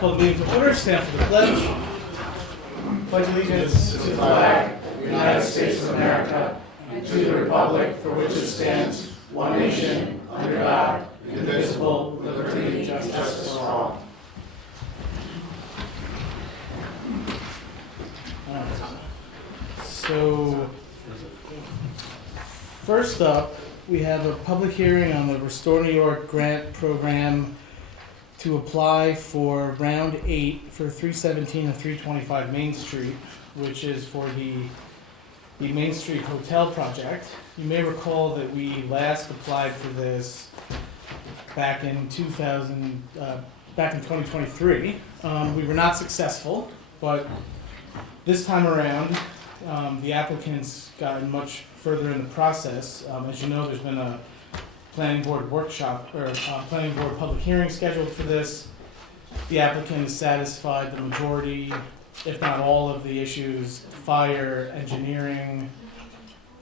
Call the meeting to order. Stand for the pledge. Pledge allegiance to the flag of the United States of America and to the republic for which it stands, one nation, under God, indivisible, with liberty and justice for all. So, first up, we have a public hearing on the Restore New York grant program to apply for round 8 for 317 and 325 Main Street, which is for the Main Street Hotel project. You may recall that we last applied for this back in 2023. We were not successful, but this time around, the applicant's gotten much further in the process. As you know, there's been a planning board workshop or planning board public hearing scheduled for this. The applicant has satisfied the majority, if not all, of the issues: fire, engineering,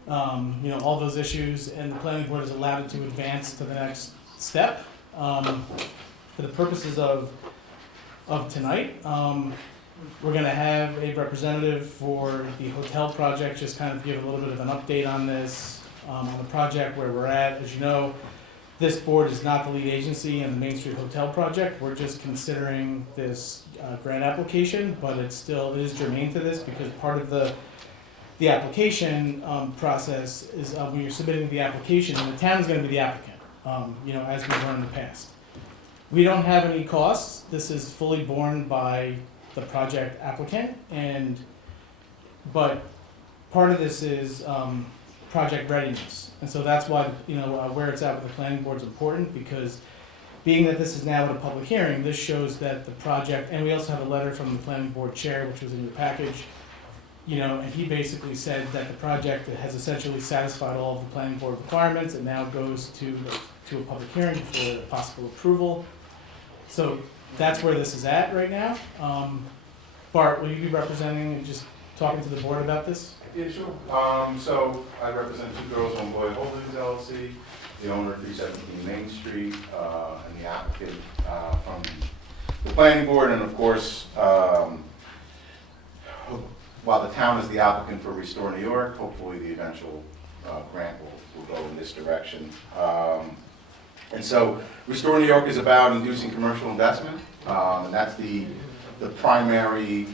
all those issues, and the planning board has allowed it to advance to the next step. For the purposes of tonight, we're going to have a representative for the hotel project just kind of give a little bit of an update on this, on the project, where we're at. As you know, this board is not the lead agency in the Main Street Hotel project. We're just considering this grant application, but it is germane to this because part of the application process is when you're submitting the application, and the town is going to be the applicant, as we've learned in the past. We don't have any costs. This is fully borne by the project applicant, but part of this is project readiness, and so that's why where it's at with the planning board is important, because being that this is now at a public hearing, this shows that the project, and we also have a letter from the planning board chair, which was in your package, and he basically said that the project has essentially satisfied all of the planning board requirements. It now goes to a public hearing for possible approval. So that's where this is at right now. Bart, will you be representing and just talking to the board about this? Yeah, sure. So I represent Two Girls One Boy Holdings LLC, the owner of 317 Main Street, and the applicant from the planning board. And of course, while the town is the applicant for Restore New York, hopefully the eventual grant will go in this direction. And so Restore New York is about inducing commercial investment, and that's the primary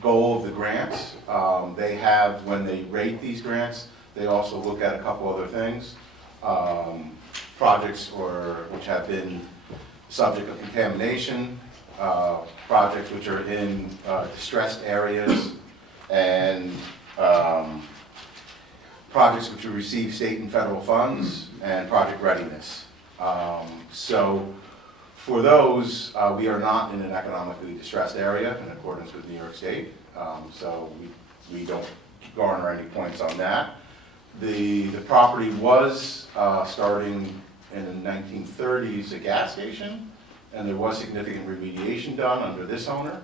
goal of the grants. They have, when they rate these grants, they also look at a couple other things. Projects which have been subject of contamination, projects which are in distressed areas, and projects which will receive state and federal funds, and project readiness. So for those, we are not in an economically distressed area in accordance with New York State, so we don't garner any points on that. The property was, starting in the 1930s, a gas station, and there was significant remediation done under this owner.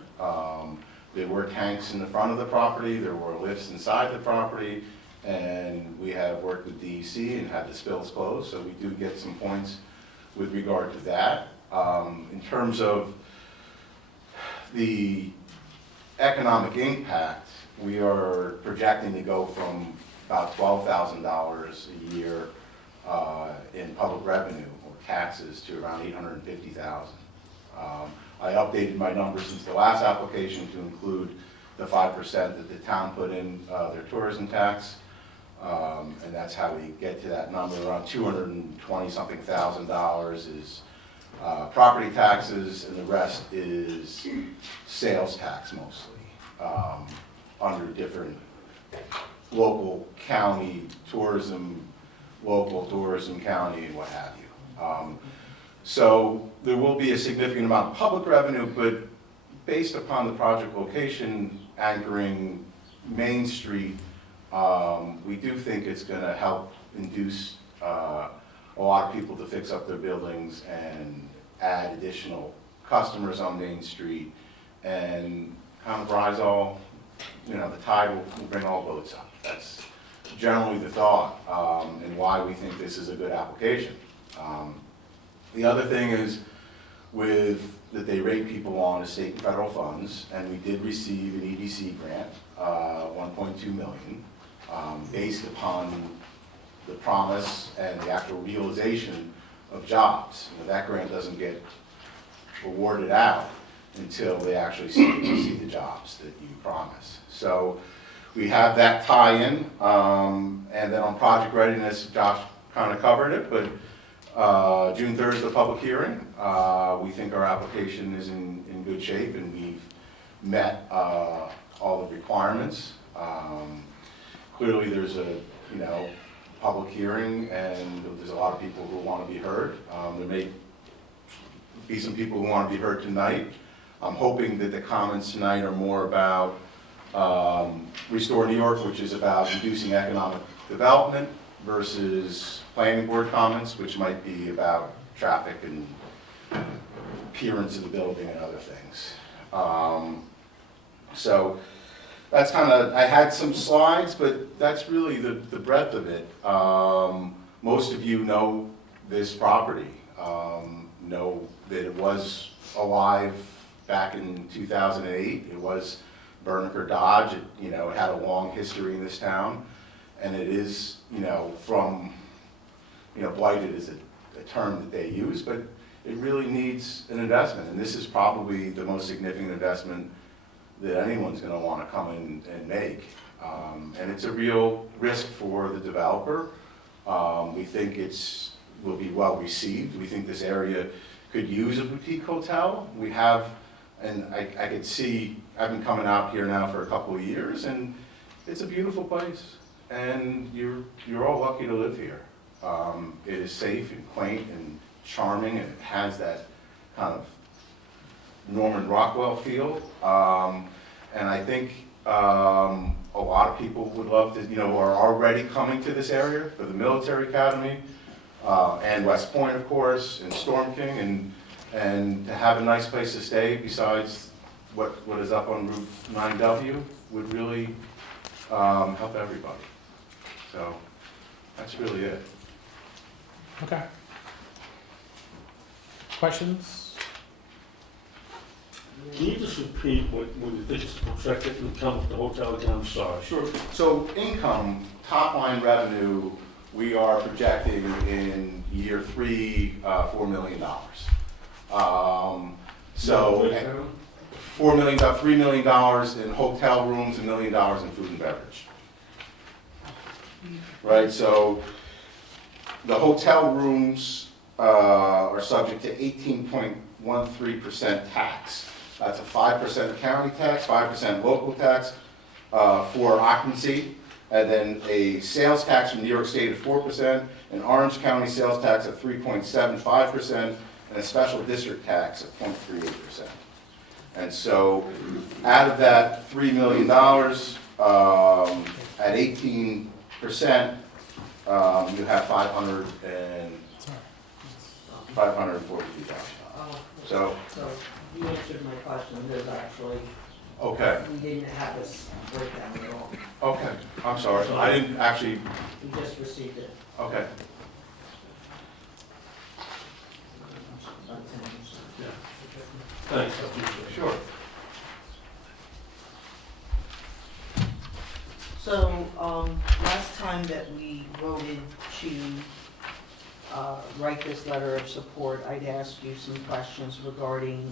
There were tanks in the front of the property, there were lifts inside the property, and we have worked with DEC and had the spills closed, so we do get some points with regard to that. In terms of the economic impact, we are projecting to go from about $12,000 a year in public revenue or taxes to around $850,000. I updated my numbers since the last application to include the 5% that the town put in their tourism tax, and that's how we get to that number. Around $220-something thousand is property taxes, and the rest is sales tax mostly, under different local, county, tourism, local, tourism, county, and what have you. So there will be a significant amount of public revenue, but based upon the project location anchoring Main Street, we do think it's going to help induce a lot of people to fix up their buildings and add additional customers on Main Street, and kind of rise all, the tide will bring all boats up. That's generally the thought, and why we think this is a good application. The other thing is, with that they rate people on is state and federal funds, and we did receive an EDC grant, 1.2 million, based upon the promise and the actual realization of jobs. You know, that grant doesn't get awarded out until they actually see the jobs that you promise. So we have that tie-in, and then on project readiness, Josh kind of covered it, but June 3rd is the public hearing. We think our application is in good shape, and we've met all the requirements. Clearly, there's a public hearing, and there's a lot of people who want to be heard. There may be some people who want to be heard tonight. I'm hoping that the comments tonight are more about Restore New York, which is about reducing economic development, versus planning board comments, which might be about traffic and appearance of the building and other things. So that's kind of, I had some slides, but that's really the breadth of it. Most of you know this property, know that it was alive back in 2008. It was Berniker Dodge. It had a long history in this town, and it is, from, blighted is a term that they use, but it really needs an investment, and this is probably the most significant investment that anyone's going to want to come in and make. And it's a real risk for the developer. We think will be well received. We think this area could use a boutique hotel. We have, and I could see, I've been coming out here now for a couple of years, and it's a beautiful place, and you're all lucky to live here. It is safe and quaint and charming, and it has that kind of Norman Rockwell feel. And I think a lot of people would love to, are already coming to this area for the military academy, and West Point, of course, and Storm King, and to have a nice place to stay besides what is up on Route 9W would really help everybody. So that's really it. Okay. Questions? Can you just repeat what you think is the projected income of the hotel again? I'm sorry. Sure. So income, top line revenue, we are projecting in year 3, $4 million. So $4 million, about $3 million in hotel rooms, $1 million in food and beverage. Right, so the hotel rooms are subject to 18.13% tax. That's a 5% county tax, 5% local tax for occupancy, and then a sales tax from New York State of 4%, an Orange County sales tax of 3.75%, and a special district tax of 0.38%. And so out of that $3 million, at 18%, you have $543,000. So you answered my question, there's actually, okay, we didn't have this breakdown at all. okay. I'm sorry. I didn't actually. We just received it. Okay. Yeah. Thanks, I appreciate it. Sure. So, last time that we voted to write this letter of support, I'd asked you some questions regarding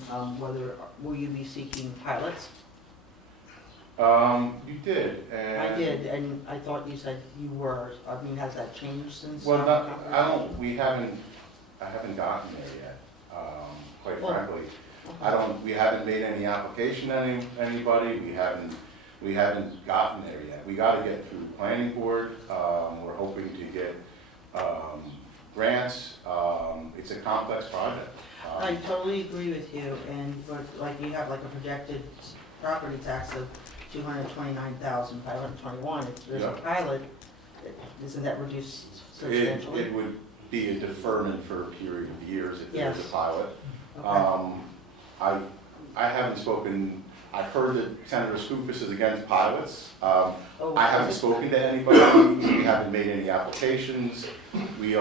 will you be seeking pilots? You did. And I did, and I thought you said you were. I mean, has that changed since? Well, I haven't gotten there yet, quite frankly. We haven't made any application to anybody, we haven't gotten there yet. We gotta get through the planning board, we're hoping to get, grants, it's a complex project. I totally agree with you, but like you have like a projected property tax of $229,521. If there's a Yep. pilot, isn't that reduced substantially? It would be a deferment for a period of years if there's a Yes. pilot. Okay. I haven't spoken, I've heard that Senator Skoufis is against pilots. Oh, I haven't spoken to anybody, we haven't made any applications. We've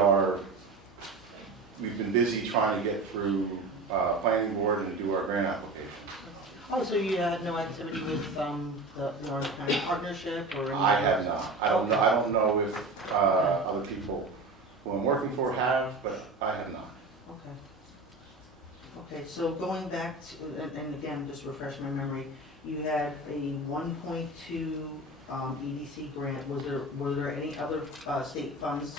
been busy trying to get through planning board and do our grant applications. Oh, so you had no activity with, the Orange County Partnership or any? I other- have not. I don't know if, other people who I'm working for have, but I have not. Okay. Okay, so going back to, and again, just refresh my memory, you had a 1.2 EDC grant. Were there any other state funds,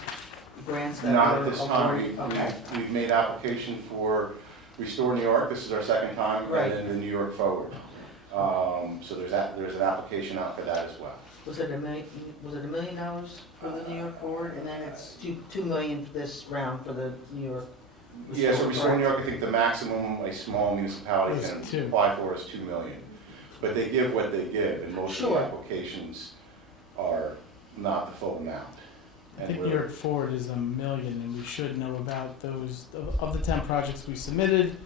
grants that were Not awarded? at this time. Okay, We've made application for Restore New York. This is our second time. Right. And then the New York Forward. So there's an application out for that as well. was it $1 million for the New York Forward? And then it's 2 million this round for the New York? Yeah, so Restore New correct? York, I think the maximum a small municipality Is can 2. apply for is 2 million. But they give what they give, and most of the Sure. applications are not the full amount. I And think we're- New York Forward is $1 million, and we should know about those, of the 10 projects we submitted.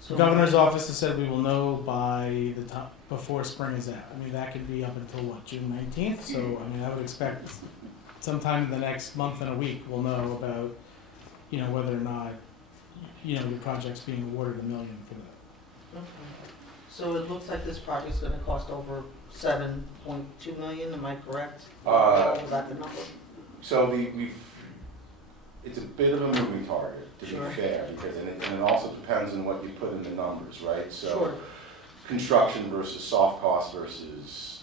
So- The governor's office has said we will know by the time, before spring is out. I mean, that could be up until what, June 19th? So, I mean, I would expect sometime in the next month and a week, we'll know about, whether or not, your project's being awarded $1 million for that. Okay. So it looks like this project's gonna cost over 7.2 million, am I correct? Was that the number? So it's a bit of a moving target, to be Sure. fair, because, and it also depends on what you put in the numbers, right? So Sure. construction versus soft cost versus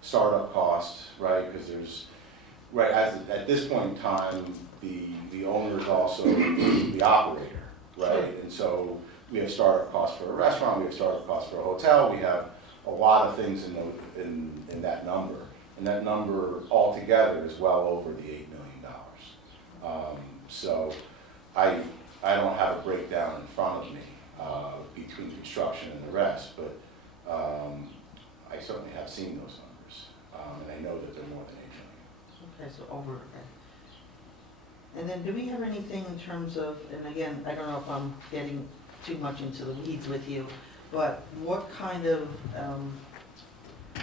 startup cost, right? Because at this point in time, the owner is also the operator, right? Sure. And so we have startup costs for a restaurant, we have startup costs for a hotel, we have a lot of things in that number. And that number altogether is well over the $8 million. So I don't have a breakdown in front of me between construction and the rest, but I certainly have seen those numbers, and I know that they're more than $8 million. Okay, so over, okay. And then do we have anything in terms of, and again, I don't know if I'm getting too much into the weeds with you, but what kind of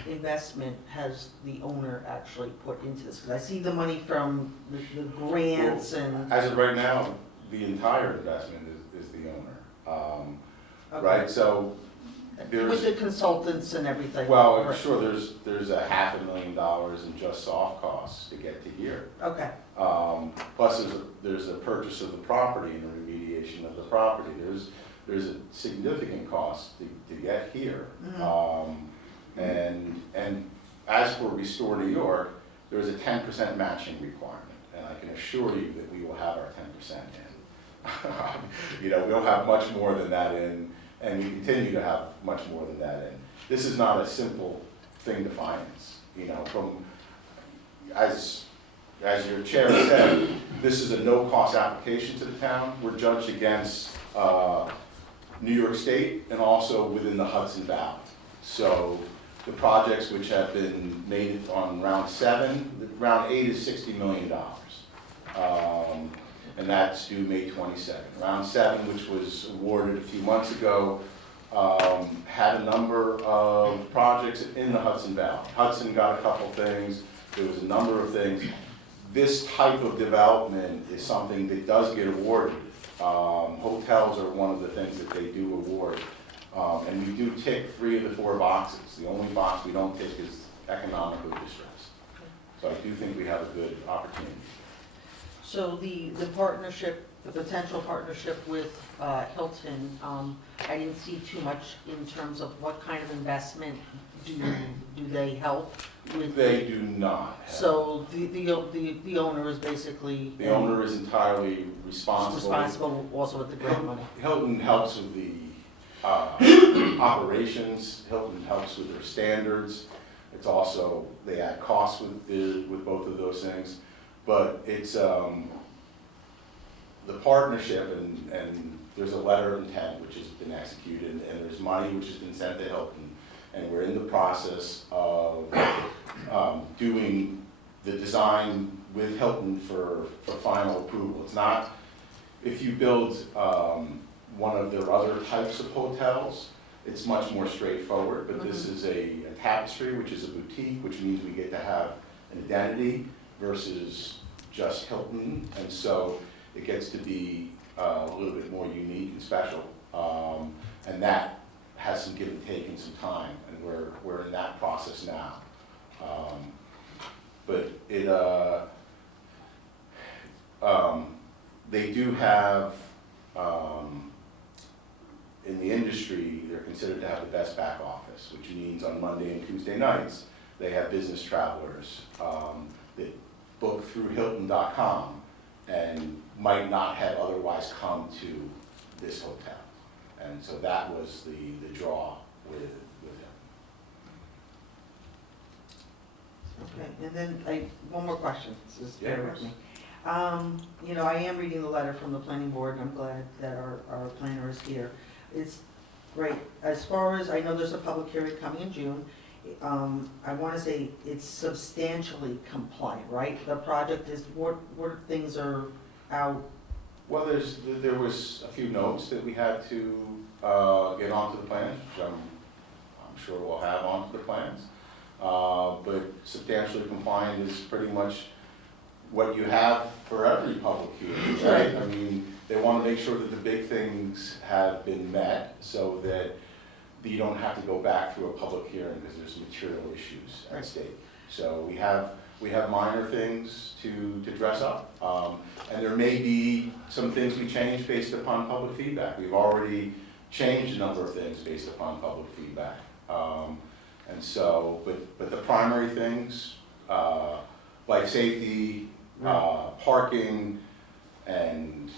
investment has the owner actually put into this? Because I see the money from the grants and. As of right now, the entire investment is the owner, Okay. right? So With the consultants and everything. well, Right. sure, there's $500,000 in just soft costs to get to here. Okay, Plus, there's a purchase of the property and the remediation of the property. There's a significant cost to get here. And as for Restore New York, there's a 10% matching requirement, and I can assure you that we will have our 10% in. We'll have much more than that in, and we continue to have much more than that in. This is not a simple thing to finance, as your chair said, this is a no-cost application to the town. We're judged against New York State and also within the Hudson Valley. So the projects which have been made on round 7, round 8 is $60 million. And that's due May 22nd. Round 7, which was awarded a few months ago, had a number of projects in the Hudson Valley. Hudson got a couple things, there was a number of things. This type of development is something that does get awarded. Hotels are one of the things that they do award. And we do tick 3 of the 4 boxes. The only box we don't tick is economically distressed. So I do think we have a good opportunity. so the partnership, the potential partnership with Hilton, I didn't see too much in terms of what kind of investment do they help with? They do not have. So the owner is basically. The owner is entirely responsible. Responsible also with the grant money. Hilton helps with the operations, Hilton helps with their standards. It's also, they add costs with both of those things. But it's the partnership, and there's a letter of intent which has been executed, and there's money which has been sent to Hilton. And we're in the process of doing the design with Hilton for final approval. It's not, if you build one of their other types of hotels, it's much more straightforward, but this is a tapestry, which is a boutique, which means we get to have an identity versus just Hilton, and so it gets to be a little bit more unique and special. And that has some give and take and some time, and we're in that process now. But it, they do have, in the industry, they're considered to have the best back office, which means on Monday and Tuesday nights, they have business travelers that book through Hilton.com and might not have otherwise come to this hotel. And so that was the draw with them. Okay, and then one more question, just Yeah, bear of with me. You know, I am reading the letter from the planning board, and I'm glad that our planner is here. It's great. As far as, I know there's a public hearing coming in June. I want to say it's substantially compliant, right? The project is, what things are out? Well, there was a few notes that we had to get onto the plans, which I'm sure we'll have onto the plans. But substantially compliant is pretty much what you have for every public hearing, right? I mean, they want to make sure that the big things have been met so that you don't have to go back through a public hearing because there's material issues at stake. So we have minor things to dress up, and there may be some things we change based upon public feedback. We've already changed a number of things based upon public feedback. And so, but the primary things, life safety, parking, and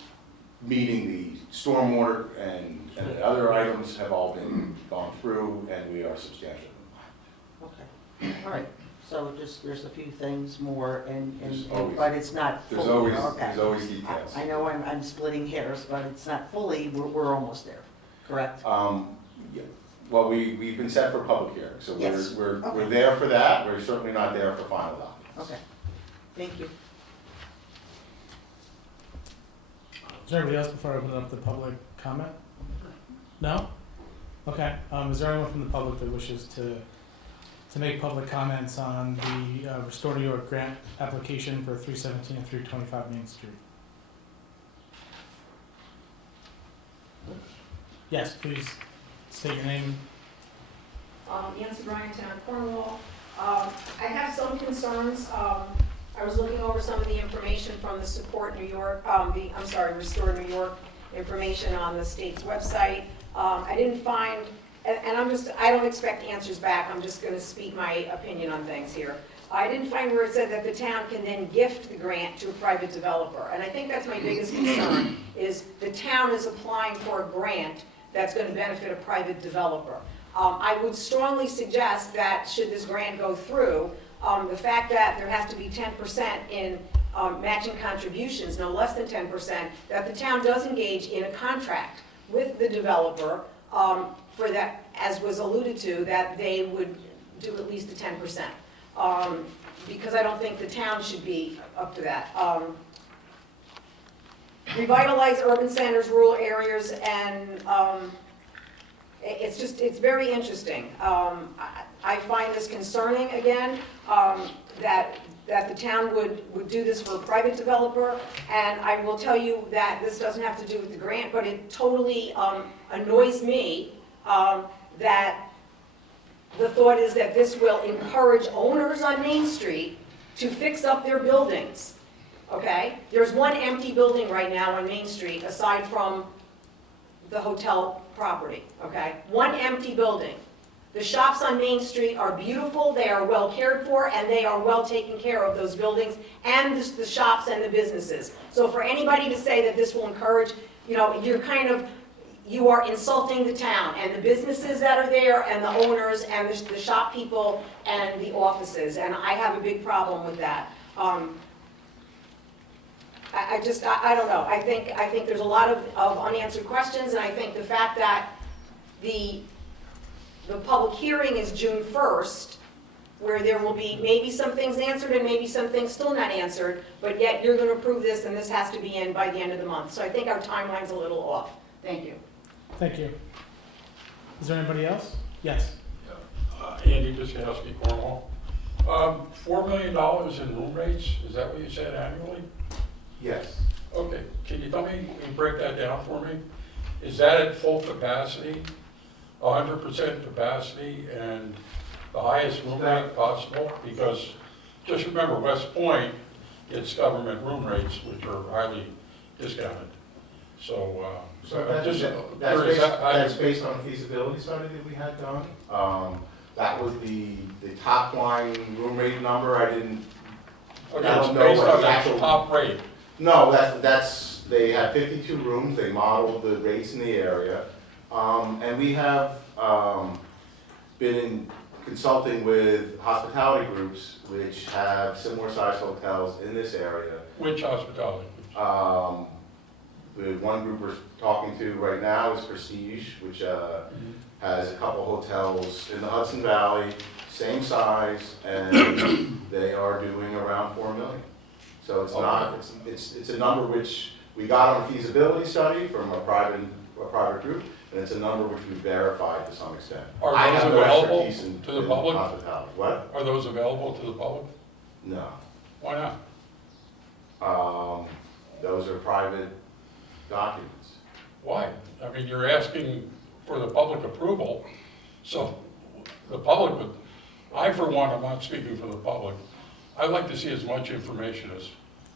meeting the stormwater and the other items have all been gone through, and we are substantially compliant. Okay, all right. So just, there's a few things more, There's always- but it's not There's fully, always, okay. there's always details. I know I'm splitting hairs, but it's not fully, we're almost there, correct? Yeah. Well, we've been set for public hearing, so Yes. we're Okay. there for that. We're certainly not there for final documents. Okay, thank you. Is there anybody else before I open up the public comment? No? Okay, is there anyone from the public that wishes to make public comments on the Restore New York grant application for 317 and 325 Main Street? Yes, please state your name. Nancy Bryant, Town of Cornwall. I have some concerns. I was looking over some of the information from the Support New York, Restore New York information on the state's website. I didn't find, and I don't expect answers back, I'm just gonna speak my opinion on things here. I didn't find where it said that the town can then gift the grant to a private developer. And I think that's my biggest concern, is the town is applying for a grant that's gonna benefit a private developer. I would strongly suggest that, should this grant go through, the fact that there has to be 10% in matching contributions, no less than 10%, that the town does engage in a contract with the developer for that, as was alluded to, that they would do at least the 10%. Because I don't think the town should be up to that. Revitalize urban centers, rural areas, and it's very interesting. I find this concerning again, that the town would do this for a private developer, and I will tell you that this doesn't have to do with the grant, but it totally annoys me that the thought is that this will encourage owners on Main Street to fix up their buildings, okay? There's one empty building right now on Main Street, aside from the hotel property, okay? One empty building. The shops on Main Street are beautiful, they are well cared for, and they are well taken care of, those buildings, and the shops and the businesses. So for anybody to say that this will encourage, you know, you are insulting the town, and the businesses that are there, and the owners, and the shop people, and the offices, and I have a big problem with that. I don't know. I think there's a lot of unanswered questions, and I think the fact that the public hearing is June 1st, where there will be maybe some things answered and maybe some things still not answered, but yet you're going to approve this, and this has to be in by the end of the month. So I think our timeline's a little off. Thank you. Thank you. Is there anybody else? Yes. Andy Biskowski, Cornwall. $4 million in room rates, is that what you said annually? Yes. Okay, can you tell me, can you break that down for me? Is that at full capacity, 100% capacity, and the highest room rate possible? Because just remember, West Point gets government room rates, which are highly discounted. So, So I'm just that's curious, that's based on a feasibility study that we had done. That was the top line room rate number. I didn't, okay, I it's don't know based what on the the actual- top rate. no, they had 52 rooms. They modeled the rates in the area. And we have been consulting with hospitality groups which have similar sized hotels in this area. Which hospitality? The one group we're talking to right now is Prestige, which has a couple hotels in the Hudson Valley, same size, and they are doing around 4 million. So it's not, it's a number which we got on a feasibility study from a private group, and it's a number which we verified to some extent. Are I those have no available expertise in to the public? hospitality. What? Are those available to the public? No. Why not? Those are private documents. Why? I mean, you're asking for the public approval, so the public would, I for one, I'm not speaking for the public, I'd like to see as much information as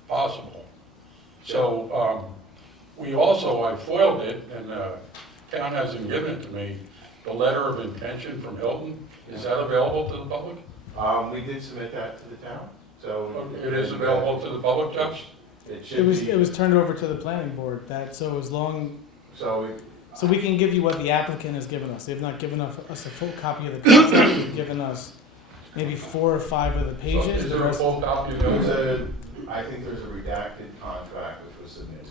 possible. So, we also, I foiled it, and town hasn't given it to me, the letter of intention from Hilton. Is that available to the public? We did submit that to the town, so. It is available to the public, Josh? It should be. It was turned over to the planning board, so as long, So, so we can give you what the applicant has given us. They've not given us a full copy of the contract, they've given us maybe 4 or 5 of the So pages. is there a full copy of there's those? I think there's a redacted contract which was submitted.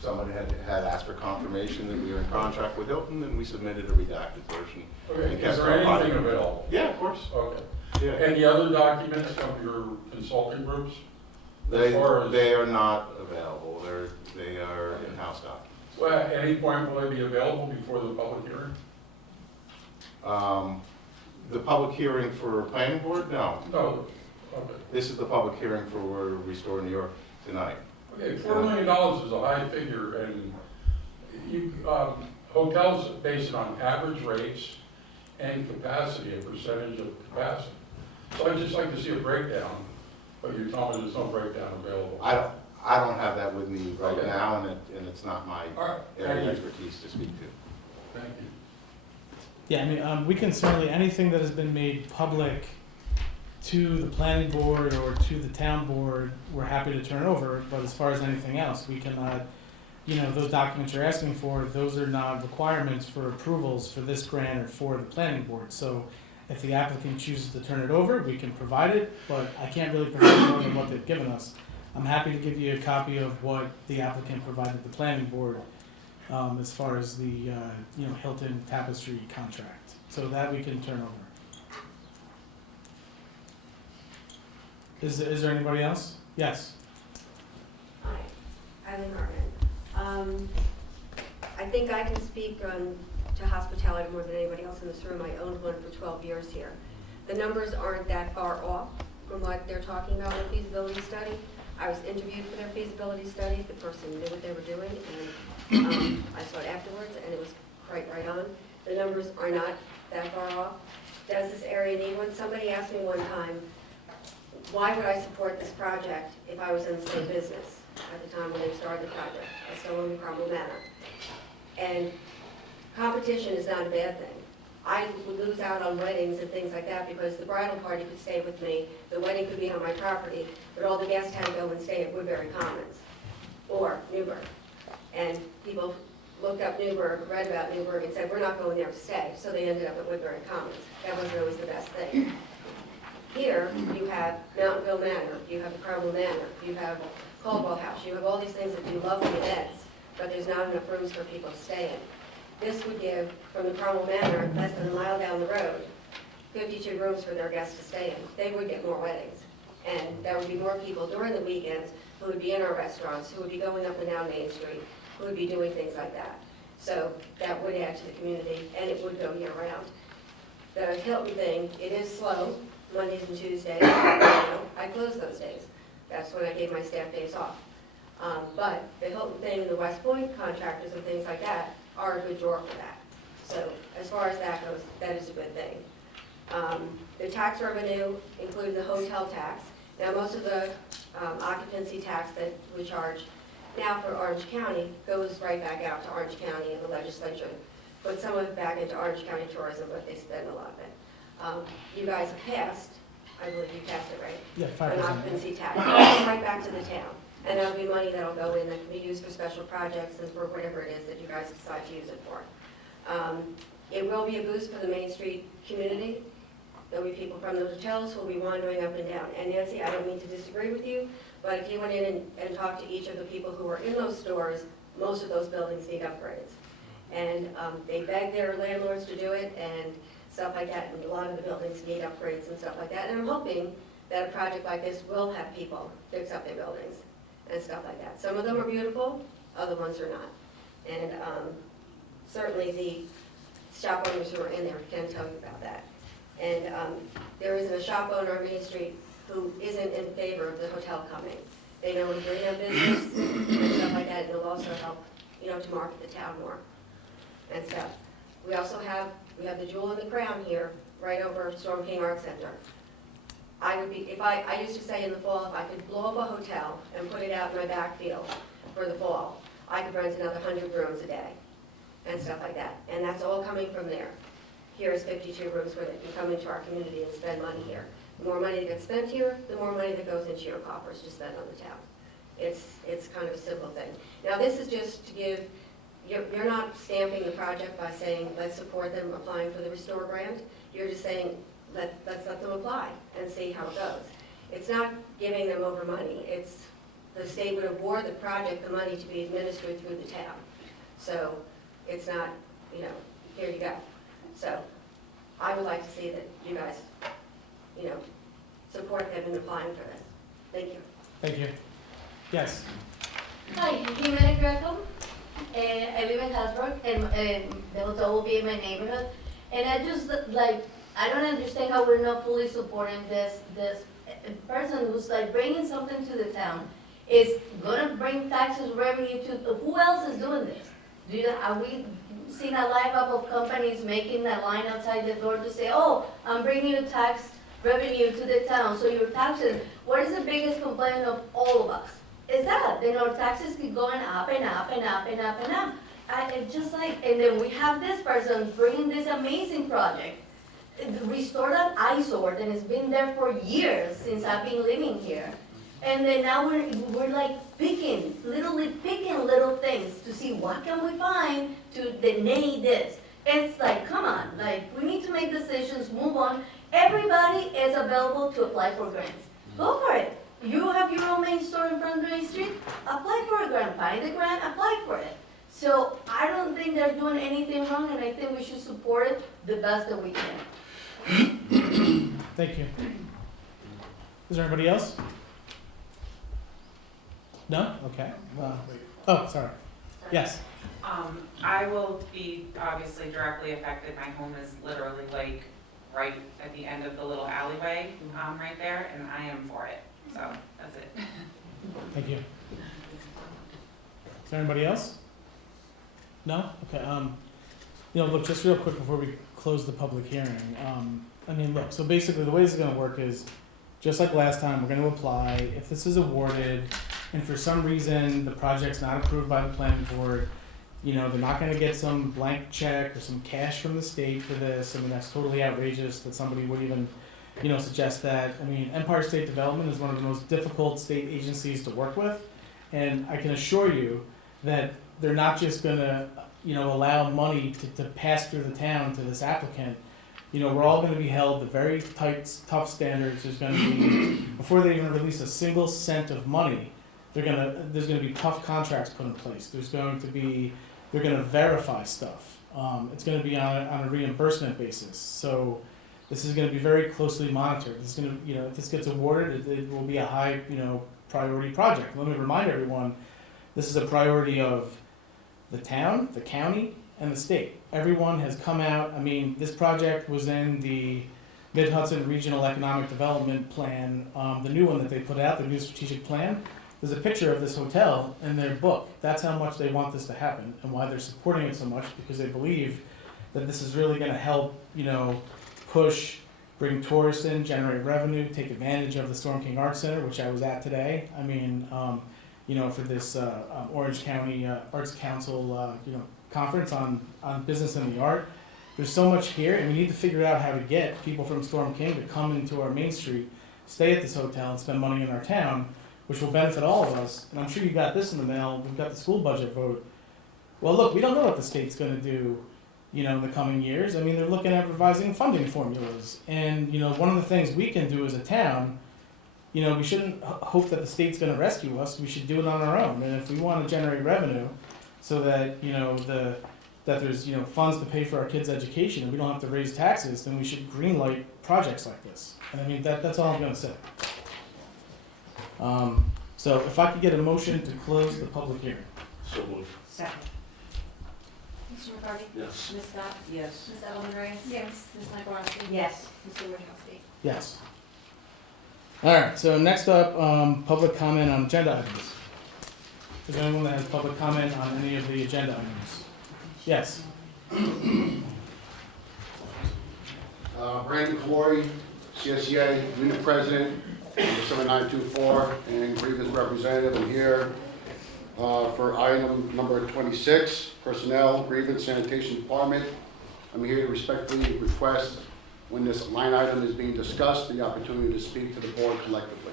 Somebody had asked for confirmation that we were in contract with Hilton, and we submitted a redacted version. Okay, And is kept there our anything body. available? Yeah, of course. Okay. Yeah. Any other documents from your consulting groups? They, As far as- they are not available. They are in-house documents. Well, at any point will they be available before the public hearing? The public hearing for planning board? No. No. Okay. This is the public hearing for Restore New York tonight. Okay, $4 million is a high figure, and you, hotels base it on average rates and capacity, a percentage of capacity. So I'd just like to see a breakdown, but you're telling me there's no breakdown available. I don't have that with me right Okay. now, and it's not my All right, area of thank you. expertise to speak to. Thank you. Yeah, I mean, we can certainly, anything that has been made public to the planning board or to the town board, we're happy to turn over, but as far as anything else, we cannot, those documents you're asking for, those are not requirements for approvals for this grant or for the planning board. So if the applicant chooses to turn it over, we can provide it, but I can't really provide more than what they've given us. I'm happy to give you a copy of what the applicant provided the planning board, as far as the, Hilton Tapestry contract. So that we can turn over. Is there anybody else? Yes. Hi, Eileen Hartman. I think I can speak to hospitality more than anybody else in this room. I owned one for 12 years here. The numbers aren't that far off from what they're talking about in the feasibility study. I was interviewed for their feasibility study. The person knew what they were doing, and I saw it afterwards, and it was right on. The numbers are not that far off. Does this area need one? Somebody asked me one time, why would I support this project if I was in the same business at the time when they started the project? I still own the Cornwall Manor. And competition is not a bad thing. I would lose out on weddings and things like that because the bridal party could stay with me, the wedding could be on my property, but all the guests had to go and stay at Woodbury Commons or Newburgh. And people looked up Newburgh, read about Newburgh, and said, we're not going there to stay. So they ended up at Woodbury Commons. That wasn't always the best thing. Here, you have Mountainville Manor, you have the Cornwall Manor, you have Caldwell House, you have all these things that do lovely events, but there's not enough rooms for people to stay in. This would give, from the Cornwall Manor, less than a mile down the road, 52 rooms for their guests to stay in. They would get more weddings. And there would be more people during the weekends who would be in our restaurants, who would be going up and down Main Street, who would be doing things like that. So that would add to the community, and it would go year-round. The Hilton thing, it is slow, Mondays and Tuesdays. I close those days. That's when I gave my staff days off. But the Hilton thing and the West Point contractors and things like that are a good drawer for that. So as far as that goes, that is a good thing. The tax revenue, including the hotel tax. Now, most of the occupancy tax that we charge now for Orange County goes right back out to Orange County and the legislature. Put some of it back into Orange County tourism, but they spend a lot of it. You guys have passed, I believe you passed it, right? Yeah, An 5%. occupancy tax. It'll come right back to the town. And that'll be money that'll go in that can be used for special projects and for whatever it is that you guys decide to use it for. It will be a boost for the Main Street community. There'll be people from the hotels who will be wandering up and down. And Nancy, I don't mean to disagree with you, but if you went in and talked to each of the people who were in those stores, most of those buildings need upgrades. And they beg their landlords to do it and stuff like that, and a lot of the buildings need upgrades and stuff like that. And I'm hoping that a project like this will have people fix up their buildings and stuff like that. Some of them are beautiful, other ones are not. And certainly the shop owners who are in there can tell you about that. And there isn't a shop owner on Main Street who isn't in favor of the hotel coming. They know it'll bring them business and stuff like that, and it'll also help, to market the town more and stuff. We also have the jewel in the crown here, right over Storm King Art Center. I would be, I used to say in the fall, if I could blow up a hotel and put it out in my backfield for the fall, I could rent another 100 rooms a day and stuff like that. And that's all coming from there. Here's 52 rooms where they can come into our community and spend money here. The more money that gets spent here, the more money that goes into your coffers to spend on the town. It's kind of a simple thing. Now, this is just to give, you're not stamping the project by saying, let's support them applying for the Restore grant. You're just saying, let's let them apply and see how it goes. It's not giving them over money. It's the state would award the project the money to be administered through the town. So it's not, here you go. So I would like to see that you guys, support them in applying for this. Thank you. Thank you. Yes. Hi, Jimena Greco. I live in Hasbrook, and the hotel will be in my neighborhood. And I just, I don't understand how we're not fully supporting this person who's bringing something to the town, is gonna bring taxes revenue to, who else is doing this? Are we seeing a lineup of companies making a line outside the door to say, oh, I'm bringing you tax revenue to the town, so your taxes, what is the biggest complaint of all of us? Is that, our taxes keep going up and up and up and up and up. It's just and then we have this person bringing this amazing project, restore that eyesore that has been there for years since I've been living here. And then now we're picking little things to see what can we find to deny this. It's come on, we need to make decisions, move on. Everybody is available to apply for grants. Go for it. You have your own main store in front of Main Street, apply for a grant, find the grant, apply for it. So I don't think they're doing anything wrong, and I think we should support it the best that we can. Thank you. Is there anybody else? No? Okay. Oh, sorry. Yes. I will be obviously directly affected. My home is literally right at the end of the little alleyway, right there, and I am for it. So that's it. Thank you. Is there anybody else? No? Okay. Look, just real quick before we close the public hearing. Look, so basically the way this is going to work is, just like last time, we're going to apply. If this is awarded, and for some reason the project's not approved by the planning board, they're not going to get some blank check or some cash from the state for this. That's totally outrageous that somebody would even, suggest that. Empire State Development is one of the most difficult state agencies to work with, and I can assure you that they're not just going to, allow money to pass through the town to this applicant. We're all going to be held to very tight, tough standards. There's going to be, before they even release a single cent of money, there's going to be tough contracts put in place. They're going to verify stuff. It's going to be on a reimbursement basis. So this is going to be very closely monitored. This is going to, if this gets awarded, it will be a high, priority project. Let me remind everyone, this is a priority of the town, the county, and the state. Everyone has come out. This project was in the Mid-Hudson Regional Economic Development Plan, the new one that they put out, the new strategic plan. there's a picture of this hotel in their book. That's how much they want this to happen and why they're supporting it so much, because they believe that this is really gonna help, push, bring tourists in, generate revenue, take advantage of the Storm King Arts Center, which I was at today. I mean, for this Orange County Arts Council, conference on business and the art. There's so much here, and we need to figure out how to get people from Storm King to come into our Main Street, stay at this hotel, and spend money in our town, which will benefit all of us. And I'm sure you got this in the mail. We've got the school budget vote. Well, look, we don't know what the state's going to do, in the coming years. I mean, they're looking at revising funding formulas, and one of the things we can do as a town. We shouldn't hope that the state's going to rescue us. We should do it on our own. And if we want to generate revenue, so that that there's funds to pay for our kids' education, and we don't have to raise taxes, then we should greenlight projects like this. And I mean that's all I'm going to say. So if I could get a motion to close the public hearing. So move. Second. Mr. McCarty? Yes. Ms. Scott? Yes. Ms. Edelman Reyes? Yes. Ms. Michaelozzi? Yes. Mr. Wojciechowski? Yes. All right. So next up, public comment on agenda items. Is there anyone that has public comment on any of the agenda items? Yes. Brandon Calori, CSEA Unit President, 7924, and grievance representative. I'm here for item number 26, Personnel, Grievance, Sanitation Department. I'm here to respectfully request, when this line item is being discussed, the opportunity to speak to the board collectively.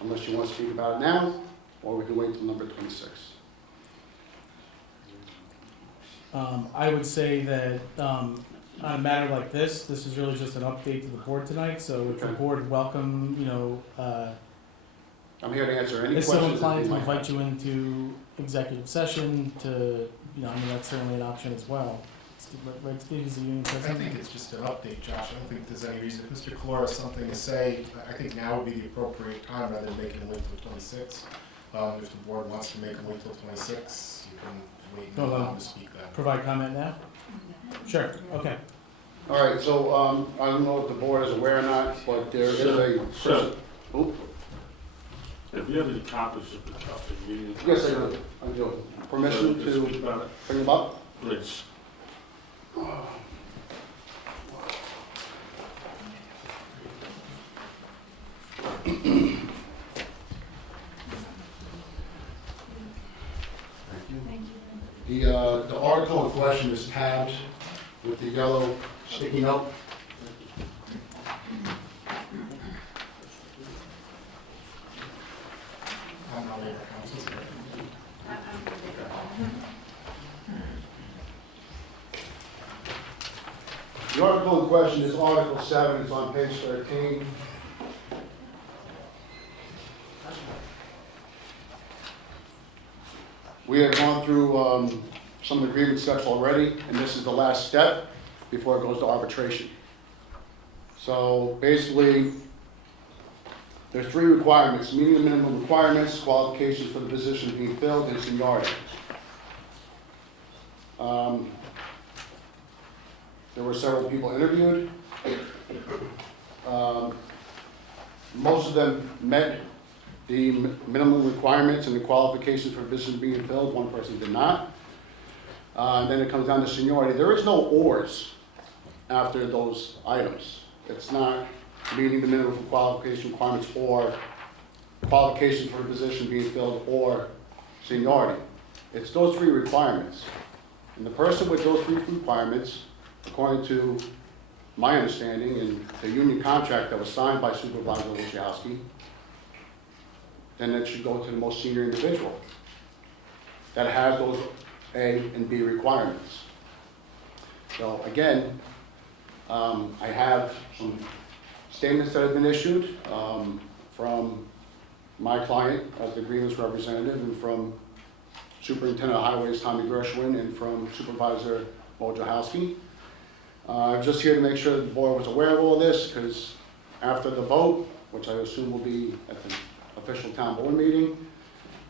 Unless you want to speak about it now, or we can wait till number 26. I would say that on a matter like this is really just an update to the board tonight. So if the Okay. board welcome, I'm here to answer any is questions. so that inclined you to might invite have. you into executive session to, that's certainly an option as well. Right, Steve, is the union I president? think it's just an update, Josh. I don't think there's any reason. If Mr. Calora has something to say, I think now would be the appropriate time rather than making him wait till 26. If the board wants to make him wait till 26, you can wait and allow him to speak then. Provide comment now? Sure, okay. All right, so I don't know if the board is aware or not, but there is a. Sir. Oop. Have you have any copies of the meeting? Yes, I do. I do. Permission Speak to about it, bring them up? please. The article in question is tabbed with the yellow sticky note. I'm not labor council. The article in question is Article 7, it's on page 13. We have gone through some of the grievance steps already, and this is the last step before it goes to arbitration. So basically, there's 3 requirements: meeting the minimum requirements, qualifications for the position being filled, and seniority. There were several people interviewed. Most of them met the minimum requirements and the qualifications for positions being filled. One person did not. And then it comes down to seniority. There is no ors after those items. It's not meeting the minimum qualification requirements or qualifications for the position being filled or seniority. It's those 3 requirements. And the person with those 3 requirements, according to my understanding and the union contract that was signed by Supervisor Wojciechowski, then it should go to the most senior individual that has those A and B requirements. So again, I have some statements that have been issued from my client as the grievance representative, and from Superintendent of Highways Tommy Gershwin, and from Supervisor Wojciechowski. I'm just here to make sure that the board was aware of all this, because after the vote, which I assume will be at the official town board meeting,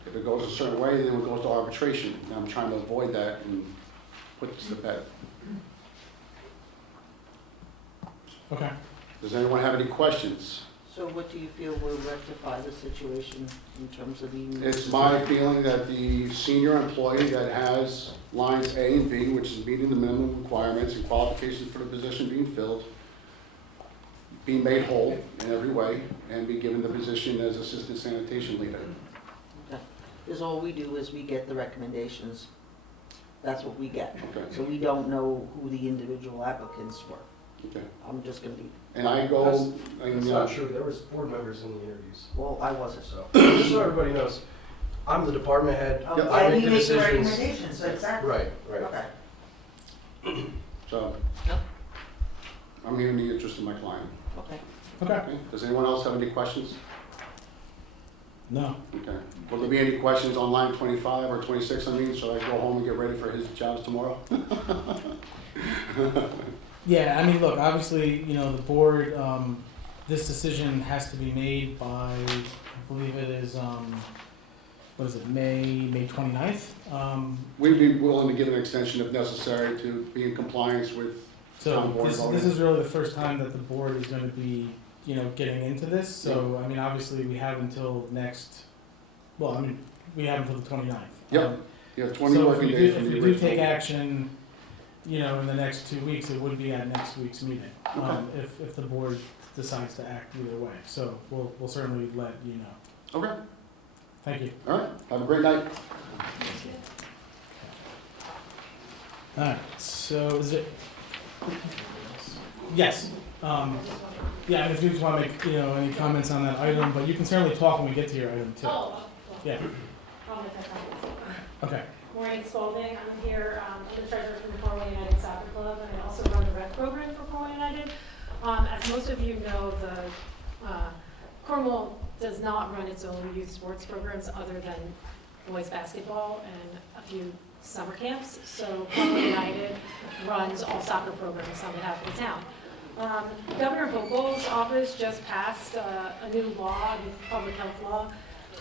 if it goes a certain way, then it goes to arbitration. And I'm trying to avoid that and put this to bed. Okay. Does anyone have any questions? So what do you feel will rectify the situation in terms of meeting? It's my feeling that the senior employee that has lines A and B, which is meeting the minimum requirements and qualifications for the position being filled, be made whole in every way and be given the position as assistant sanitation leader. Okay. Is all we do is we get the recommendations. That's what we get. Okay. So we don't know who the individual applicants were. Okay. I'm just gonna be, And I go, That's not true, there was board members in the interviews. well, I wasn't. So, just so everybody knows, I'm the department head, Okay, I and make he the makes the decisions. recommendations, so exactly. Right, right. Okay, so, Yep. I'm here in the interest of my client. okay. Okay. Okay. Does anyone else have any questions? No. Okay. Will there be any questions on line 25 or 26, I mean, so I go home and get ready for his jobs tomorrow? Yeah, I mean, look, obviously, you know, the board, this decision has to be made by, I believe it is, what is it, May 29th? We'd be willing to give an extension if necessary to be in compliance with So town board this voting. is really the first time that the board is gonna be, you know, getting into this, so, I mean, obviously, we have until next, well, I mean, we have until the 29th. Yep. You have 20 So if working we days do, from if the we do take original. action, you know, in the next 2 weeks, it would be at next week's meeting, if the board decides to act either way. So we'll certainly let you know. Okay, Thank you. all right, have a great night. Alright, so is it? Yes, yeah, if you just wanna make, you know, any comments on that item, but you can certainly talk when we get to your item too. Yeah, okay. Maureen Spalding, I'm here, I'm the treasurer for the Cornwall United Soccer Club, and I also run the rec program for Cornwall United. As most of you know, Cornwall does not run its own youth sports programs other than boys basketball and a few summer camps. So Cornwall United runs all soccer programs on behalf of the town. Governor Vogel's office just passed a new law, a public health law,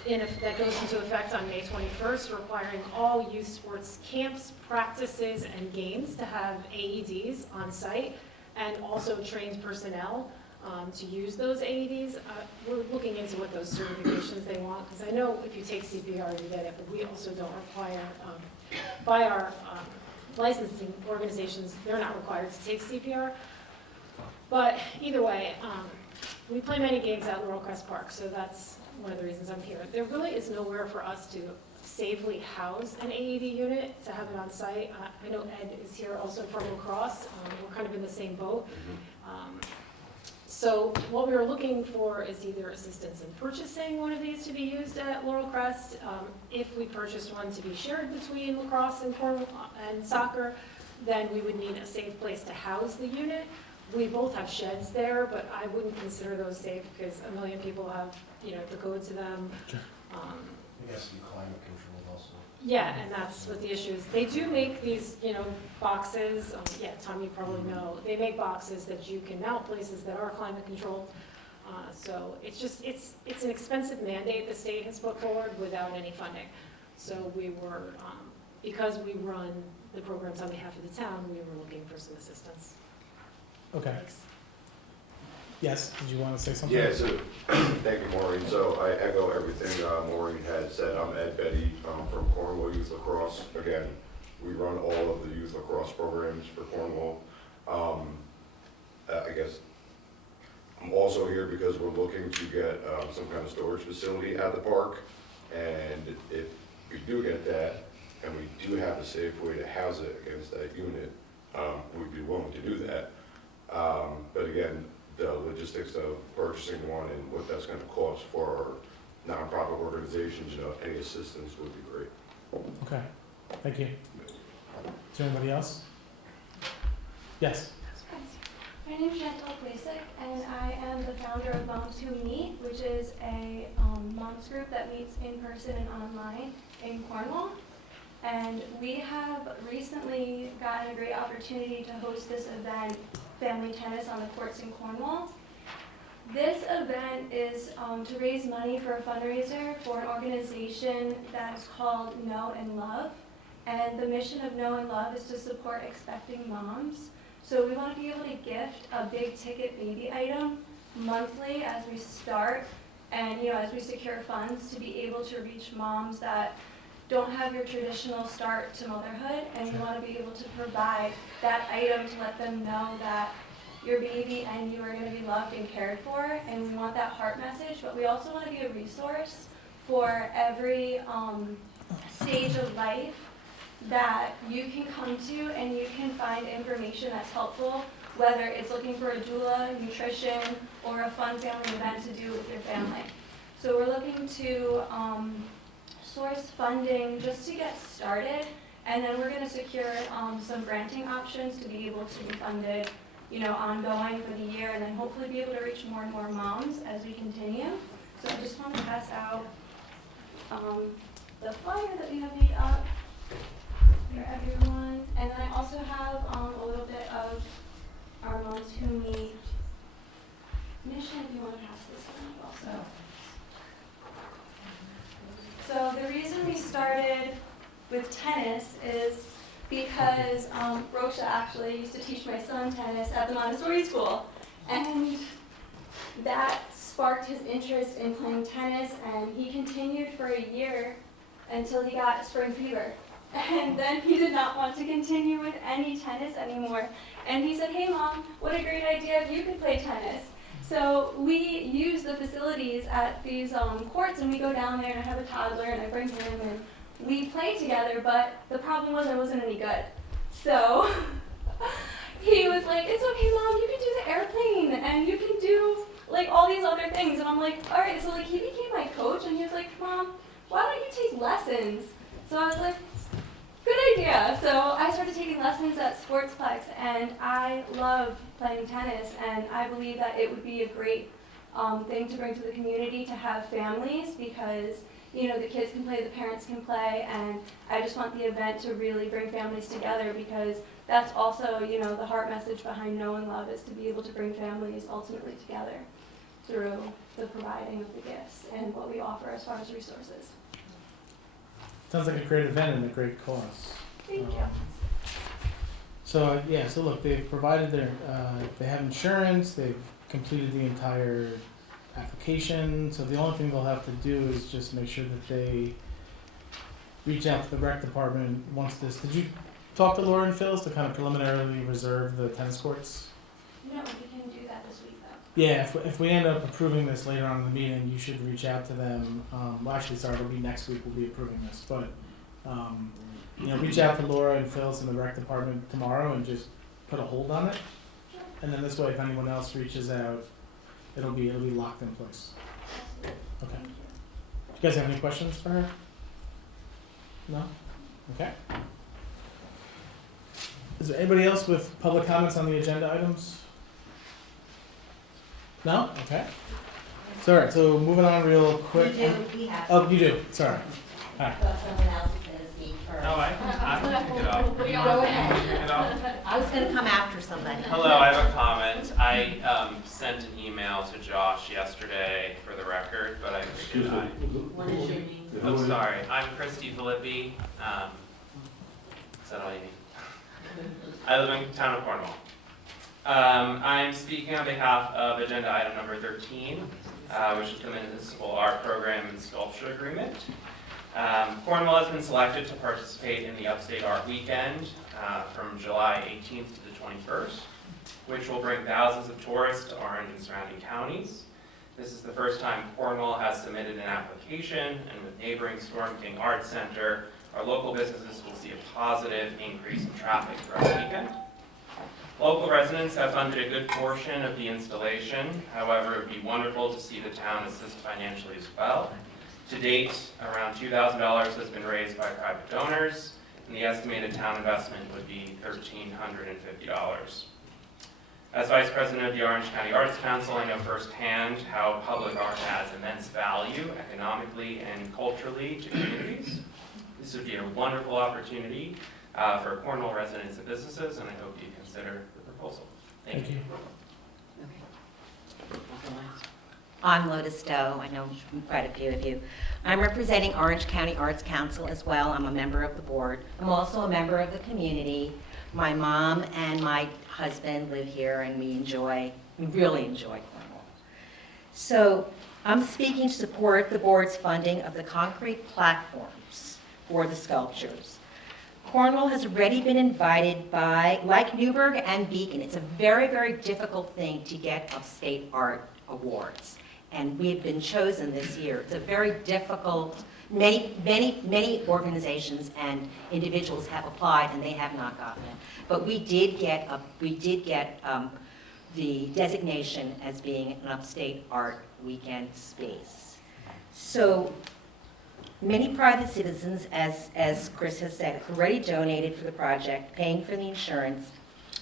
that goes into effect on May 21st, requiring all youth sports camps, practices, and games to have AEDs on site, and also trained personnel to use those AEDs. We're looking into what those certifications they want, because I know if you take CPR, you get it, but we also don't require, by our licensing organizations, they're not required to take CPR. But either way, we play many games at Laurel Crest Park, so that's one of the reasons I'm here. There really is nowhere for us to safely house an AED unit, to have it on site. I know Ed is here also from lacrosse. We're kind of in the same boat. So what we were looking for is either assistance in purchasing one of these to be used at Laurel Crest. If we purchased one to be shared between lacrosse and Cornwall and soccer, then we would need a safe place to house the unit. We both have sheds there, but I wouldn't consider those safe because a million people have, you know, to go to them. It has to be climate controlled also. Yeah, and that's what the issue is. They do make these, you know, boxes, yeah, Tom, you probably know, they make boxes that you can mount places that are climate controlled. So it's just, it's an expensive mandate the state has put forward without any funding. So we were, because we run the programs on behalf of the town, we were looking for some assistance. Okay. Thanks. Yes, did you want to say something? Yeah, so, thank you, Maureen. So I echo everything Maureen had said. I'm Ed Betty from Cornwall Youth Lacrosse. Again, we run all of the youth lacrosse programs for Cornwall. I guess I'm also here because we're looking to get some kind of storage facility at the park. And if we do get that, and we do have a safe way to house it against that unit, we'd be willing to do that. But again, the logistics of purchasing one and what that's going to cost for nonprofit organizations, you know, any assistance would be great. Okay, thank you. Is there anybody else? Yes. My name is Chantal Pblc, and I am the founder of Moms Who Meet, which is a moms group that meets in person and online in Cornwall. And we have recently gotten a great opportunity to host this event, Family Tennis on the Courts in Cornwall. This event is to raise money for a fundraiser for an organization that is called Know and Love. And the mission of Know and Love is to support expecting moms. So we want to be able to gift a big ticket baby item monthly as we start and, as we secure funds to be able to reach moms that don't have your traditional start to motherhood, and we want to be able to provide that item to let them know that your baby and you are going to be loved and cared for, and we want that heart message, but we also want to be a resource for every stage of life that you can come to and you can find information that's helpful, whether it's looking for a doula, nutrition, or a fun family event to do with your family. So we're looking to source funding just to get started, and then we're going to secure some granting options to be able to be funded, ongoing for the year, and then hopefully be able to reach more and more moms as we continue. So I just want to pass out the flyer that we have made up for everyone, and then I also have a little bit of our Moms Who Meet mission, if you want to pass this around also. So the reason we started with tennis is because Rocha actually used to teach my son tennis at the Montessori school, and that sparked his interest in playing tennis, and he continued for a year until he got spring fever. And then he did not want to continue with any tennis anymore. And he said, "Hey Mom, what a great idea if you could play tennis." So we use the facilities at these courts, and we go down there, and I have a toddler, and I bring him, and we play together, but the problem was I wasn't any good. So he was like, "It's okay, Mom, you can do the airplane, and you can do like all these other things." And I'm like, all right, so like he became my coach, and he was like, "Mom, why don't you take lessons?" So I was like, good idea. So I started taking lessons at Sportsplex, and I love playing tennis, and I believe that it would be a great thing to bring to the community to have families, because the kids can play, the parents can play, and I just want the event to really bring families together, because that's also, the heart message behind Know and Love, is to be able to bring families ultimately together through the providing of the gifts and what we offer as far as resources. Sounds like a great event and a great cause. Thank you. So look, they've provided they have insurance, they've completed the entire application, so the only thing they'll have to do is just make sure that they reach out to the rec department once this. Did you talk to Laura and Phyllis to kind of preliminarily reserve the tennis courts? No, we can do that this week though. Yeah, if we end up approving this later on in the meeting, you should reach out to them. Well, actually, sorry, it'll be next week we'll be approving this, but reach out to Laura and Phyllis in the rec department tomorrow and just put a hold on it. And then this way, if anyone else reaches out, it'll be locked in place. Okay. Do you guys have any questions for her? No? Okay. Is there anybody else with public comments on the agenda items? No? Okay. So, all right, so moving on real quick. We have. Oh, you do. Sorry. Hi. But someone else is going to speak first. Oh, I can pick it up. Go ahead. Pick it up. I was going to come after somebody. Hello, I have a comment. I sent an email to Josh yesterday for the record, but I figured What is your name? I'm sorry. I'm Christy Filippi. Is that all you need? I live in town of Cornwall. I'm speaking on behalf of agenda item number 13, which is the Municipal Art Program and Sculpture Agreement. Cornwall has been selected to participate in the Upstate Art Weekend from July 18th to the 21st, which will bring thousands of tourists to Orange and surrounding counties. This is the first time Cornwall has submitted an application, and with neighboring Storm King Arts Center, our local businesses will see a positive increase in traffic throughout the weekend. Local residents have funded a good portion of the installation. However, it would be wonderful to see the town assist financially as well. To date, around $2,000 has been raised by private donors, and the estimated town investment would be $1,350. As Vice President of the Orange County Arts Council, I know firsthand how public art has immense value economically and culturally to communities. This would be a wonderful opportunity for Cornwall residents and businesses, and I hope you consider the proposal. Thank you. I'm Lotus Stowe. I know quite a few of you. I'm representing Orange County Arts Council as well. I'm a member of the board. I'm also a member of the community. My mom and my husband live here, and we really enjoy Cornwall. So I'm speaking to support the board's funding of the concrete platforms for the sculptures. Cornwall has already been invited by, like Newburgh and Beacon, it's a very, very difficult thing to get upstate art awards. And we have been chosen this year. It's a very difficult, many organizations and individuals have applied and they have not gotten it. But we did get the designation as being an upstate art weekend space. So many private citizens, as Chris has said, have already donated for the project, paying for the insurance,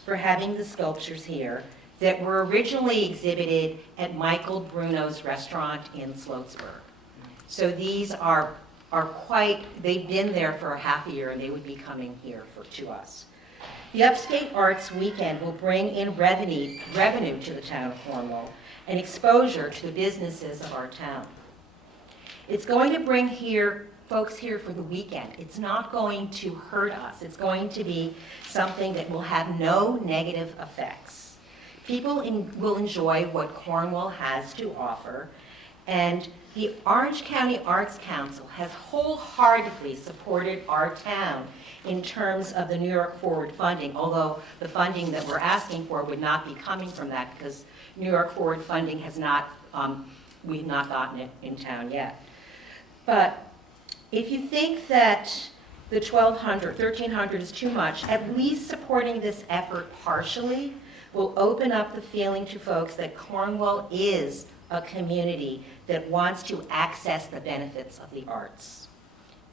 for having the sculptures here that were originally exhibited at Michael Bruno's restaurant in Sloatsburg. So these are quite, they've been there for a half a year and they would be coming here to us. The Upstate Arts Weekend will bring in revenue to the town of Cornwall and exposure to the businesses of our town. It's going to bring folks here for the weekend. It's not going to hurt us. It's going to be something that will have no negative effects. People will enjoy what Cornwall has to offer, and the Orange County Arts Council has wholeheartedly supported our town in terms of the New York Forward funding, although the funding that we're asking for would not be coming from that because New York Forward funding has not, we've not gotten it in town yet. But if you think that the $1,300 is too much, at least supporting this effort partially will open up the feeling to folks that Cornwall is a community that wants to access the benefits of the arts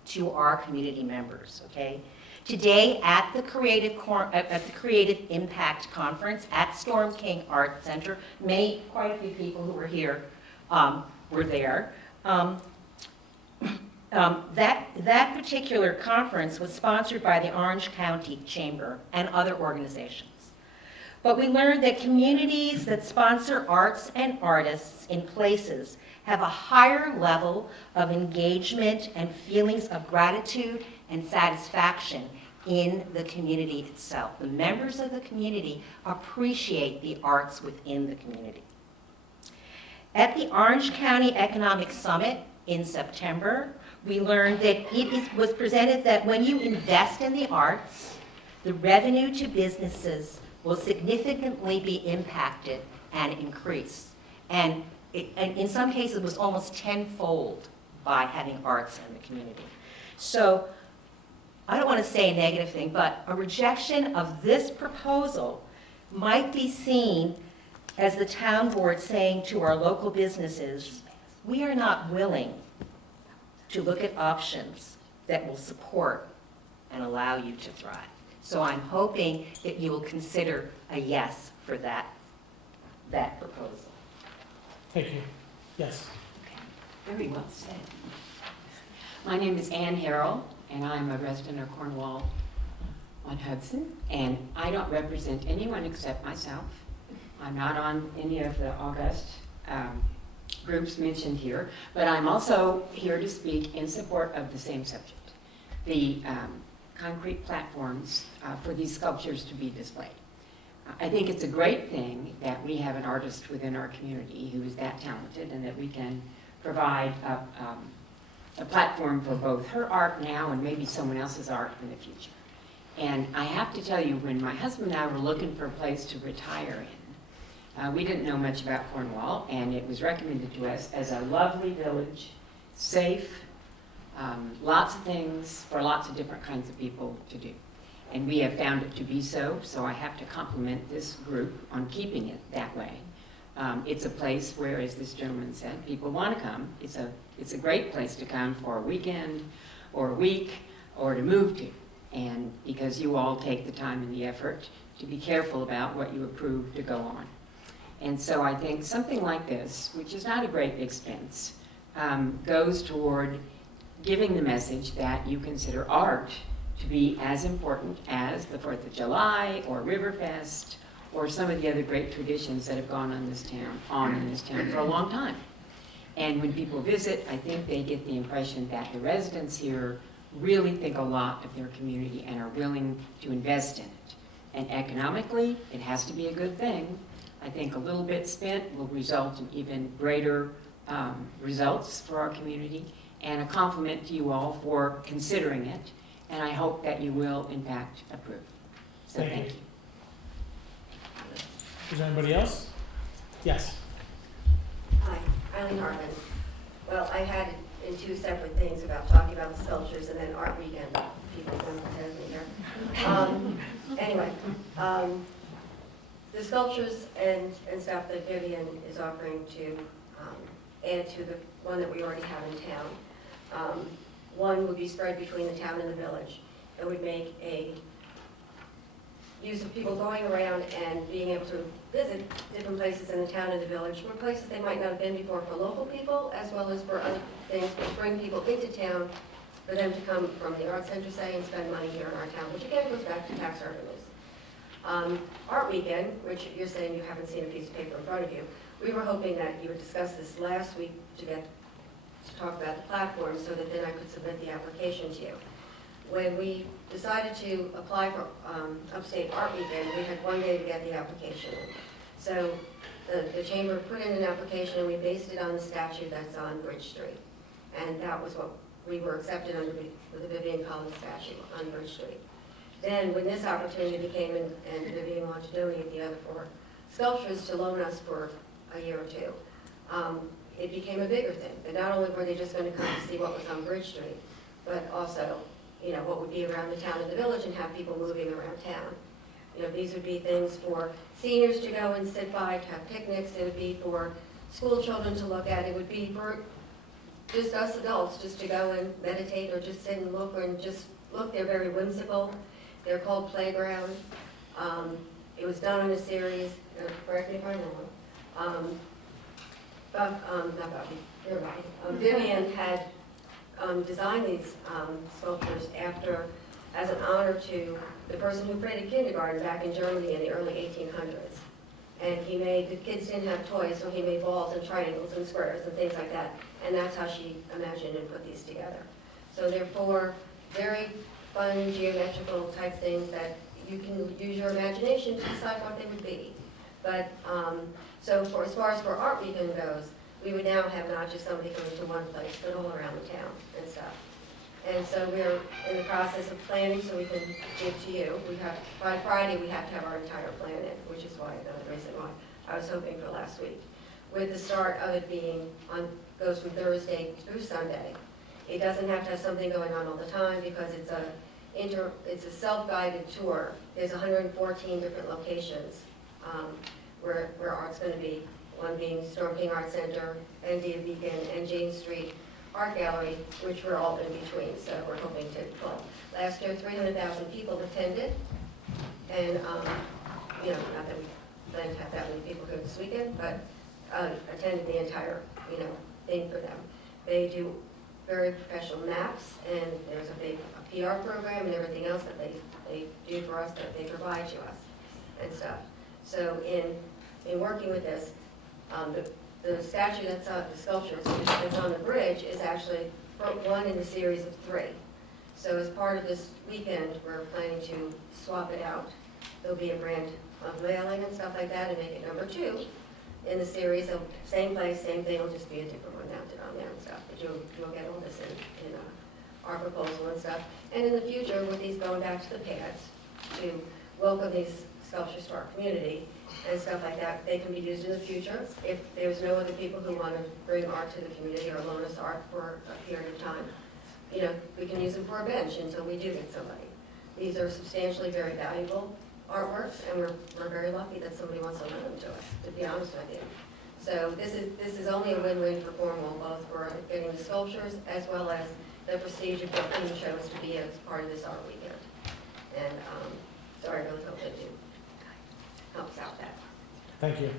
to our community members, okay? Today at the Creative Impact Conference at Storm King Art Center, quite a few people who were here were there. That particular conference was sponsored by the Orange County Chamber and other organizations. But we learned that communities that sponsor arts and artists in places have a higher level of engagement and feelings of gratitude and satisfaction in the community itself. The members of the community appreciate the arts within the community. At the Orange County Economic Summit in September, we learned that it was presented that when you invest in the arts, the revenue to businesses will significantly be impacted and increase. And in some cases, it was almost tenfold by having arts in the community. So I don't want to say a negative thing, but a rejection of this proposal might be seen as the town board saying to our local businesses, we are not willing to look at options that will support and allow you to thrive. So I'm hoping that you will consider a yes for that proposal. Thank you. Yes. Very well said. My name is Ann Harrell, and I'm a resident of Cornwall on Hudson, and I don't represent anyone except myself. I'm not on any of the august groups mentioned here, but I'm also here to speak in support of the same subject, the concrete platforms for these sculptures to be displayed. I think it's a great thing that we have an artist within our community who is that talented and that we can provide a platform for both her art now and maybe someone else's art in the future. And I have to tell you, when my husband and I were looking for a place to retire in, we didn't know much about Cornwall, and it was recommended to us as a lovely village, safe, lots of things for lots of different kinds of people to do. And we have found it to be so I have to compliment this group on keeping it that way. It's a place where, as this gentleman said, people want to come. It's a great place to come for a weekend or a week or to move to. And because you all take the time and the effort to be careful about what you approve to go on. And so I think something like this, which is not a great expense, goes toward giving the message that you consider art to be as important as the 4th of July or Riverfest or some of the other great traditions that have gone on in this town for a long time. And when people visit, I think they get the impression that the residents here really think a lot of their community and are willing to invest in it. And economically, it has to be a good thing. I think a little bit spent will result in even greater results for our community, and a compliment to you all for considering it, and I hope that you will, in fact, approve. So Thank thank you. you. Is there anybody else? Yes. Hi, Eileen Hartman. Well, I had it in two separate things about talking about the sculptures and then art weekend. People don't have me here. Anyway, the sculptures and stuff that Vivian is offering to add to the one that we already have in town. One would be spread between the town and the village. It would make a use of people going around and being able to visit different places in the town and the village, were places they might not have been before for local people, as well as for other things which bring people into town, for them to come from the art center, say, and spend money here in our town, which again goes back to tax revenues. Art weekend, which you're saying you haven't seen a piece of paper in front of you, we were hoping that you would discuss this last week to talk about the platform, so that then I could submit the application to you. When we decided to apply for Upstate Art Weekend, we had one day to get the application in. So the chamber put in an application, and we based it on the statute that's on Bridge Street. And that was what we were accepted under the Vivian Collins statute on Bridge Street. Then when this opportunity came in, and Vivian wanted to donate the other 4 sculptures to loan us for a year or 2, it became a bigger thing. But not only were they just going to come to see what was on Bridge Street, but also, you know, what would be around the town and the village, and have people moving around town. You know, these would be things for seniors to go and sit by, to have picnics. It would be for school children to look at. It would be for just us adults just to go and meditate, or just sit and look, and just look. They're very whimsical. They're called Playground. It was done in a series, correct me if I'm wrong. Not Bobby, you're Bobby. Vivian had designed these sculptures as an honor to the person who created kindergarten back in Germany in the early 1800s. And the kids didn't have toys, so he made balls and triangles and squares and things like that. And that's how she imagined and put these together. So they're 4 very fun geometrical type things that you can use your imagination to decide what they would be. But so as far as for Art Weekend goes, we would now have not just somebody coming to one place, but all around the town and stuff. And so we're in the process of planning, so we can give to you. By Friday, we have to have our entire plan in, which is why, another reason why I was hoping for last week. With the start of it being goes from Thursday through Sunday. It doesn't have to have something going on all the time, because it's a self-guided tour. There's 114 different locations where art's going to be. One being Storm King Art Center, India Beacon, and Jane Street Art Gallery, which we're all in between, so we're hoping to pull. Last year, 300,000 people attended, and, you know, not that we plan to have that many people here this weekend, but attended the entire, you know, thing for them. They do very professional maps, and there's a PR program and everything else that they do for us, that they provide to us and stuff. So in working with this, the statue that's on the sculpture that's on the bridge is actually one in the series of 3. So as part of this weekend, we're planning to swap it out. There'll be a brand unveiling and stuff like that, and make it number 2 in the series of same place, same thing. It'll just be a different one mounted on there and stuff. But you'll get all this in our proposal and stuff. And in the future, with these going back to the pads to welcome these sculptures to our community and stuff like that, they can be used in the future. If there's no other people who want to bring art to the community or loan us art for a period of time, you know, we can use them for a bench until we do get somebody. These are substantially very valuable artworks, and we're very lucky that somebody wants to lend them to us, to be honest with you. So this is only a win-win for Cornwall, both for getting the sculptures as well as the prestige of booking shows to be as part of this art weekend. And so I really hope that you helps out that. Thank you.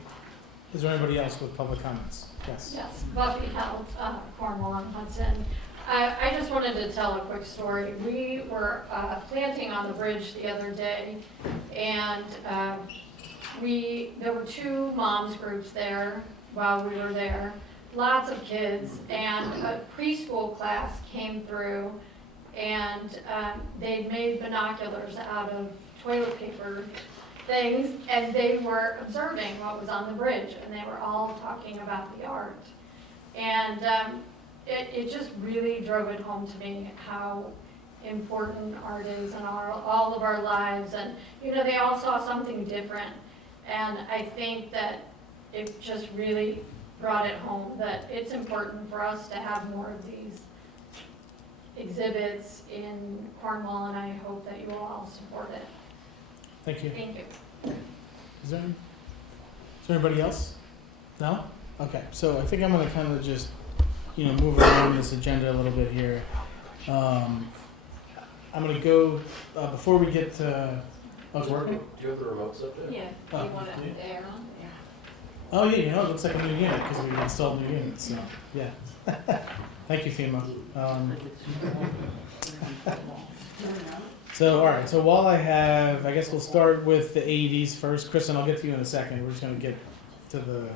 Is there anybody else with public comments? Yes. Yes, Buffy Held, Cornwall on Hudson. I just wanted to tell a quick story. We were planting on the bridge the other day, and there were 2 moms groups there while we were there, lots of kids, and a preschool class came through, and they'd made binoculars out of toilet paper, things, and they were observing what was on the bridge, and they were all talking about the art. And it just really drove it home to me how important art is in all of our lives. And, you know, they all saw something different. And I think that it just really brought it home that it's important for us to have more of these exhibits in Cornwall, and I hope that you will all support it. Thank you. Thank you. Is there anybody else? No? Okay, so I think I'm gonna kind of just, move around this agenda a little bit here. I'm gonna go, before we get to, oh, it's working? Do you have the remotes up there? Yeah, Oh, you want yeah. it there on? Yeah. Oh, yeah, it looks like a new unit, because we installed new units, so, yeah. Thank you, FEMA. So, all right, so while I guess we'll start with the AEDs first. Kristen, I'll get to you in a second. We're just gonna get to the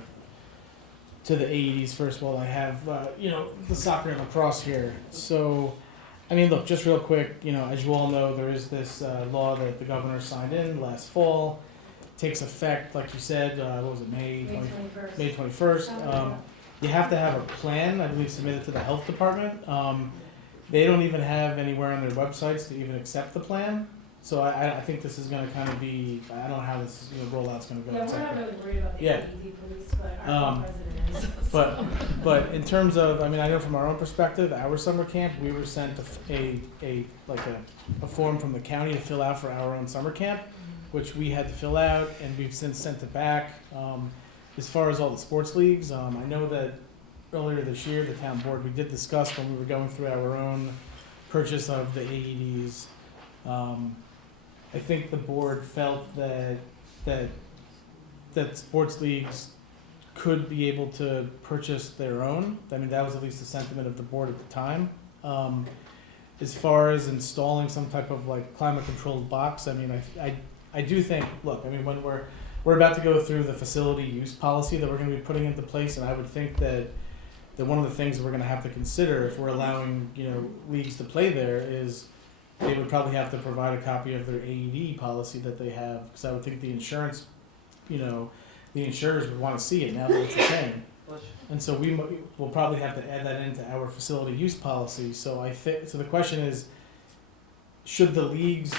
AEDs first while I have, the soccer and lacrosse here. So, I mean, look, just real quick, as you all know, there is this law that the governor signed in last fall. Takes effect, like you said, what was it, May 21st. May 21st. You have to have a plan, I believe, submitted to the health department. They don't even have anywhere on their websites to even accept the plan. So I think this is going to kind of be, I don't know how this rollout's going to go. Yeah, we're not really worried about the Yeah. AED police, but our president is. But in terms of, I know from our own perspective, our summer camp, we were sent a form from the county to fill out for our own summer camp, which we had to fill out, and we've since sent it back. As far as all the sports leagues, I know that earlier this year, the town board, we did discuss when we were going through our own purchase of the AEDs. I think the board felt that sports leagues could be able to purchase their own. I mean, that was at least the sentiment of the board at the time. As far as installing some type of climate controlled box, I mean, I do think, look, I mean, when we're about to go through the facility use policy that we're going to be putting into place, and I would think that one of the things that we're going to have to consider if we're allowing leagues to play there is they would probably have to provide a copy of their AED policy that they have, because I would think the insurance, the insurers would want to see it now that it's a thing. And so we'll probably have to add that into our facility use policy. So so the question is, do the leagues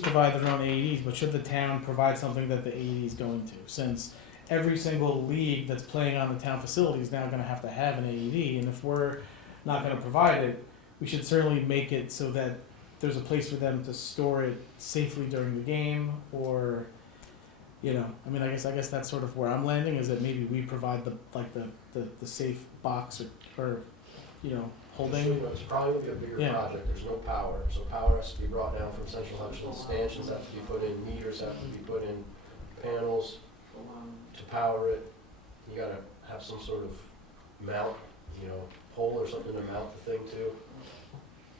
provide their own AEDs, but should the town provide something that the AED is going to? Since every single league that's playing on the town facility is now going to have an AED, and if we're not going to provide it, we should certainly make it so that there's a place for them to store it safely during the game, or, I mean, I guess that's sort of where I'm landing, is that maybe we provide the safe box or holding. It's probably gonna be a bigger project, there's no power, so power has to be brought down from Central Hutchins, stanchions have to be put in, meters have to be put in, panels to power it. You gotta have some sort of mount, pole or something to mount the thing to.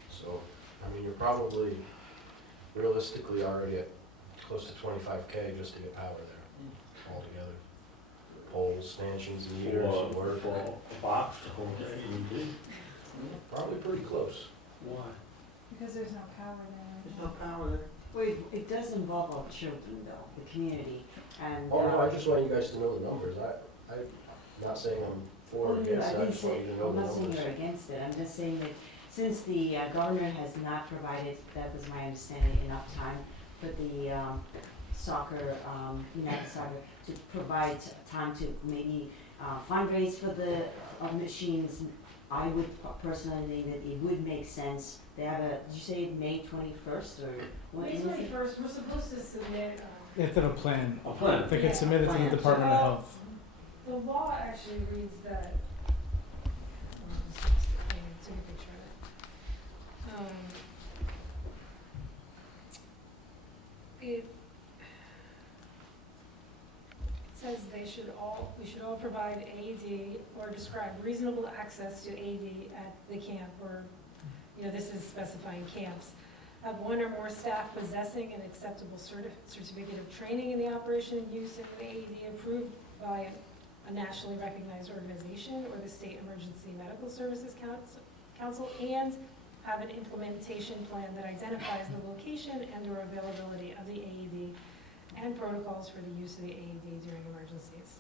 So, I mean, you're probably realistically already at close to $25K just to get power there altogether. Poles, stanchions, meters, work. For a box to hold that AED? Probably pretty close. Why? Because there's no power there. There's no power there. Wait, it does involve our children though, the community, and. Oh, no, I just want you guys to know the numbers. I'm not saying I'm for or against it, I just want you to know the I'm not saying numbers. you're against it, I'm just saying that since the governor has not provided, that was my understanding, enough time for the soccer, United Soccer, to provide time to maybe fundraise for the machines, I would personally think that it would make sense. They have did you say May 21st or what? May 21st, we're supposed to submit. They have to have a plan. A plan. They get submitted to the Department of Health. The law actually reads that. Take a picture of it. It says we should all provide AED or describe reasonable access to AED at the camp, or, this is specifying camps. Have one or more staff possessing an acceptable certificate of training in the operation and use of an AED approved by a nationally recognized organization or the State Emergency Medical Services Council, and have an implementation plan that identifies the location and/or availability of the AED and protocols for the use of the AED during emergencies.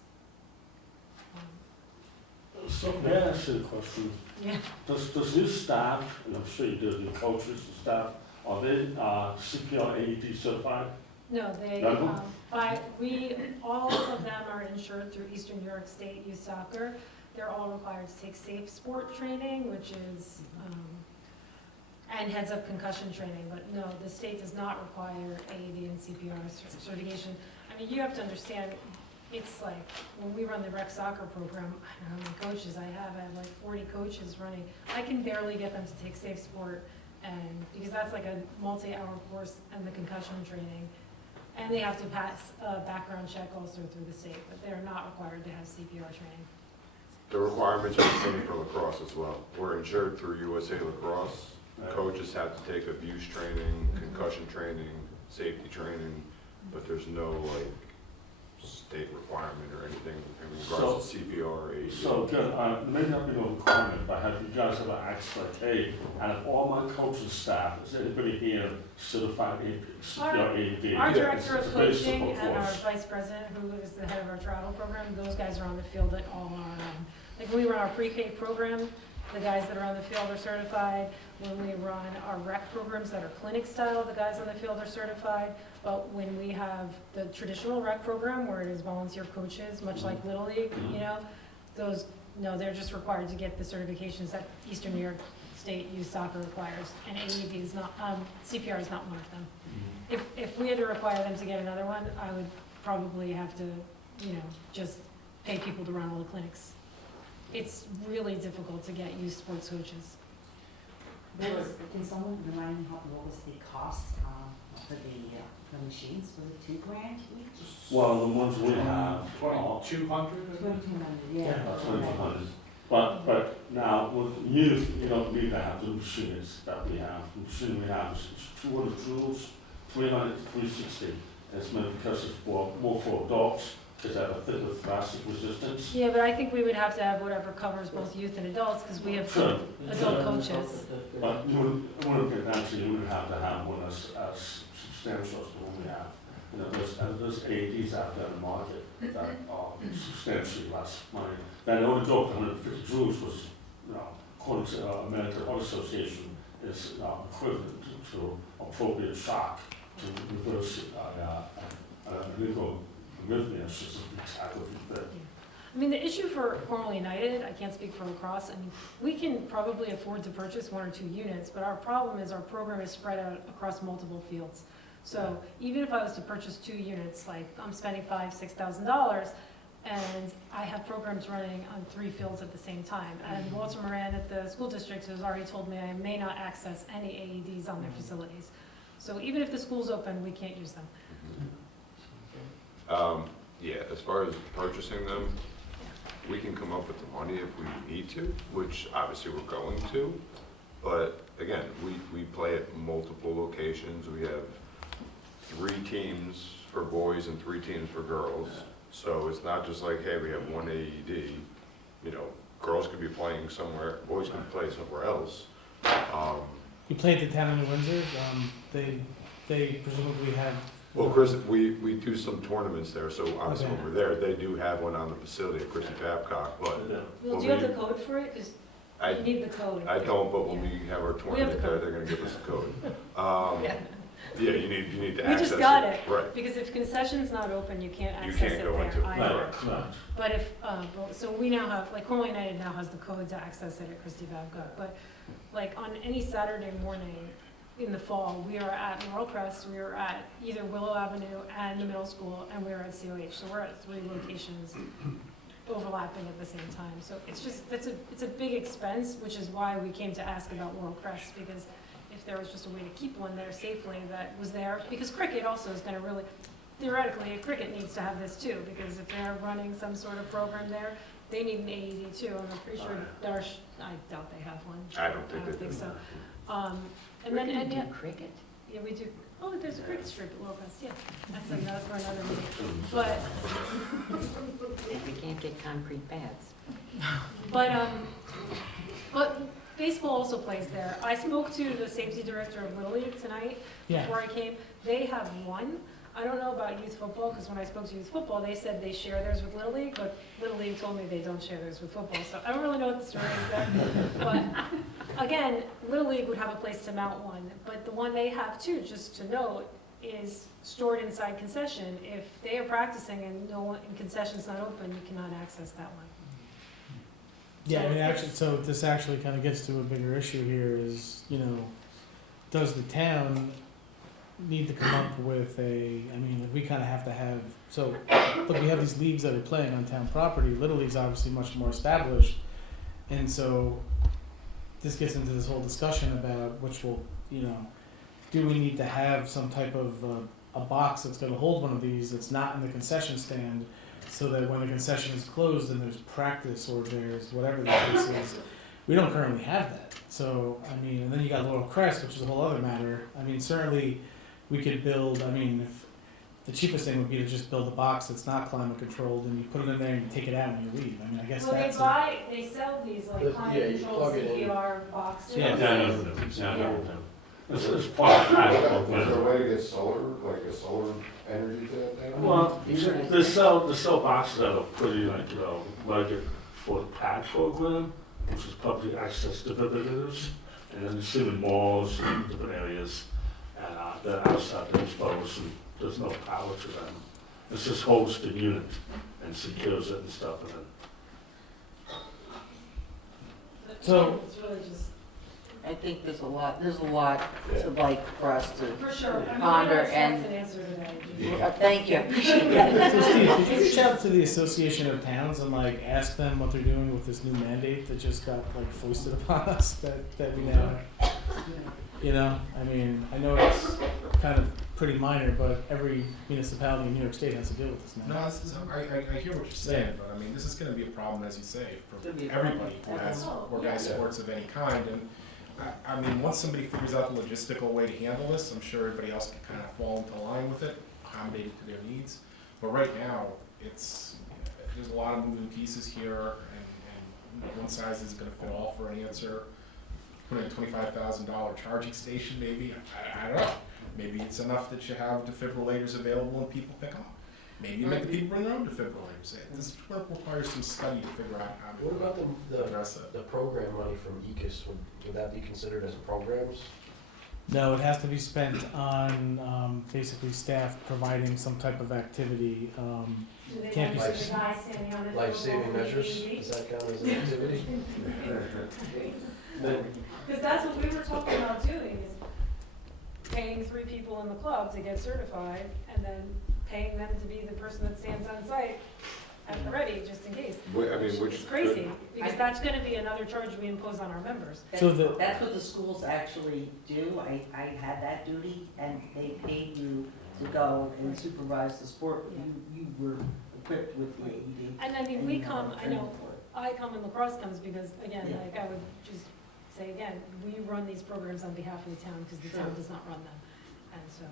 So may I ask you a question? Yeah. Does this staff, and I'm sure you do, the coaches and staff, are they CPR AED certified? No, they, None of them? all of them are insured through Eastern New York State Youth Soccer. They're all required to take safe sport training, which is, and heads-up concussion training, but no, the state does not require AED and CPR certification. I mean, you have to understand, it's like, when we run the rec soccer program, I don't know how many coaches I have like 40 coaches running. I can barely get them to take safe sport, and because that's like a multi-hour course and the concussion training. And they have to pass a background check also through the state, but they're not required to have CPR training. The requirements are the same for lacrosse as well. We're insured through USA Lacrosse. Coaches have to take abuse training, concussion training, safety training, but there's no like state requirement or anything in regards to CPR. AED. So, maybe not be no requirement, but have you guys ever asked like, hey, out of all my coaching staff, is anybody here certified CPR AED? Our director It's of a very coaching simple and our course. vice president, who is the head of our travel program, those guys are on the field at all our, like when we run our pre-K program, the guys that are on the field are certified. When we run our rec programs that are clinic style, the guys on the field are certified. But when we have the traditional rec program where it is volunteer coaches, much like Little League, you know, those, no, they're just required to get the certifications that Eastern New York State Youth Soccer requires. And AED is not, CPR is not one of them. If we had to require them to get another one, I would probably have to, you know, just pay people to run all the clinics. It's really difficult to get youth sports coaches. Can someone remind me what was the cost for the machines? Was it $2,000 each? Well, the ones we have, 2,200? 2,200, yeah. That's 2,200. But now with youth, you don't need to have the machines that we have. The machine we have is 200 joules, 300 to 360. It's meant because it's more for adults, because they have a thicker thoracic resistance. Yeah, but I think we would have to have whatever covers both youth and adults, because we have adult coaches. But you wouldn't have to have one as substantial as the one we have. You know, there's AEDs out there in the market that are substantially less money. Now, the only joke, 150 joules was, you know, according to American Heart Association, is equivalent to appropriate shock to reverse illegal arrhythmia system attack would be fit. I mean, the issue for Cornwall United, I can't speak for lacrosse, I mean, we can probably afford to purchase 1 or 2 units, but our problem is our program is spread out across multiple fields. So even if I was to purchase 2 units, like I'm spending $5,000, $6,000, and I have programs running on 3 fields at the same time. And Walter Moran at the school district has already told me I may not access any AEDs on their facilities. So even if the school's open, we can't use them. Yeah, as far as purchasing them, we can come up with the money if we need to, which obviously we're going to. But again, we play at multiple locations. We have 3 teams for boys and 3 teams for girls. So it's not just like, hey, we have 1 AED. You know, girls could be playing somewhere, boys could play somewhere else. We played the town of New Windsor. They presumably have. Well, Chris, we do some tournaments there, so obviously Okay. when we're there, they do have one on the facility at Christie Babcock, but. Well, do you have the code for it? Because you need the code. I don't, but when we have our tournament there, code. they're gonna give us the code. Yeah. Yeah, you need to We access it. just got it. Right. Because if concession's not open, you can't You access can't it go there into it. either. No. But if, so we now have, like Cornwall United now has the code to access it at Christie Babcock. But like on any Saturday morning in the fall, we are at Laurel Crest, we are at either Willow Avenue and the middle school, and we are at COH. So we're at 3 locations overlapping at the same time. So it's just, it's a big expense, which is why we came to ask about Laurel Crest, because if there was just a way to keep one there safely that was there, because cricket also is gonna really, theoretically, cricket needs to have this too, because if they're running some sort of program there, they need an AED too, and I'm pretty sure Darsh, I doubt they have one. I don't think they do. so. And then, and yeah, cricket. yeah, we do, oh, there's a cricket strip at Laurel Crest, yeah, that's another, for another meeting, but, We can't get concrete pads. but baseball also plays there. I spoke to the safety director of Little League tonight Yeah. before I came. They have one. I don't know about youth football, because when I spoke to youth football, they said they share theirs with Little League, but Little League told me they don't share theirs with football, so I don't really know what the story is there. But again, Little League would have a place to mount one, but the one they have too, just to note, is stored inside concession. If they are practicing and no one, and concession's not open, you cannot access that one. Yeah, I So mean, it's- actually, so this actually kind of gets to a bigger issue here is, you know, does the town need to come up with I mean, we kind of have to have, so, look, we have these leagues that are playing on town property. Little League's obviously much more established. And so this gets into this whole discussion about which will, you know, do we need to have some type of a box that's going to hold one of these that's not in the concession stand, so that when the concession is closed and there's practice or there's whatever the case is, we don't currently have that. So, I mean, and then you got Laurel Crest, which is a whole other matter. I mean, certainly we could build, I mean, if the cheapest thing would be to just build a box that's not climate controlled and you put it in there and you take it out when you leave. I mean, I guess Well, that's they sell these Yeah, like you climate control plug it in. CPR boxes. Yeah. It's part of the Is plan. there a way to get solar, like a solar energy to that thing? Well, they sell boxes that are pretty, like, you know, rugged for the PAD program, which is public access to visitors, and then you see in malls and different areas, and they're outside, they're exposed, and there's no power to them. It's just holds the unit and secures it and stuff, and then So- It's really just, I think there's a lot to like for us to for sure. I mean, ponder I don't expect and, an answer today. thank you, appreciate that. So Steve, could you reach out to the Association of Towns and like ask them what they're doing with this new mandate that just got like foisted upon us that we now have? You know, I mean, I know it's kind of pretty minor, but every municipality in New York State has to deal with this now. No, I hear what you're saying, but I mean, this is gonna be a problem, as you say, for everybody who has organized sports of any kind. And I mean, once somebody figures out the logistical way to handle this, I'm sure everybody else can kind of fall into line with it, accommodate it to their needs. But right now, there's a lot of moving pieces here, and one size isn't gonna fit all for an answer. Put in a $25,000 charging station, maybe, I don't know. Maybe it's enough that you have defibrillators available and people pick them up. Maybe you make the people bring their own defibrillators. This work requires some study to figure out how What about to address it. the program money from ECAS, would that be considered as programs? No, it has to be spent on basically staff providing some type of activity. Do they Can't be have s- the guy standing on the Life-saving football measures, maybe? does that count as an activity? Because that's what we were talking about doing, is paying 3 people in the club to get certified, and then paying them to be the person that stands on site at the ready, just in case. It's crazy, because that's gonna be another charge we impose on our members. So That's what the schools actually do. I had that duty, and they paid you to go and supervise the sport. You were equipped with the AED. And I mean, and we you had come, a I training know, for it. I come and lacrosse comes because, again, Yeah. like, I would just say again, we run these programs on behalf of the town, because the town does not run them, and so.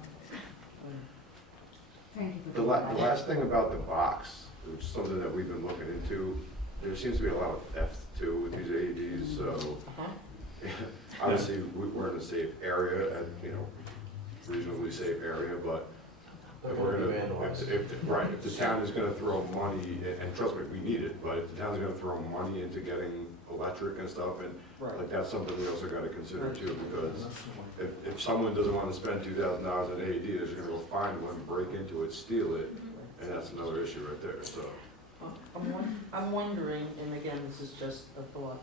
Thank you for The last thing about the box, which is something that we've been looking into, there seems to be a lot of theft too with these AEDs, so obviously we're in a safe area, and, you know, reasonably safe area, but if we're gonna, if the town is gonna throw money, and trust me, we need it, but if the town's gonna throw money into getting electric and stuff, and like, that's something we also gotta consider too, because if someone doesn't wanna spend $2,000 on an AED, they're just gonna go find one, break into it, steal it, and that's another issue right there, so. I'm wondering, and again, this is just a thought,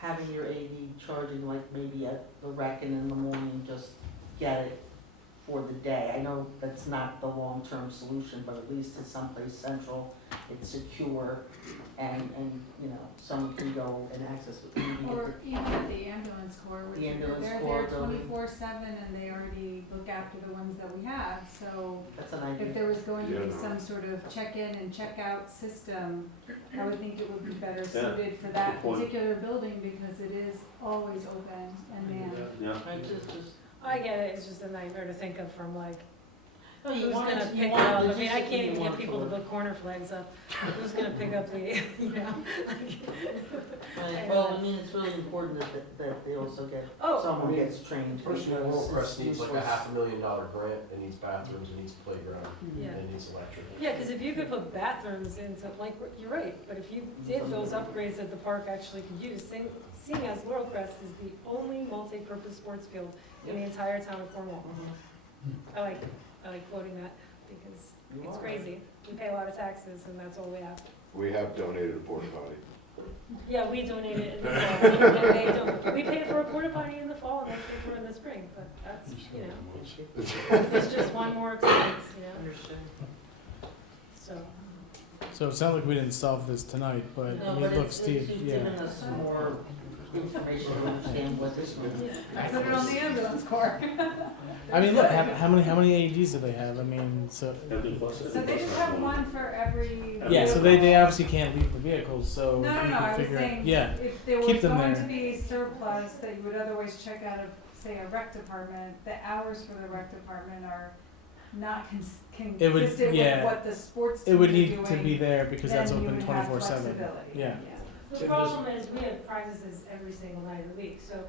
having your AED charging like maybe at the rec and in the morning, just get it for the day. I know that's not the long-term solution, but at least it's someplace central, it's secure, and you know, someone can go and access it. Or even at the ambulance corps, which The ambulance they're corps there building. 24/7 and they already look after the ones that we have, so That's an idea. if there was going to Yeah, be no. some sort of check-in and check-out system, I would think it would be better Yeah, suited for that good point. particular building because it is always open and manned. Yeah. Right, just I get it, it's just a nightmare to think of from like, Oh, you who's want gonna it- you pick it want up? it I mean, I logistically, can't even you want get it people to to put corner flags up. Who's gonna pick up the, you know? Right, well, I mean, it's really important that they also get, Oh. someone gets trained. Personally, because Laurel Crest it's needs like a useless. $500,000 grant, it needs bathrooms, it needs playground, Yeah. and it needs electric. Yeah, because if you could put bathrooms into, like, you're right, but if you did those upgrades that the park actually could use, seeing as Laurel Crest is the only multi-purpose sports field in the entire town of Cornwall. I like quoting that because it's crazy. We pay a lot of taxes and that's all we have. We have donated a porta potty. Yeah, we donate it in the fall, and they don't. We pay for a porta potty in the fall and they pay for it in the spring, but that's, you know, it's just one more expense, you know? Understood. So it sounds like we didn't solve this tonight, but I No, mean, but look, it's Steve, you've yeah. given us more information to understand what this means. Put it on the ambulance corps. I mean, look, how many AEDs do they have? I mean, so. So they just have one for every. Yeah, so they obviously can't leave the vehicles, so No, if no, we no, I can was figure, saying, yeah, if there keep was them going there. to be surplus that you would otherwise check out of, say, a rec department, the hours for the rec department are not It would- consistent yeah. with what the sports It teams would are need to doing, be there because that's then you open would have 24/7. flexibility. Yeah. The problem is we have practices every single night of the week, so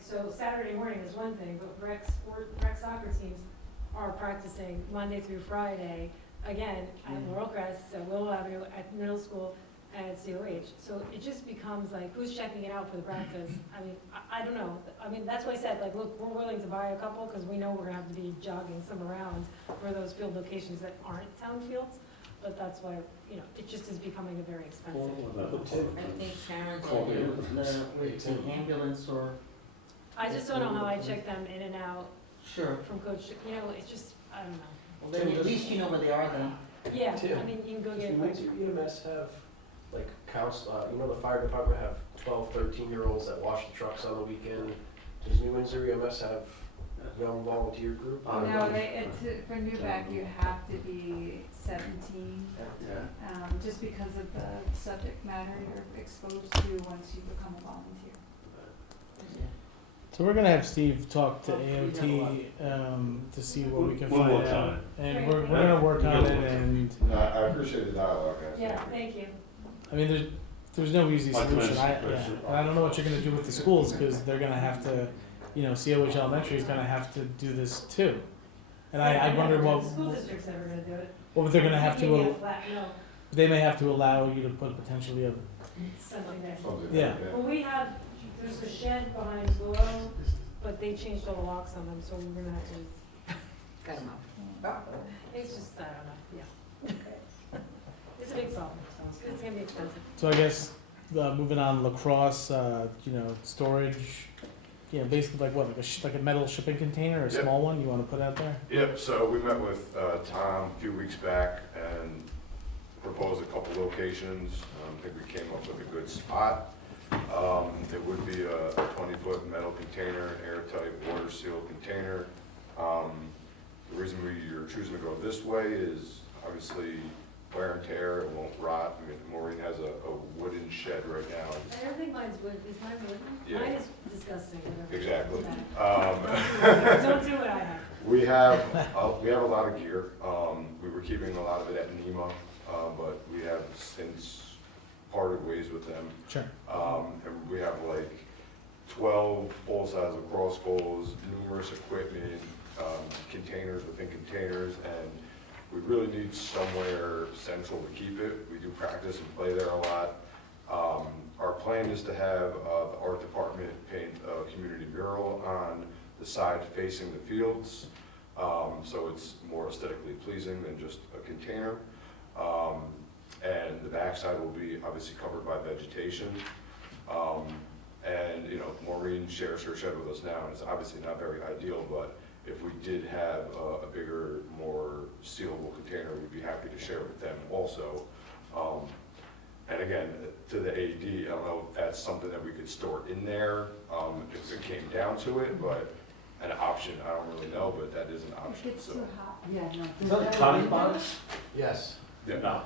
so Saturday morning is one thing, but rec soccer teams are practicing Monday through Friday, again, at Laurel Crest, at Willow Avenue, at middle school, and at COH. So it just becomes like, who's checking it out for the practice? I mean, I don't know. I mean, that's why I said, like, look, we're willing to buy a couple, because we know we're gonna have to be jogging some around for those field locations that aren't town fields. But that's why, you know, it just is becoming a very expensive. I think Karen said with the ambulance or. I just don't know how I check them in and out Sure. from coach, you know, it's just, I don't know. Well, then at least you know where they are then. Yeah, Tim, I mean, you can go Does get New like, Windsor EMS have, like, you know, the fire department have 12, 13-year-olds that wash the trucks on the weekend? Does New Windsor EMS have a young volunteer group? No, for Newbeck, you have to be 17, just because of the subject matter you're exposed to once you become a volunteer. So we're gonna have Steve talk to AOT to see what we can find out, and we're gonna work on it. And No, I appreciate the dialogue, guys. yeah, thank you. I mean, there's no easy solution. And I don't know what you're gonna do with the schools because they're gonna have to, you know, COH Elementary is gonna have to do this too. And I wonder what. The school district's never gonna do it. Well, but they're gonna have Give me a to. flat no, They may have to allow you to put potentially a. something there. Yeah. Well, there's a shed behind Willow, but they changed all the locks on them, so we're gonna have to. Cut them off. It's just, I don't know, yeah. It's a big problem, so it's gonna be expensive. So I guess moving on, lacrosse, you know, storage. Yeah, basically like what, like a metal shipping container, a Yep. small one you want to put out there? Yep, so we met with Tom a few weeks back and proposed a couple locations. I think we came up with a good spot. It would be a 20-foot metal container, an airtight water sealed container. The reason we are choosing to go this way is obviously wear and tear, it won't rot. I mean, Maureen has a wooden shed right now. I don't think mine's wood, is mine wood? Yeah. Mine is disgusting. whatever. Exactly. Don't do what I have. We have a lot of gear. We were keeping a lot of it at NEMA, but we have since parted ways with them. Sure. And we have like 12 full-size lacrosse goals, numerous equipment, containers within containers, and we really need somewhere central to keep it. We do practice and play there a lot. Our plan is to have the art department paint a community mural on the side facing the fields, so it's more aesthetically pleasing than just a container. And the backside will be obviously covered by vegetation. And, you know, Maureen shares her shed with us now, and it's obviously not very ideal, but if we did have a bigger, more sealable container, we'd be happy to share with them also. And again, to the AED, I don't know if that's something that we could store in there if it came down to it, but an option, I don't really know, but that is an option, It's so. too hot. Yeah, no. Is that cotton box? Yes. Yeah. No,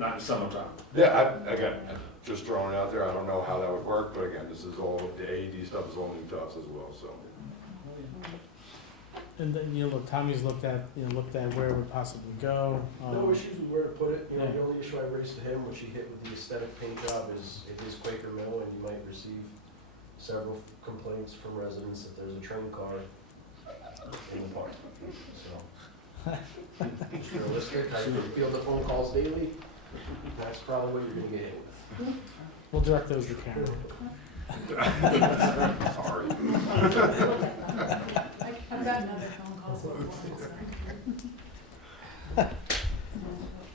not in summertime. Yeah, again, just throwing it out there, I don't know how that would work, but again, this is all, the AED stuff is all new to us as well, so. And then, you know, look, Tommy's looked at where it would possibly go. No issues with where to put it, you know, Yeah. the only issue I raised to him, which he hit with the aesthetic paint job, is it is Quaker Mill, and you might receive several complaints from residents that there's a train car in the park, so. It's realistic, I field the phone calls daily, that's probably what you're gonna get hit with. We'll direct those to Karen. Sorry. I've got another phone call.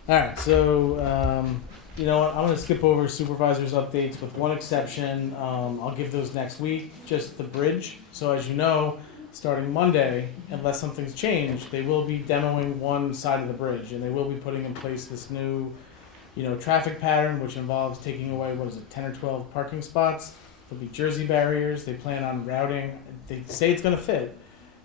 All right, so, you know what, I'm gonna skip over supervisors' updates with one exception. I'll give those next week, just the bridge. So as you know, starting Monday, unless something's changed, they will be demoing one side of the bridge, and they will be putting in place this new, you know, traffic pattern, which involves taking away, 10 or 12 parking spots. There'll be Jersey barriers. They plan on routing, they say it's gonna fit,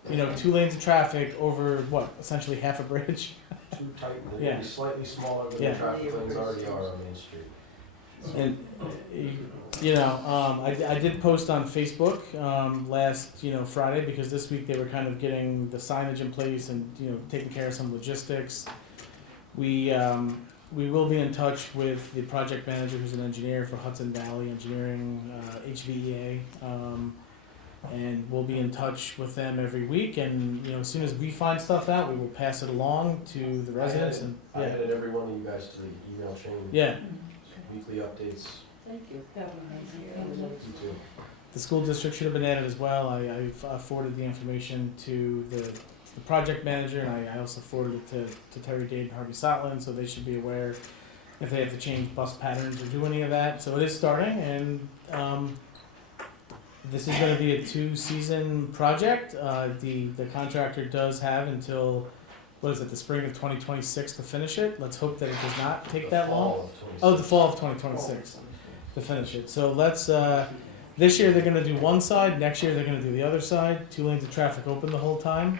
you know, 2 lanes of traffic over, essentially half a bridge? Too tight, they're Yeah. gonna be slightly smaller than Yeah. the traffic lanes already are on Main Street. And, you know, I did post on Facebook last, you know, Friday, because this week they were kind of getting the signage in place and, you know, taking care of some logistics. We will be in touch with the project manager, who's an engineer for Hudson Valley Engineering, HVEA, and we'll be in touch with them every week. And, you know, as soon as we find stuff out, we will pass it along to the residents. And I added every one of you guys to the email chain. Yeah. Weekly updates. Thank you. You too. The school district should have been added as well. I forwarded the information to the project manager, and I also forwarded it to Terry Dade and Harvey Sotland, so they should be aware if they have to change bus patterns or do any of that. So it is starting, and this is going to be a 2-season project. The contractor does have until, the spring of 2026 to finish it. Let's hope that it does not take that long. Oh, the fall of 2026 to finish it. So let's, this year they're gonna do one side, next year they're gonna do the other side, 2 lanes of traffic open the whole time.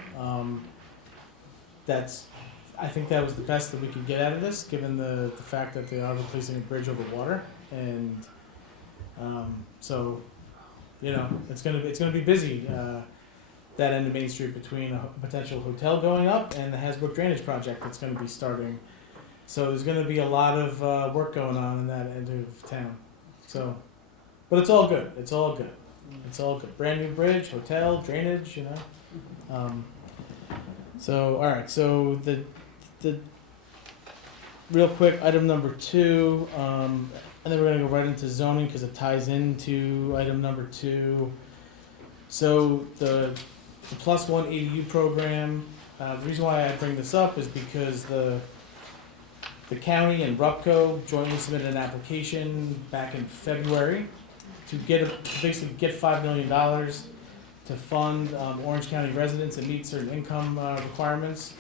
I think that was the best that we could get out of this, given the fact that they are replacing a bridge over water. And, so, you know, it's gonna be busy, that end of Main Street between a potential hotel going up and the Hasbrook Drainage Project that's gonna be starting. So there's gonna be a lot of work going on in that end of town. So, but it's all good. It's all good. It's all good. Brand new bridge, hotel, drainage, you know. So all right. So the real quick item number 2, and then we're gonna go right into zoning because it ties into item number 2. So the +1 ADU program. The reason why I bring this up is because the county and RUPCO jointly submitted an application back in February to basically get $5 million to fund Orange County residents that meet certain income requirements.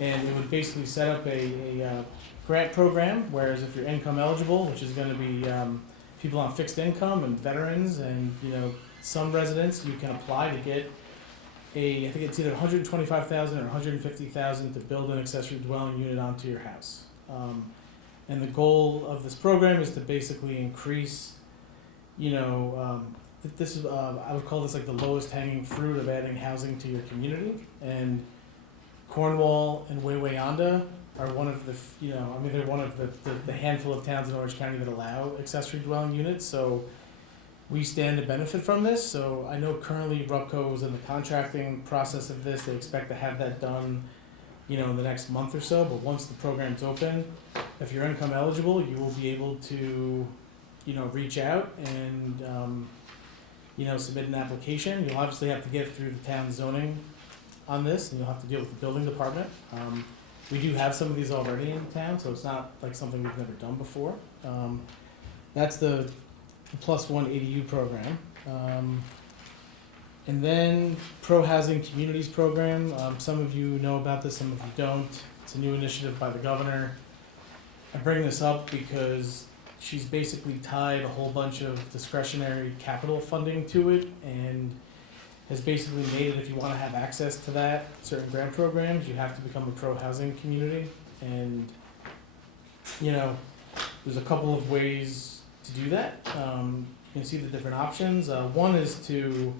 And it would basically set up a grant program, whereas if you're income eligible, which is gonna be people on fixed income and veterans and, you know, some residents, you can apply to get I think it's either $125,000 or $150,000 to build an accessory dwelling unit onto your house. And the goal of this program is to basically increase, you know, this is, I would call this like the lowest hanging fruit of adding housing to your community. And Cornwall and Wawayanda are one of the, you know, I mean, they're one of the handful of towns in Orange County that allow accessory dwelling units. So we stand to benefit from this. So I know currently RUPCO is in the contracting process of this. They expect to have that done, you know, in the next month or so. But once the program's open, if you're income eligible, you will be able to, you know, reach out and, you know, submit an application. You'll obviously have to get through the town zoning on this, and you'll have to deal with the building department. We do have some of these already in town, so it's not like something we've never done before. That's the +1 ADU program. And then Pro Housing Communities Program. Some of you know about this, some of you don't. It's a new initiative by the governor. I bring this up because she's basically tied a whole bunch of discretionary capital funding to it and has basically made it, if you want to have access to that, certain grant programs, you have to become a pro housing community. And, you know, there's a couple of ways to do that. You can see the different options. One is to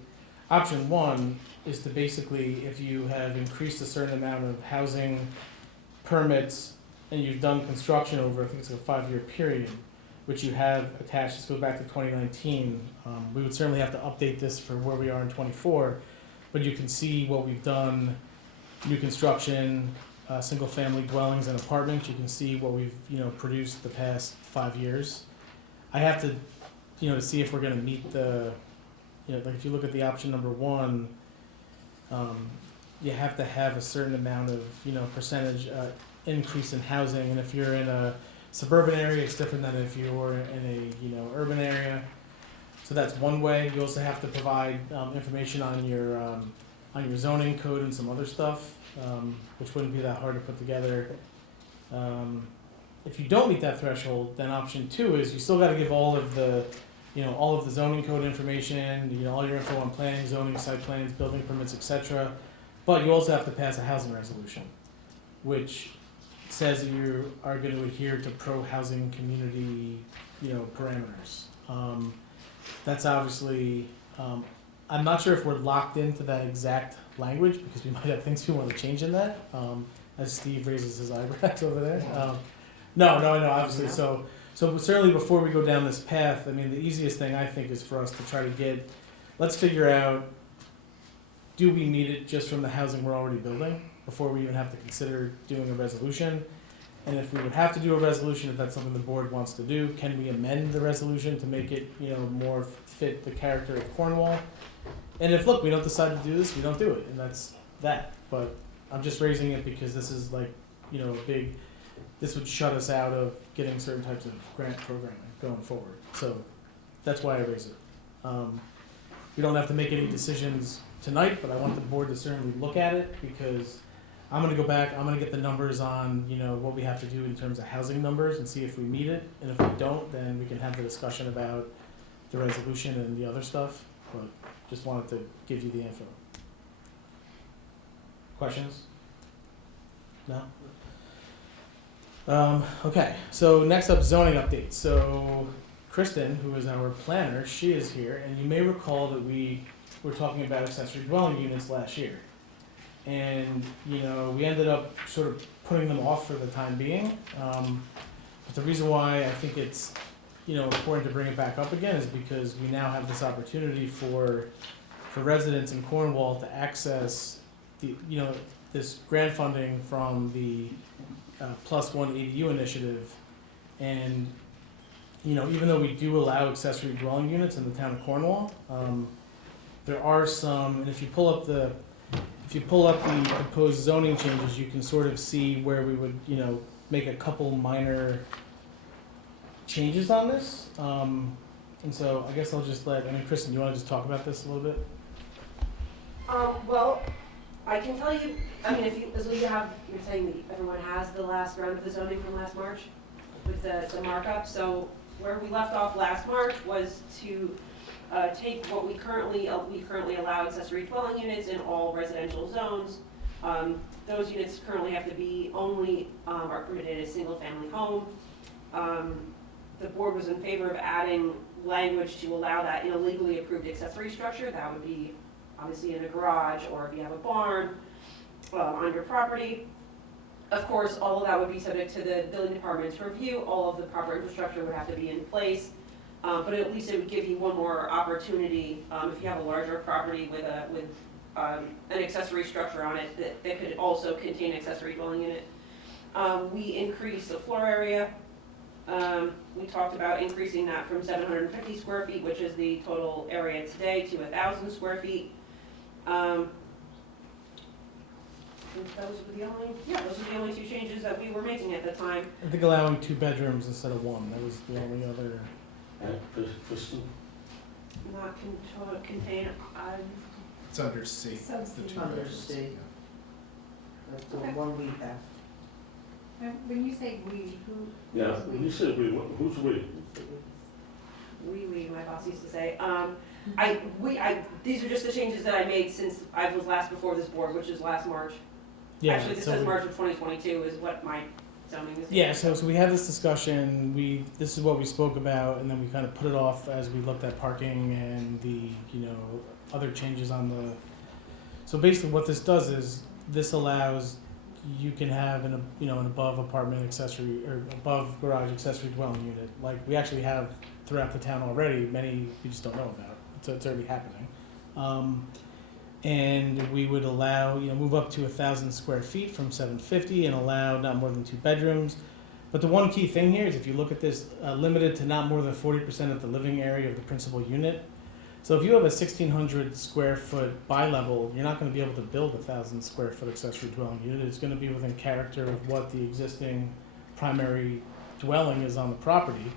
option one is to basically, if you have increased a certain amount of housing permits and you've done construction over, I think it's a 5-year period, which you have attached, this goes back to 2019. We would certainly have to update this for where we are in '24, but you can see what we've done, new construction, single-family dwellings and apartments. You can see what we've, produced the past 5 years. I have to, to see if we're gonna meet the, like if you look at the option number one, you have to have a certain amount of, percentage increase in housing, and if you're in a suburban area, it's different than if you're in a, urban area. So that's one way. You also have to provide information on your zoning code and some other stuff, which wouldn't be that hard to put together. If you don't meet that threshold, then option two is you still got to give all of the zoning code information, all your info on planning, zoning, site plans, building permits, etc. But you also have to pass a housing resolution, which says that you are going to adhere to pro-housing community, parameters. That's obviously, I'm not sure if we're locked into that exact language because we might have things we want to change in that, as Steve raises his eyebrows over there. No, obviously. So certainly before we go down this path, I mean, the easiest thing I think is for us to try to let's figure out, do we meet it just from the housing we're already building before we even have to consider doing a resolution? And if we would have to do a resolution, if that's something the board wants to do, can we amend the resolution to make it, more fit the character of Cornwall? And if, look, we don't decide to do this, we don't do it, and that's that. But I'm just raising it because this is like, this would shut us out of getting certain types of grant programming going forward. So that's why I raise it. We don't have to make any decisions tonight, but I want the board to certainly look at it because I'm gonna go back, I'm gonna get the numbers on, what we have to do in terms of housing numbers and see if we meet it. And if we don't, then we can have the discussion about the resolution and the other stuff, but just wanted to give you the info. Questions? No? Okay, so next up, zoning updates. So Kristen, who is our planner, she is here, and you may recall that we were talking about accessory dwelling units last year. And, we ended up sort of putting them off for the time being. But the reason why I think it's, important to bring it back up again is because we now have this opportunity for residents in Cornwall to access the, this grant funding from the +1 ADU initiative. And, even though we do allow accessory dwelling units in the town of Cornwall, there are some, and if you pull up the proposed zoning changes, you can sort of see where we would, make a couple minor changes on this. And so I guess I'll just Kristen, you want to just talk about this a little bit? Well, I can tell you, you're saying that everyone has the last round of the zoning from last March with the markup. So where we left off last March was to take what we currently allow accessory dwelling units in all residential zones. Those units currently have to be are permitted as single-family home. The board was in favor of adding language to allow that in a legally approved accessory structure. That would be obviously in a garage or if you have a barn on your property. Of course, all of that would be subject to the building department's review. All of the proper infrastructure would have to be in place. But at least it would give you one more opportunity if you have a larger property with an accessory structure on it that could also contain accessory dwelling unit. We increased the floor area. We talked about increasing that from 750 square feet, which is the total area today, to 1,000 square feet. Those were the only two changes that we were making at the time. I think allowing 2 bedrooms instead of 1, that was the only other. Kristen? Not contain, It's under C. Subs-C. The 2 Under bedrooms, C. yeah. That's the one we have. When you say we, who? Yeah, when you say we, who's we? My boss used to say. These are just the changes that I made since I was last before this board, which is last March. Yeah, Actually, this so says March of 2022 is what my zoning is. Yeah, so we had this discussion, this is what we spoke about, and then we kind of put it off as we looked at parking and the, other changes on the, so basically what this does is, this allows, you can have an above apartment accessory, or above garage accessory dwelling unit, like we actually have throughout the town already, many we just don't know about, so it's already happening. And we would allow, move up to 1,000 square feet from 750 and allow not more than 2 bedrooms. But the one key thing here is if you look at this, limited to not more than 40% of the living area of the principal unit. So if you have a 1,600 square foot bi-level, you're not going to be able to build a 1,000 square foot accessory dwelling unit. It's going to be within character of what the existing primary dwelling is on the property,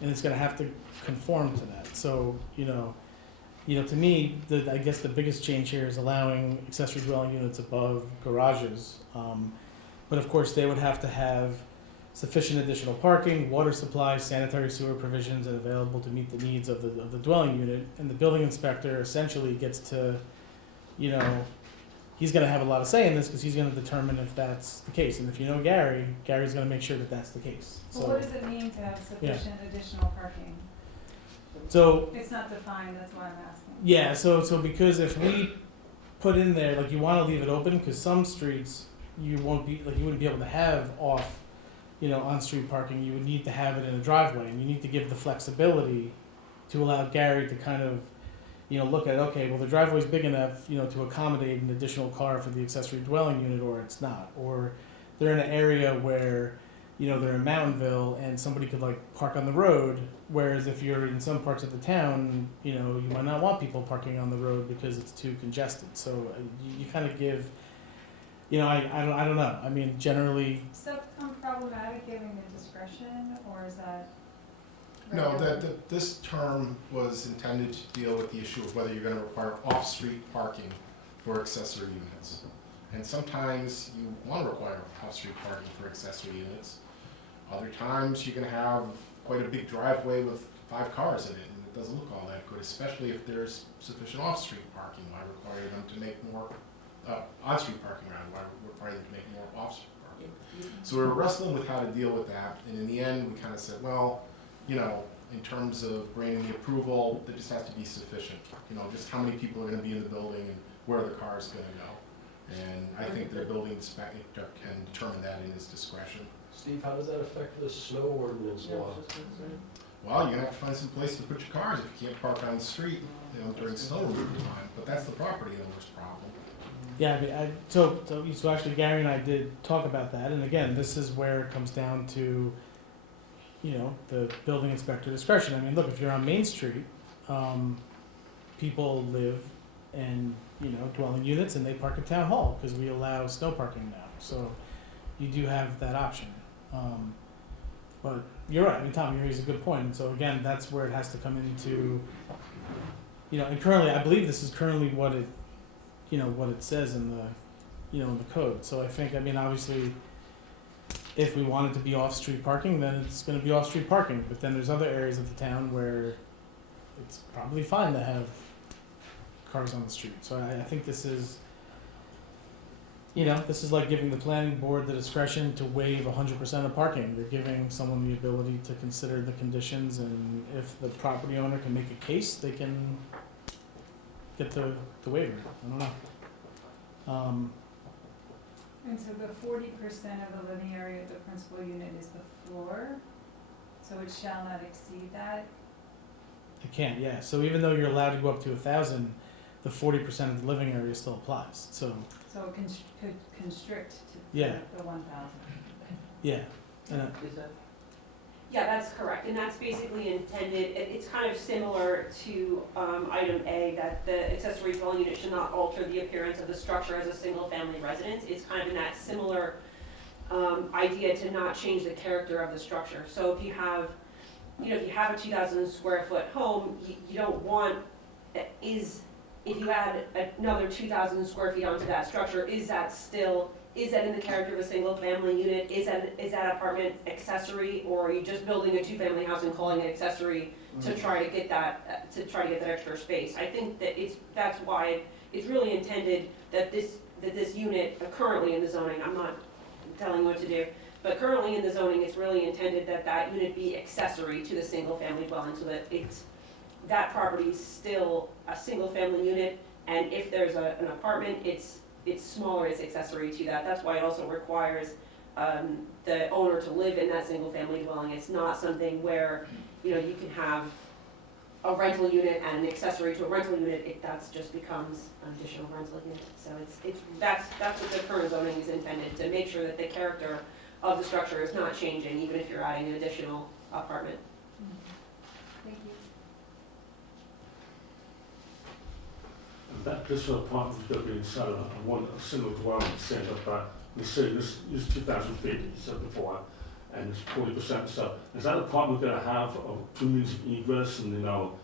and it's going to have to conform to that. So, to me, I guess the biggest change here is allowing accessory dwelling units above garages. But of course, they would have to have sufficient additional parking, water supply, sanitary sewer provisions, and available to meet the needs of the dwelling unit. And the building inspector essentially gets to, he's going to have a lot of say in this because he's going to determine if that's the case. And if you know Gary, Gary's going to make sure that that's the case. Well, So, what does it mean to have sufficient additional parking? so It's not defined, that's why I'm asking. yeah, so because if we put in there, like you want to leave it open, because some streets you wouldn't be able to have off, on-street parking. You would need to have it in a driveway, and you need to give the flexibility to allow Gary to kind of, look at, okay, well the driveway's big enough, to accommodate an additional car for the accessory dwelling unit, or it's not, or they're in an area where, they're in Mountainville and somebody could park on the road. Whereas if you're in some parts of the town, you might not want people parking on the road because it's too congested. So you kind of give, I don't know. I mean, generally. Does that become problematic giving the discretion, or is that? No, regular? this term was intended to deal with the issue of whether you're gonna require off-street parking for accessory units. And sometimes you wanna require off-street parking for accessory units. Other times you're gonna have quite a big driveway with 5 cars in it, and it doesn't look all that good, especially if there's sufficient off-street parking. Why require them to make more, on-street parking rather, why require them to make more off-street parking? So we were wrestling with how to deal with that, and in the end, we kind of said, well, in terms of granting the approval, there just has to be sufficient. Just how many people are gonna be in the building and where the car is gonna go. And I think the building inspector can determine that in his discretion. Steve, how does that affect the snow ordinance law? Well, you're gonna have to find some place to put your cars if you can't park on the street, during snow removal time, but that's the property owner's problem. Yeah, I mean, so actually Gary and I did talk about that, and again, this is where it comes down to, the building inspector discretion. I mean, look, if you're on Main Street, people live in, dwelling units, and they park at Town Hall, because we allow snow parking now, so you do have that option. But you're right, I mean, Tom, you raise a good point, and so again, that's where it has to come into, and currently, I believe this is currently what it, what it says in the, in the code. So I think, obviously, if we want it to be off-street parking, then it's gonna be off-street parking, but then there's other areas of the town where it's probably fine to have cars on the street. So I think this is, this is like giving the planning board the discretion to waive 100% of parking. You're giving someone the ability to consider the conditions, and if the property owner can make a case, they can get the waiver. I don't know. And so the 40% of the living area of the principal unit is the floor, so it shall not exceed that? It can't, yeah. So even though you're allowed to go up to 1,000, the 40% of the living area still applies, so. So it could constrict to Yeah. the 1,000? Yeah. And, Is that? Yeah, that's correct, and that's basically intended, it's kind of similar to item A, that the accessory dwelling unit should not alter the appearance of the structure as a single-family residence. It's kind of in that similar idea to not change the character of the structure. So if you have, if you have a 2,000 square foot home, you don't want, if you add another 2,000 square feet onto that structure, is that in the character of a single family unit? Is that apartment accessory, or are you just building a 2-family house and calling it accessory to try to get that extra space? I think that that's why it's really intended that this unit currently in the zoning, I'm not telling you what to do, But currently in the zoning, it's really intended that that unit be accessory to the single-family dwelling, so that that property is still a single-family unit, and if there's an apartment, it's smaller, it's accessory to that. That's why it also requires the owner to live in that single-family dwelling. It's not something where, you know, you can have a rental unit and an accessory to a rental unit, that's just becomes an additional rental unit. So that's what the current zoning is intended, to make sure that the character of the structure is not changing, even if you're adding an additional apartment. Thank you. And that this apartment's going to be inside a single dwelling centre, but you say this is 2,000 feet, you said before, and it's 40%. So is that apartment going to have two means of egress and, you know,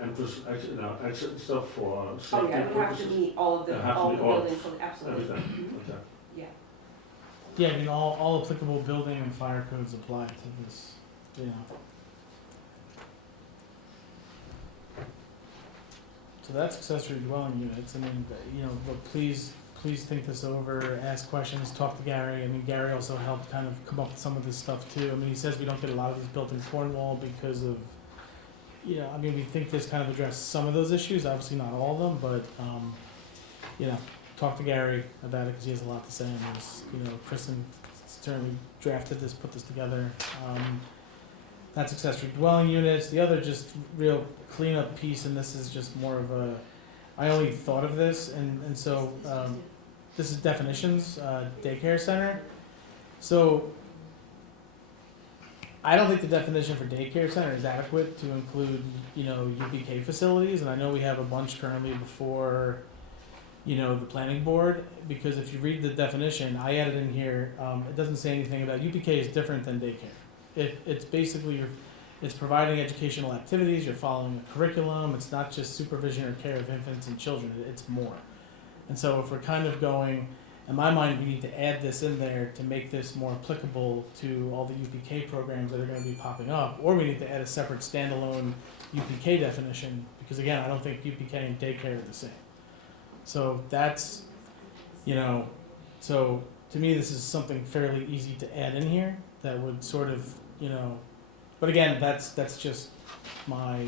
entrance, exit and stuff for safety Oh, yeah, it would have to purposes? meet all of It the, have to all be the all- building codes, absolutely. Everything, okay. Yeah. Yeah, I mean, all applicable building and fire codes apply to this, you know. So that's accessory dwelling units. I mean, you know, but please think this over, ask questions, talk to Gary. I mean, Gary also helped kind of come up with some of this stuff too. I mean, he says we don't get a lot of these built in Cornwall because of, you know, I mean, we think this kind of addressed some of those issues, obviously not all of them, but, you know, talk to Gary about it because he has a lot to say on this. You know, Kristen certainly drafted this, put this together. That's accessory dwelling units. The other just real cleanup piece, and this is just more of a, I only thought of this, and so this is definitions, daycare center. So I don't think the definition for daycare center is adequate to include, you know, UPK facilities, and I know we have a bunch currently before, you know, the planning board, because if you read the definition, I added in here, it doesn't say anything about, UPK is different than daycare. It's basically it's providing educational activities, you're following a curriculum, it's not just supervision or care of infants and children, it's more. And so if we're kind of going, in my mind, we need to add this in there to make this more applicable to all the UPK programs that are gonna be popping up, or we need to add a separate standalone UPK definition, because again, I don't think UPK and daycare are the same. So that's, you know, so to me, this is something fairly easy to add in here that would sort of, you know, but again, that's just my.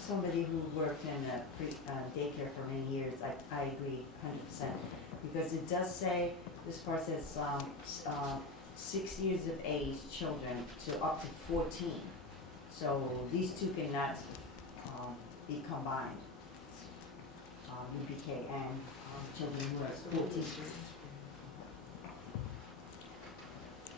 Somebody who worked in a daycare for many years, I agree 100%, because it does say, this part says 6 years of age children to up to 14. So these two cannot be combined, UPK and children who are 14.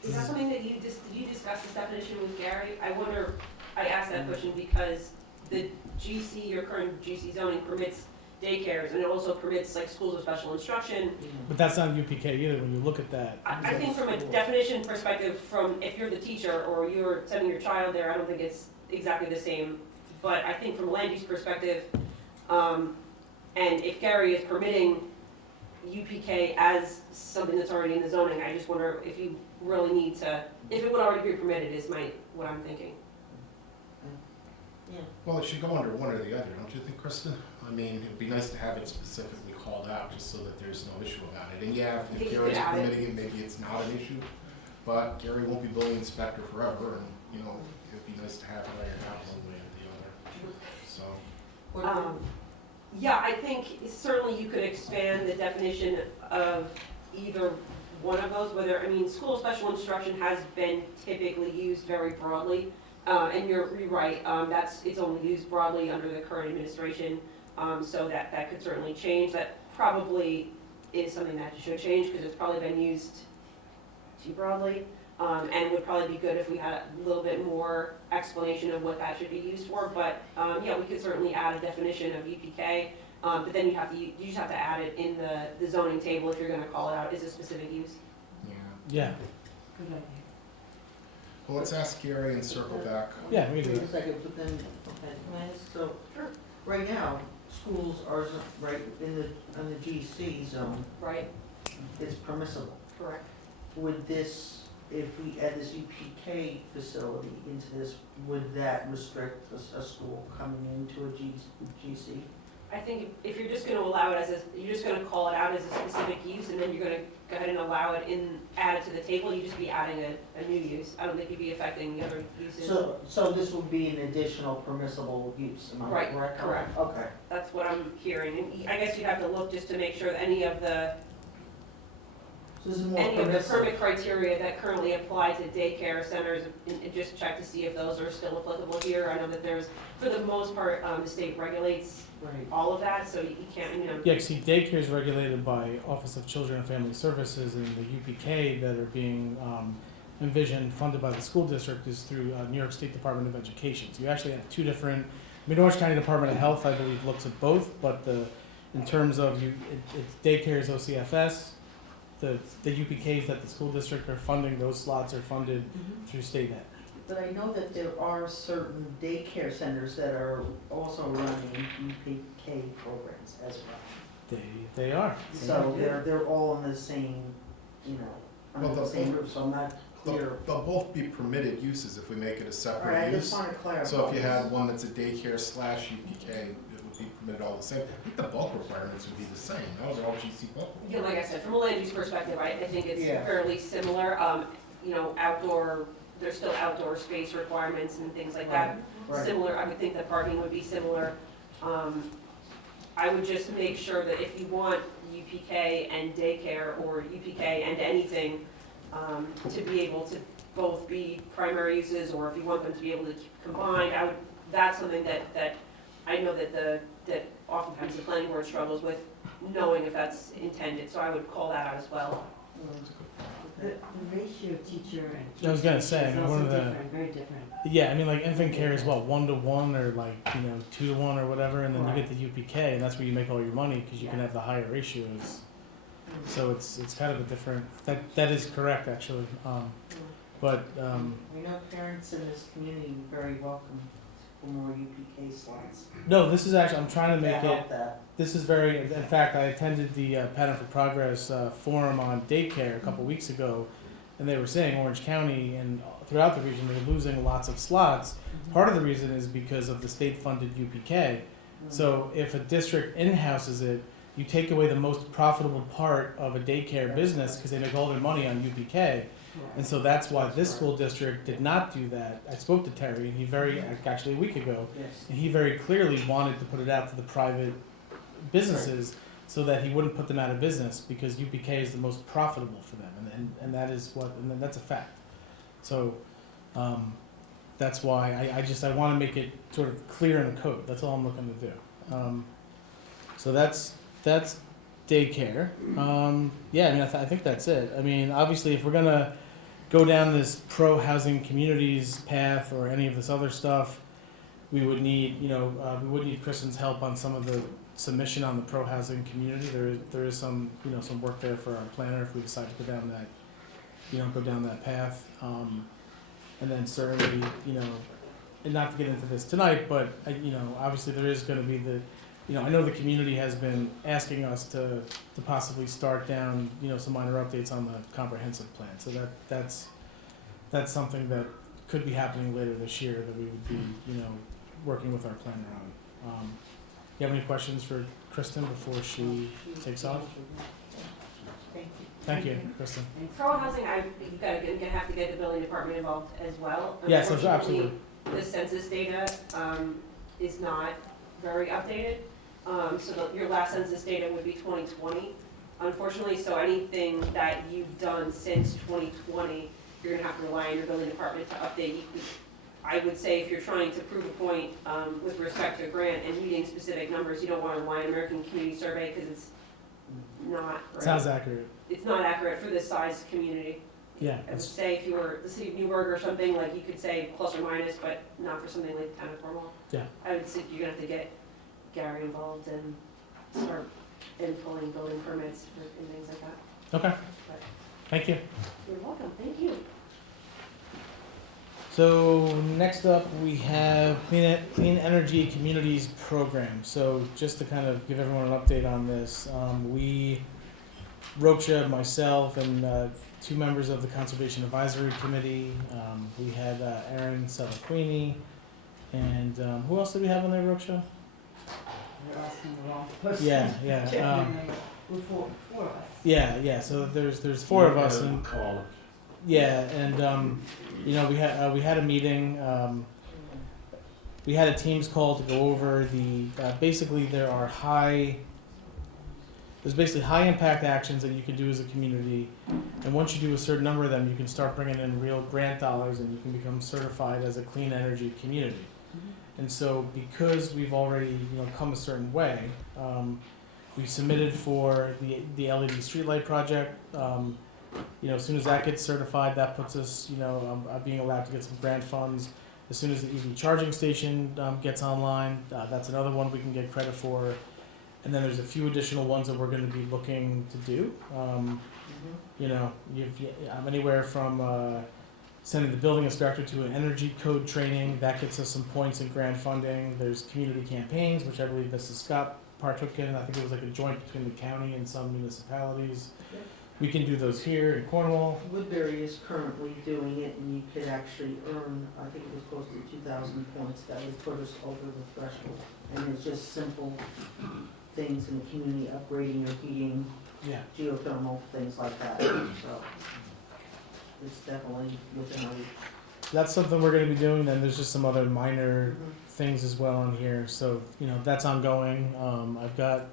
Is that something that did you discuss this definition with Gary? I asked that question because the GC, your current GC zoning permits daycares, and it also permits like schools of special instruction. But that's not UPK either when you look at that. I think from a definition perspective, from if you're the teacher or you're sending your child there, I don't think it's exactly the same. But I think from a land use perspective, and if Gary is permitting UPK as something that's already in the zoning, I just wonder if you really need to, if it would already be permitted is what I'm thinking. Yeah. Well, it should go under one or the other, don't you think, Kristen? I mean, it'd be nice to have it specifically called out, just so that there's no issue about it. And yeah, if Gary's permitting it, maybe it's not an issue, but Gary won't be building inspector forever, and, you know, it'd be nice to have it ironed out one way or the other, so. Yeah, I think certainly you could expand the definition of either one of those, whether, I mean, school special instruction has been typically used very broadly, and you're right, it's only used broadly under the current administration, so that could certainly change. That probably is something that should change, because it's probably been used too broadly, and would probably be good if we had a little bit more explanation of what that should be used for, but yeah, we could certainly add a definition of UPK, but then you just have to add it in the zoning table if you're gonna call it out as a specific use. Yeah. Good idea. Well, let's ask Gary and circle back. Yeah, we can do Wait a that. second, but then, okay, can I ask, so, right now, schools are right in the GC zone. Right. It's permissible. Correct. Would this, if we add this UPK facility into this, would that restrict a school coming into a GC? I think if you're just gonna allow it as you're just gonna call it out as a specific use, and then you're gonna go ahead and allow it add it to the table, you'd just be adding a new use. I don't think you'd be affecting the other uses. So this would be an additional permissible use, am I Right, correct? correct. Okay. That's what I'm hearing, and I guess you'd have to look just to make sure that any of the permit criteria that currently apply to daycare centers, and just check to see if those are still applicable here. I know that there's, for the most part, the state regulates all of that, so you can't, you know. Yeah, see, daycare is regulated by Office of Children and Family Services, and the UPK that are being envisioned, funded by the school district, is through New York State Department of Education. So you actually have two different, Orange County Department of Health, I believe, looks at both, but in terms of it's daycare is OCFS, the UPKs that the school district are funding, those slots are funded through state net. But I know that there are certain daycare centers that are also running UPK programs as well. They are. So they're all in the same, under the same roof, so I'm not clear. They'll both be permitted uses if we make it a separate All right, I use. just want to clarify. So if you had one that's a daycare / UPK, it would be permitted all the same. I think the bulk requirements would be the same. Those are all GC bulk. Yeah, like I said, from a land use perspective, I think it's Yeah. fairly similar. Outdoor, there's still outdoor space requirements and things like that. Right. Similar, I would think the parking would be similar. I would just make sure that if you want UPK and daycare, or UPK and anything, to be able to both be primary uses, or if you want them to be able to combine, that's something that I know that oftentimes the planning board struggles with, knowing if that's intended, so I would call that out as well. The ratio of teacher and I was gonna say, is one also of the- different, very different. Yeah, like infant care is what, 1-to-1 or 2-to-1 or whatever, and then you get the UPK, and that's where you make all your money because you can have the higher ratios. So it's kind of a different. That is correct actually, but We know parents in this community are very welcome for more UPK slots. no, this is actually I'm trying to make help it. that. This is very. In fact, I attended the Pattern for Progress forum on daycare a couple weeks ago, and they were saying Orange County and throughout the region they're losing lots of slots. Part of the reason is because of the state-funded UPK. So if a district in-houses it, you take away the most profitable part of a daycare business because they make all their money on UPK. And so that's why this school district did not do that. I spoke to Terry, and he actually a week ago, and he very clearly wanted to put it out to the private businesses so that he wouldn't put them out of business because UPK is the most profitable for them, and that is and that's a fact. So that's why I want to make it sort of clear in the code. That's all I'm looking to do. So that's daycare. I think that's it. Obviously, if we're gonna go down this pro-housing communities path or any of this other stuff, we would need, Kristen's help on some of the submission on the pro-housing community. There is some work there for our planner if we decide to go down that path. And then certainly, and not to get into this tonight, but obviously there is going to be I know the community has been asking us to possibly start down, some minor updates on the comprehensive plan. So that's something that could be happening later this year that we would be, working with our planner on. You have any questions for Kristen before she takes off? Thank you, Kristen. Pro housing, you're gonna have to get the building department involved as well. Yes, Unfortunately, absolutely. the census data is not very updated. So your last census data would be 2020. Unfortunately, so anything that you've done since 2020, you're gonna have to rely on your building department to update. I would say if you're trying to prove a point with respect to a grant and meeting specific numbers, you don't want to rely on American Community Survey because it's not. Right? Sounds accurate. It's not accurate for this size community. Yeah. I would say if you were the city of Newburgh or something, like you could say plus or minus, but not for something like the town of Cornwall. Yeah. I would say you're gonna have to get Gary involved and start pulling building permits and things like that. Okay. But Thank you. you're welcome. Thank you. So next up, we have Clean Energy Communities Program. So just to kind of give everyone an update on this, Rocha, myself, and two members of the Conservation Advisory Committee. We had Aaron Salaquini, and who else did we have on there, Rocha? You're asking the wrong person. Yeah. We're four of us. Yeah. So there's four of us, and yeah, and you know, we had a meeting. We had a Teams call to go over the basically there's basically high impact actions that you can do as a community, and once you do a certain number of them, you can start bringing in real grant dollars, and you can become certified as a clean energy community. And so, because we've already come a certain way, we submitted for the LED streetlight project. As soon as that gets certified, that puts us being allowed to get some grant funds. As soon as the EV charging station gets online, that's another one we can get credit for. And then there's a few additional ones that we're going to be looking to do. I'm anywhere from sending the building inspector to an energy code training. That gets us some points in grant funding. There's community campaigns, which I believe Mrs. Scott partook in. I think it was like a joint between the county and some municipalities. Yep. We can do those here in Cornwall. Woodbury is currently doing it, and you could actually earn, I think it was close to 2,000 points. That would put us over the threshold. And it's just simple things in the community, upgrading your heating, geothermal, things like that. So it's definitely within our reach. That's something we're going to be doing. Then there's just some other minor things as well in here. So that's ongoing. I've got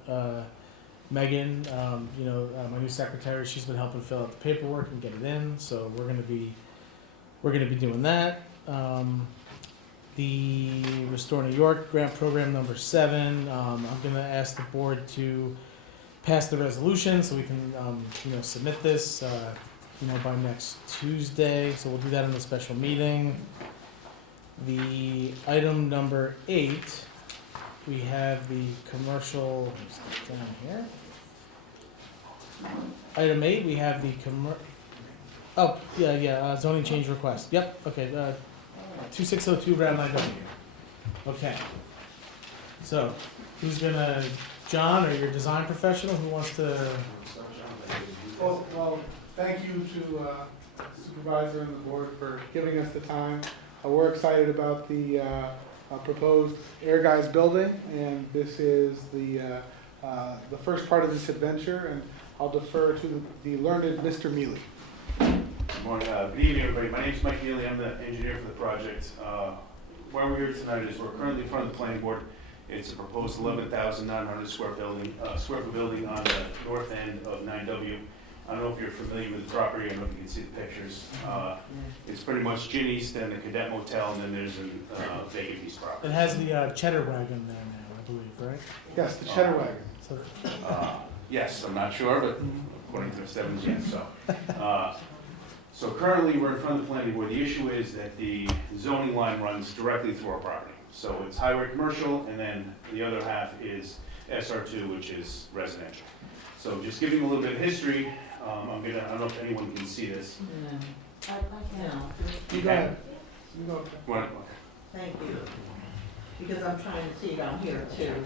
Megan, my new secretary. She's been helping fill out the paperwork and get it in. So we're going to be doing that. The Restore New York grant program number 7. I'm going to ask the board to pass the resolution so we can submit this by next Tuesday. So we'll do that in the special meeting. The item number 8, we have the commercial down here. Item 8, we have the zoning change request. Yep, okay, 2602 Round 9W. Okay. So, who's gonna, John, or your design professional, who wants to? Well, thank you to supervisor and the board for giving us the time. We're excited about the proposed Air Guys building, and this is the first part of this adventure, and I'll defer to the learned Mr. Mealy. Good morning, good evening, everybody. My name is Mike Neely. I'm the engineer for the project. Why we're here tonight is we're currently in front of the planning board. It's a proposed 11,900 square foot building on the north end of 9W. I don't know if you're familiar with the property. I don't know if you can see the pictures. It's pretty much Ginny's, then the Cadet Motel, and then there's a vacant piece property. It has the cheddar wagon there now, I believe, right? Yes, the cheddar wagon. So, Yes, I'm not sure, but according to the Stebbins, yes. So currently, we're in front of the planning board. The issue is that the zoning line runs directly through our property. So it's highway commercial, and then the other half is SR2, which is residential. So just giving a little bit of history, I don't know if anyone can see this. I can. You go ahead. Thank you. Because I'm trying to see it on here too. And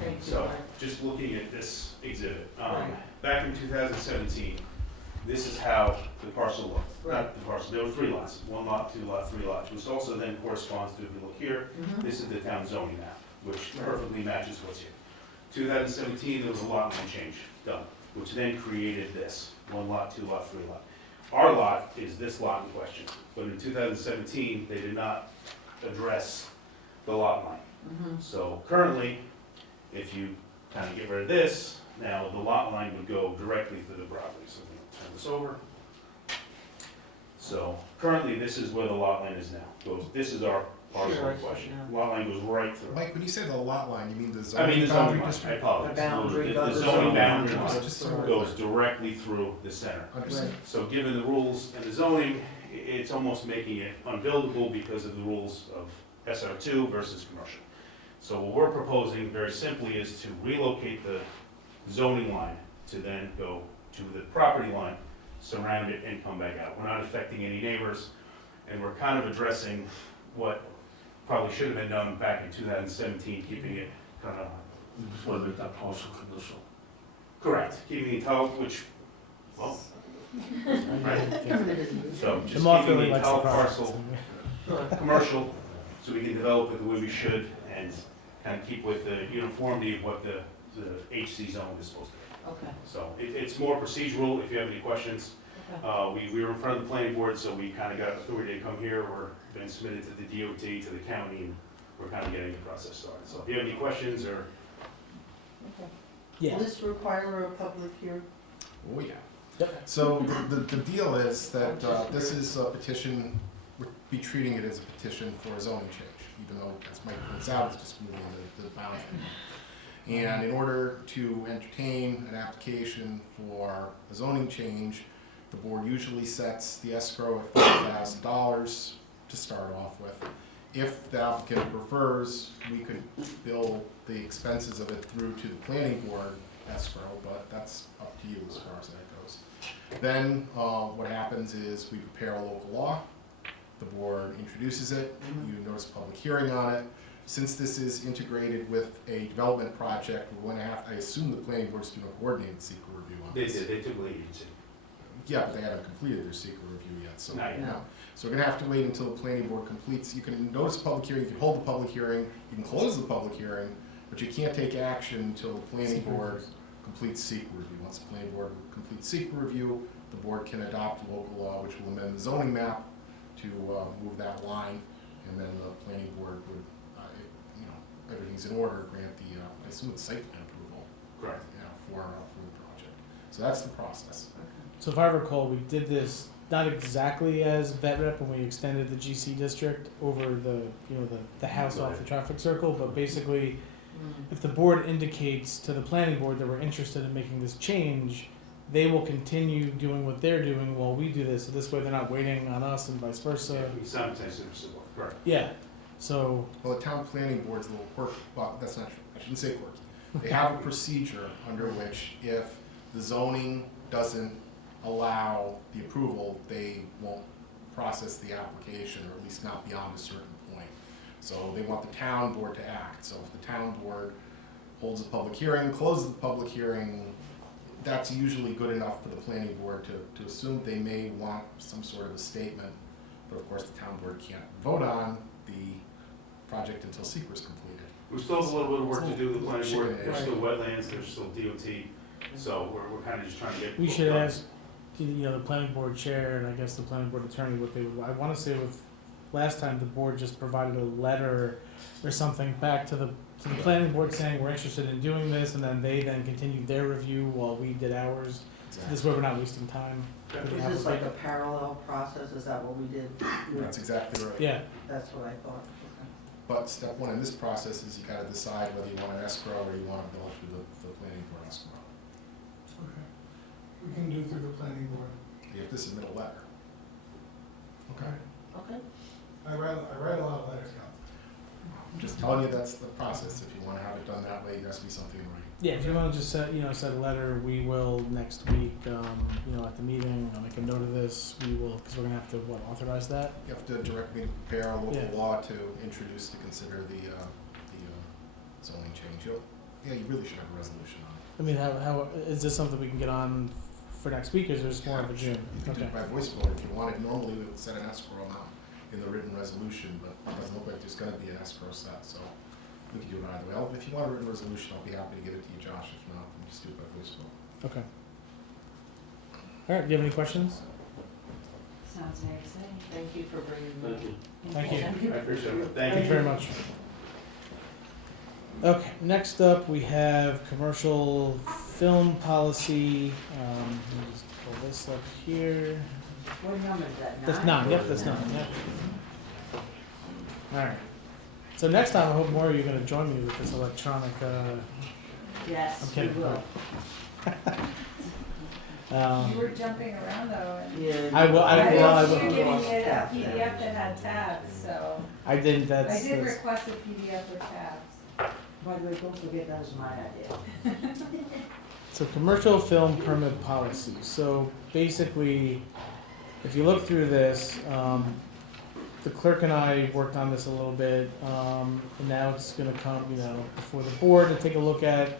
thank you. So just looking at this exhibit, Right. back in 2017, this is how the parcel looked. Right. Not the parcel, there were 3 lots, 1 lot, 2 lot, 3 lots, which also then corresponds to, if you look here, this is the town zoning map, which perfectly matches what's here. 2017, there was a lot line change done, which then created this, 1 lot, 2 lot, 3 lot. Our lot is this lot in question, but in 2017, they did not address the lot line. So currently, if you kind of get rid of this, now the lot line would go directly through the property. So I'm going to turn this over. So currently, this is where the lot line is now. This is our parcel in question. Lot line goes right through. Mike, when you say the lot line, you mean the I zoning? mean the zoning line, I district? apologize. The zoning boundary line goes directly through the center. Understood. So given the rules and the zoning, it's almost making it unbuildable because of the rules of SR2 versus commercial. So what we're proposing very simply is to relocate the zoning line to then go to the property line, surround it, and come back out. We're not affecting any neighbors, and we're kind of addressing what probably should have been done back in 2017, keeping it kind of... Before they got partial conditional. Correct, keeping the entire, which, well, right. So just Mark keeping really the likes the entire product, parcel commercial, so we can develop it the way we should, and kind of keep with the uniformity of what the HC zone is supposed to be. Okay. So it's more procedural, if you have any questions. We were in front of the planning board, so we kind of got authority to come here. We're been submitted to the DOT, to the county, and we're kind of getting the process started. So if you have any questions or... Okay. Yeah. Will this require a public hearing? Oh, yeah. So the deal is that this is a petition, we'll be treating it as a petition for a zoning change, even though, as Mike points out, it's just moving the boundary. And in order to entertain an application for a zoning change, the board usually sets the escrow at $5,000 to start off with. If the applicant prefers, we could bill the expenses of it through to the planning board escrow, but that's up to you as far as that goes. Then what happens is we prepare a local law, the board introduces it, you notice a public hearing on it. Since this is integrated with a development project, we're going to have, I assume the planning board's doing a coordinated secret review on this. They took the agency. Yeah, but they haven't completed their secret review yet, so. Not yet. No. So we're gonna have to wait until the planning board completes, you can notice a public hearing, you can hold the public hearing, you can close the public hearing, but you can't take action until the planning board completes secret review. Once the planning board completes secret review, the board can adopt a local law which will amend the zoning map to move that line, and then the planning board would, if, you know, everything's in order, grant the, I assume it's site plan approval. Correct. You know, for the project. So that's the process. So if I recall, we did this not exactly as vet rep when we extended the GC district over the, you know, the house off the traffic circle, but basically, if the board indicates to the planning board that we're interested in making this change, they will continue doing what they're doing while we do this, so this way they're not waiting on us and vice versa. We simultaneously support, correct. Yeah, so. Well, the town planning board's a little quirky, well, that's not true, I shouldn't say quirky. They have a procedure under which if the zoning doesn't allow the approval, they won't process the application, or at least not beyond a certain point. So they want the town board to act. So if the town board holds a public hearing, closes the public hearing, that's usually good enough for the planning board to assume they may want some sort of a statement. But of course, the town board can't vote on the project until secret's completed. We still have a little bit of work to do with the planning board. Right. There's still wetlands, there's still DOT. So we're kind of just trying to get. We should ask, you know, the planning board chair and I guess the planning board attorney what they would, I wanna say with, last time the board just provided a letter or something back to the planning board saying we're interested in doing this, and then they then continued their review while we did ours. This way we're not wasting time. Is this like a parallel process? Is that what we did? That's exactly right. Yeah. That's what I thought. Okay. But step one in this process is you gotta decide whether you want an escrow or you want to bill it through the planning board escrow. Okay. We can do through the planning board. You have to submit a letter. Okay. Okay. I write a lot of letters, Cal. I'm just telling you that's the process. If you wanna have it done that way, there has to be something in writing. Yeah, if you wanna just set, you know, set a letter, we will next week, you know, at the meeting, I'll make a note of this, we will, cause we're gonna have to, what, authorize that? You have to direct me to prepare a local Yeah. law to introduce to consider the zoning change. Yeah, you really should have a resolution on it. I mean, how, is this something we can get on for next week, or is this more of a June? You can do Okay. it by voice vote if you wanted. Normally, we would set an escrow amount in the written resolution, but it doesn't look like there's gonna be an escrow set, so we can do it either way. If you want a written resolution, I'll be happy to give it to you, Josh. If not, we can just do it by voice vote. Okay. Alright, do you have any questions? Sounds very exciting. Thank you for bringing that. Thank you. I appreciate it. Thank you very much. Okay, next up, we have commercial film policy, let me just pull this up here. What number is that? That's 9, yep, that's 9, yep. Alright, so next time, I hope more of you are gonna join me with this electronic, I'm Yes, we kidding. will. You were jumping around though, and Yeah. I will, I was will. giving it a PDF that had tabs, so I didn't, I that's, did request a PDF with tabs. By the way, don't forget that was my idea. so commercial film permit policy, so basically, if you look through this, the clerk and I worked on this a little bit, and now it's gonna come, you know, before the board to take a look at.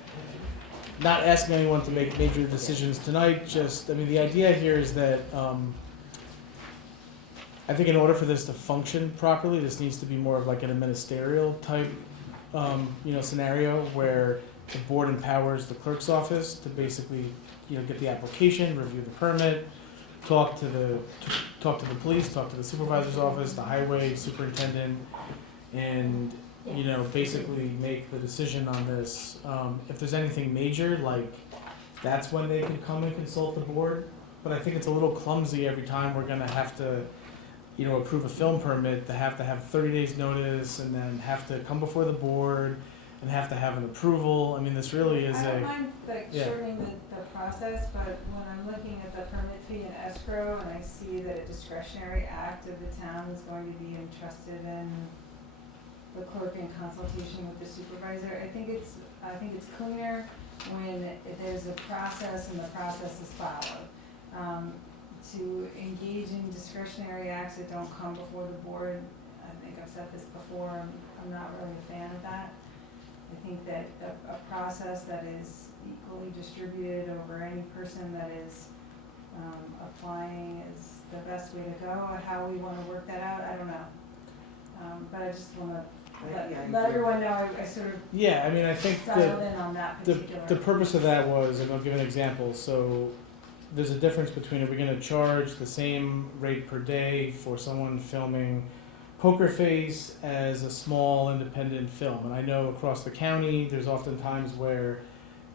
Not asking anyone to make major decisions tonight, just, I mean, the idea here is that, I think in order for this to function properly, this needs to be more of like an ministerial type scenario where the board empowers the clerk's office to basically, get the application, review the permit, talk to the police, talk to the supervisor's office, the highway superintendent, and, basically make the decision on this. If there's anything major, like, that's when they can come and consult the board. But I think it's a little clumsy every time we're gonna have to, approve a film permit, to have 30 days notice, and then have to come before the board, and have to have an approval. I mean, this really is I don't a, mind yeah. shortening the process, but when I'm looking at the permit fee and escrow, and I see that a discretionary act of the town is going to be entrusted in the clerk in consultation with the supervisor, I think it's cleaner when there's a process and the process is followed. To engage in discretionary acts that don't come before the board, I think I've said this before, I'm not really a fan of that. I think that a process that is equally distributed over any person that is applying is the best way to go. How we want to work that out, I don't know. But I just want to let everyone know I sort of yeah, I mean, I think dialed in on that particular. the purpose of that was, and I'll give an example, so there's a difference between, are we gonna charge the same rate per day for someone filming Poker Face as a small independent film? And I know across the county, there's often times where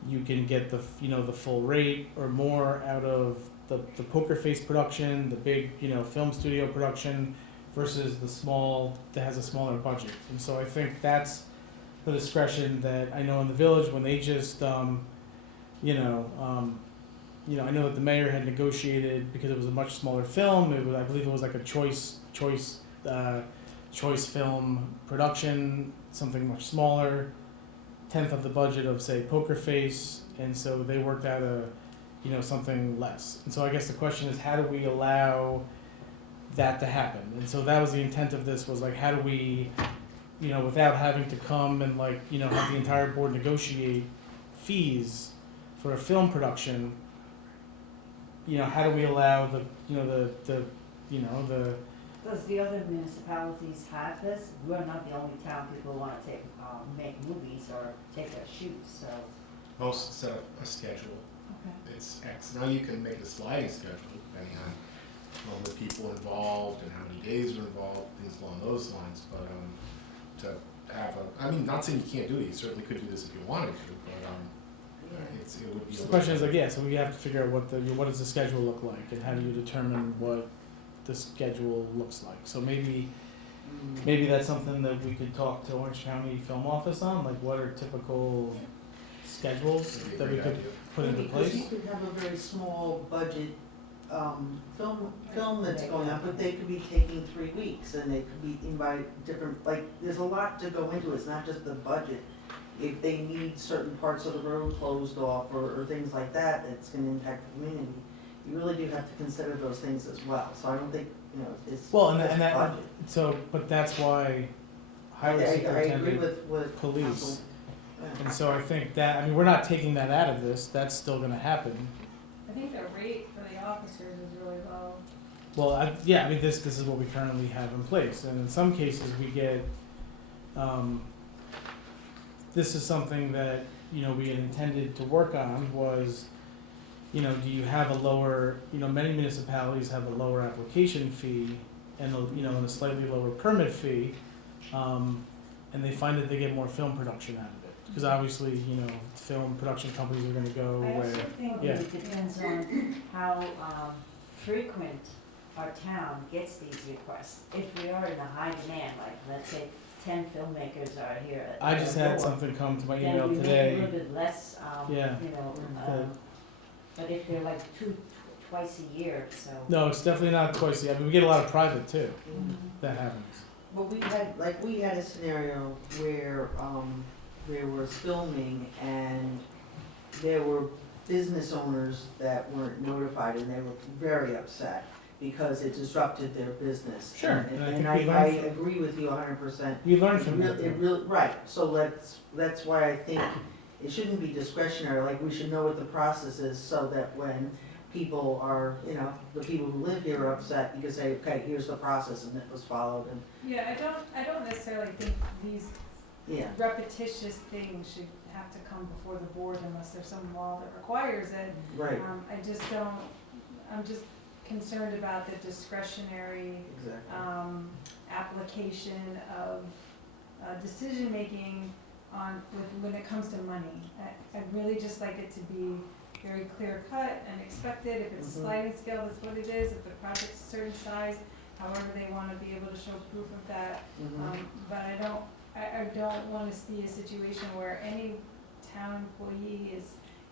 you can get the full rate or more out of the Poker Face production, the big, film studio production, versus the small, that has a smaller budget. And so I think that's the discretion that I know in the village, when they just, I know that the mayor had negotiated, because it was a much smaller film, I believe it was like a choice film production, something much smaller, 10th of the budget of, say, Poker Face, and so they worked out something less. And so I guess the question is, how do we allow that to happen? And so that was the intent of this, was like, how do we, without having to come and have the entire board negotiate fees for a film production, how do we allow the Does the other municipalities have this? We're not the only town people wanna make movies or take their shoots, so. Most set up a schedule. Okay. It's X. Now you can make a sliding schedule depending on the people involved and how many days are involved, things along those lines. But to have not saying you can't do it. You certainly could do this if you wanted to. But it would be. So the question is so we have to figure out what does the schedule look like, and how do you determine what the schedule looks like? So maybe that's something that we could talk to Orange County Film Office on, like what are typical schedules that we could put into place? Because you could have a very small budget film that's going on, but they could be taking 3 weeks, and they could be by different, there's a lot to go into it. It's not just the budget. If they need certain parts of the road closed off or things like that, it's gonna impact the community. You really do have to consider those things as well. So I don't think, it's just budget. But that's why highway I agree superintendent, with police. council. And so I think that, we're not taking that out of this, that's still gonna happen. I think the rate for the officers is really low. Well, this is what we currently have in place, and in some cases we get, this is something that, we had intended to work on was, do you have a lower, many municipalities have a lower application fee and a slightly lower permit fee, and they find that they get more film production out of it. Because obviously, film production companies are gonna go I where, also think it depends on how frequent our town gets these requests. If we are in a high demand, like let's say 10 filmmakers are here. I just had something come to my email today. Then we make a little bit less, Yeah. But if they're like twice a year, so. No, it's definitely not twice a year. We get a lot of private too. That happens. Well, we had a scenario where there was filming, and there were business owners that weren't notified, and they were very upset because it disrupted their business. Sure, And I agree with you 100%. You learn from that. Right, so that's why I think it shouldn't be discretionary, we should know what the process is, so that when people are, the people who live here are upset, you can say, okay, here's the process, and it was followed, and. Yeah, I don't necessarily think Yeah. repetitious things should have to come before the board unless there's some law that requires it. Right. I just don't, I'm just concerned about the discretionary, Exactly. application of, decision-making when it comes to money. I'd really just like it to be very clear-cut and expected. If it's a Mhm. sliding scale, that's what it is. If the project's a certain size, however they wanna be able to show proof of that. But I don't wanna see a situation where any town employee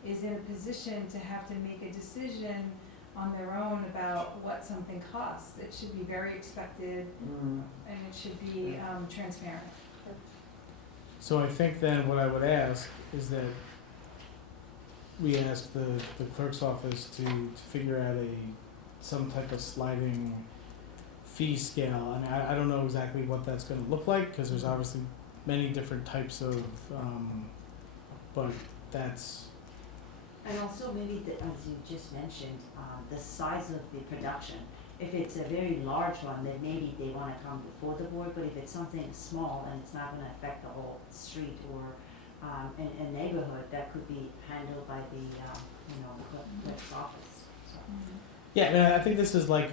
is in a position to have to make a decision on their own about what something costs. It should be very expected, and it should be, transparent. So I think then what I would ask is that we ask the clerk's office to figure out some type of sliding fee scale. I mean, I don't know exactly what that's gonna look like, because there's obviously many different types of, but that's, And also maybe, as you just mentioned, the size of the production. If it's a very large one, then maybe they wanna come before the board, but if it's something small and it's not gonna affect the whole street or a neighborhood, that could be handled by the, clerk's office, so. yeah, I mean, I think this is like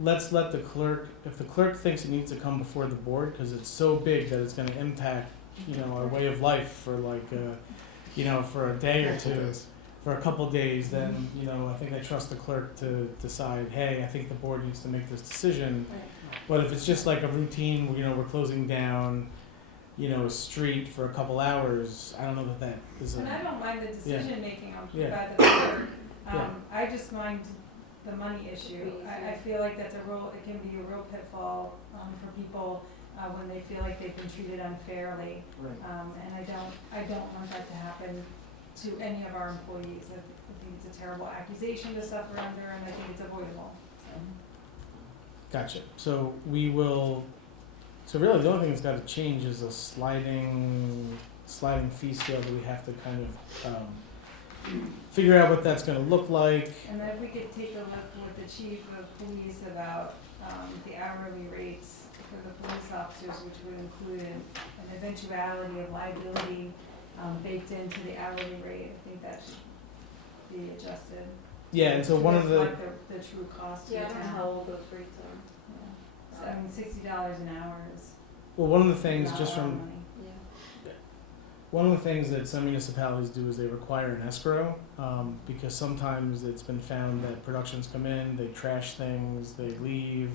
let's let the clerk, if the clerk thinks it needs to come before the board, cause it's so big that it's gonna impact, our way of life for like, for a day or two, for a couple days, then, I think I trust the clerk to decide, hey, I think the board needs to make this decision. But if it's just like a routine, we're closing down, a street for a couple hours, I don't know that is a. And I don't mind the decision-making by Yeah. the board. Yeah. I just mind the money issue. I feel like it can be a real pitfall, for people, when they feel like they've been treated unfairly. Right. And I don't want that to happen to any of our employees. I think it's a terrible accusation to suffer under, and I think it's avoidable. Gotcha. So so really the only thing that's gotta change is a sliding fee scale that we have to kind of, figure out what that's gonna look like. And then we could take a look with the chief of police about, the hourly rates for the police officers, which would include an eventuality of liability, baked into the hourly rate. I think that should be adjusted. Yeah, and so one of the. To reflect the true cost to the Yeah, town. I don't know how old those rates are. So, I mean, $60 an hour is Well, one of the things, not just a lot of from, money. one of the things that some municipalities do is they require an escrow, because sometimes it's been found that productions come in, they trash things, they leave.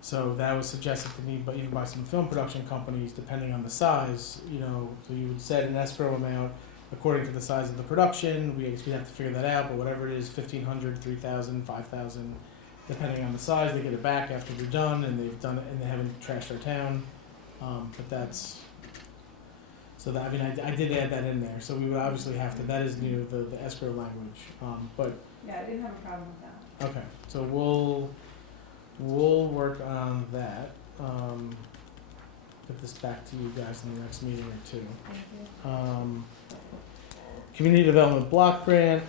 So that was suggested to me, but even by some film production companies, depending on the size, so you would set an escrow amount according to the size of the production. We'd have to figure that out, but whatever it is, 1,500, 3,000, 5,000, depending on the size, they get it back after they're done, and they've done it, and they haven't trashed our town. But that's, so that, I mean, I did add that in there, so we would obviously have to, that is the escrow language, but, Yeah, I didn't have a problem with that. okay, so we'll work on that, get this back to you guys in the next meeting or two. Thank you. Community Development Block Grant,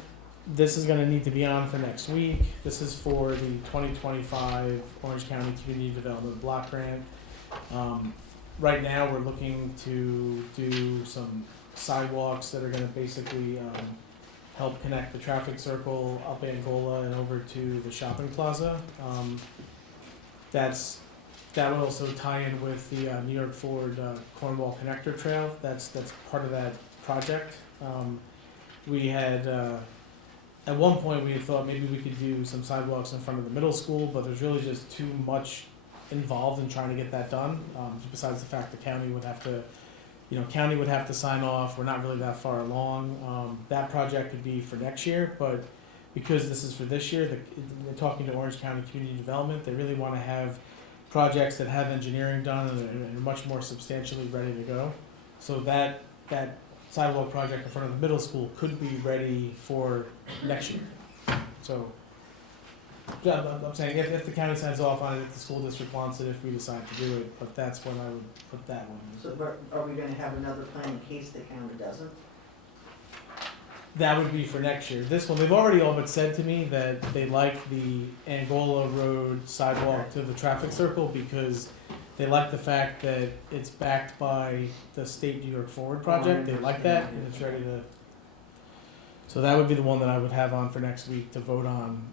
this is gonna need to be on for next week. This is for the 2025 Orange County Community Development Block Grant. Right now, we're looking to do some sidewalks that are gonna basically, help connect the traffic circle up Angola and over to the shopping plaza. That would also tie in with the New York Ford Cornwall Connector Trail. That's part of that project. We had, at one point, we had thought maybe we could do some sidewalks in front of the middle school, but there's really just too much involved in trying to get that done. Besides the fact the county would have to sign off. We're not really that far along. That project could be for next year, but because this is for this year, they're talking to Orange County Community Development. They really want to have projects that have engineering done and are much more substantially ready to go. So that sidewalk project in front of the middle school could be ready for next year. So, yeah, I'm saying if the county signs off on it, if the school district wants it, if we decide to do it, but that's when I would put that one. So are we gonna have another plan in case the county doesn't? That would be for next year. This one, they've already all but said to me that they like the Angola Road sidewalk to the traffic circle because They like the fact that it's backed by the State New York Forward project. They like that, and it's ready to. So that would be the one that I would have on for next week to vote on,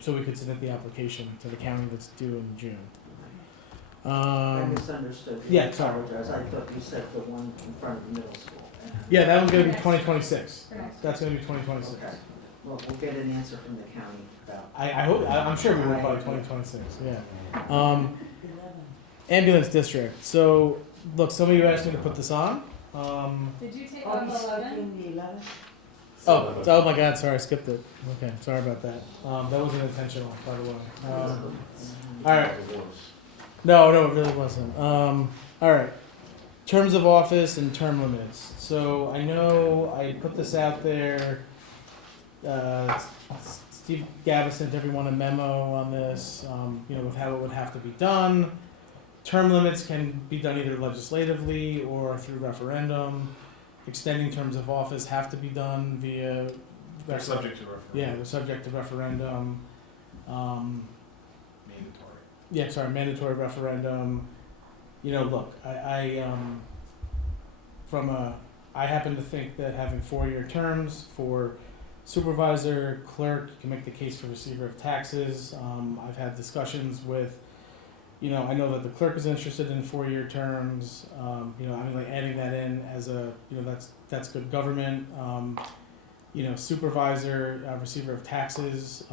so we could submit the application to the county that's due in June. I misunderstood. Yeah, I sorry. apologize. I thought you said the one in front of the middle school. Yeah, that one's gonna be 2026. That's gonna be 2026. Okay. Well, we'll get an answer from the county about. I hope, I'm sure we will by 2026, yeah. Ambulance district, so, look, some of you asked me to put this on. Did you take Are off we 11? skipping the 11th? Oh my God, sorry, I skipped it. Okay, sorry about that. That wasn't intentional, by the way. Alright. No, it really wasn't. Alright. Terms of office and term limits. So I know I put this out there. Steve Gabbis sent everyone a memo on this, with how it would have to be done. Term limits can be done either legislatively or through referendum. Extending terms of office have to be done via. They're subject to referendum. Yeah, they're subject to referendum. Mandatory. Yeah, sorry, mandatory referendum. Look, I happen to think that having 4-year terms for supervisor, clerk, you can make the case for receiver of taxes. I've had discussions with, I know that the clerk is interested in 4-year terms. Like adding that in as a, that's good government. Supervisor, receiver of taxes.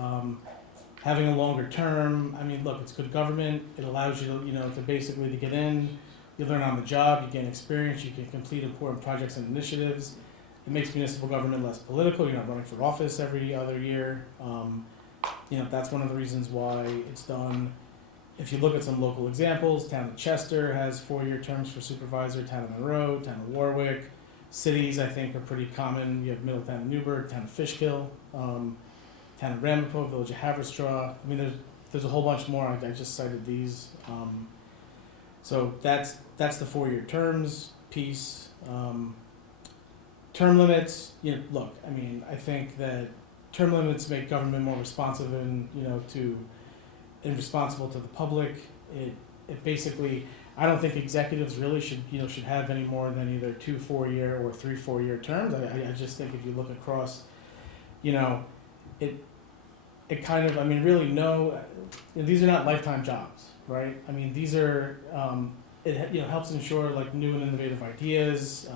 Having a longer term, look, it's good government. It allows you to, to basically to get in. You learn on the job, you gain experience, you can complete important projects and initiatives. It makes municipal government less political. You're not running for office every other year. That's one of the reasons why it's done. If you look at some local examples, town of Chester has 4-year terms for supervisor, town of Monroe, town of Warwick. Cities, I think, are pretty common. You have Middletown and Newburgh, town of Fishkill, town of Ramapo, village of Haverstraw. There's a whole bunch more. I just cited these. So that's the 4-year terms piece. Term limits, look, I think that term limits make government more responsive and, and responsible to the public. It basically, I don't think executives really should have any more than either 2 4-year or 3 4-year terms. I just think if you look across, it kind of, really these are not lifetime jobs, right? These are, it helps ensure like new and innovative ideas.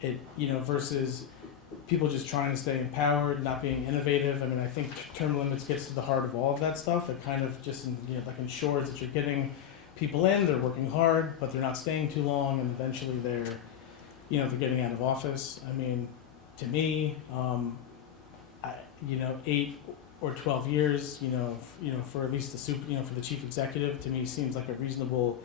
Versus people just trying to stay empowered, not being innovative. I think term limits gets to the heart of all of that stuff. It kind of just ensures that you're getting people in, they're working hard, but they're not staying too long, and eventually they're getting out of office. To me, 8 or 12 years, for at least for the chief executive, to me seems like a reasonable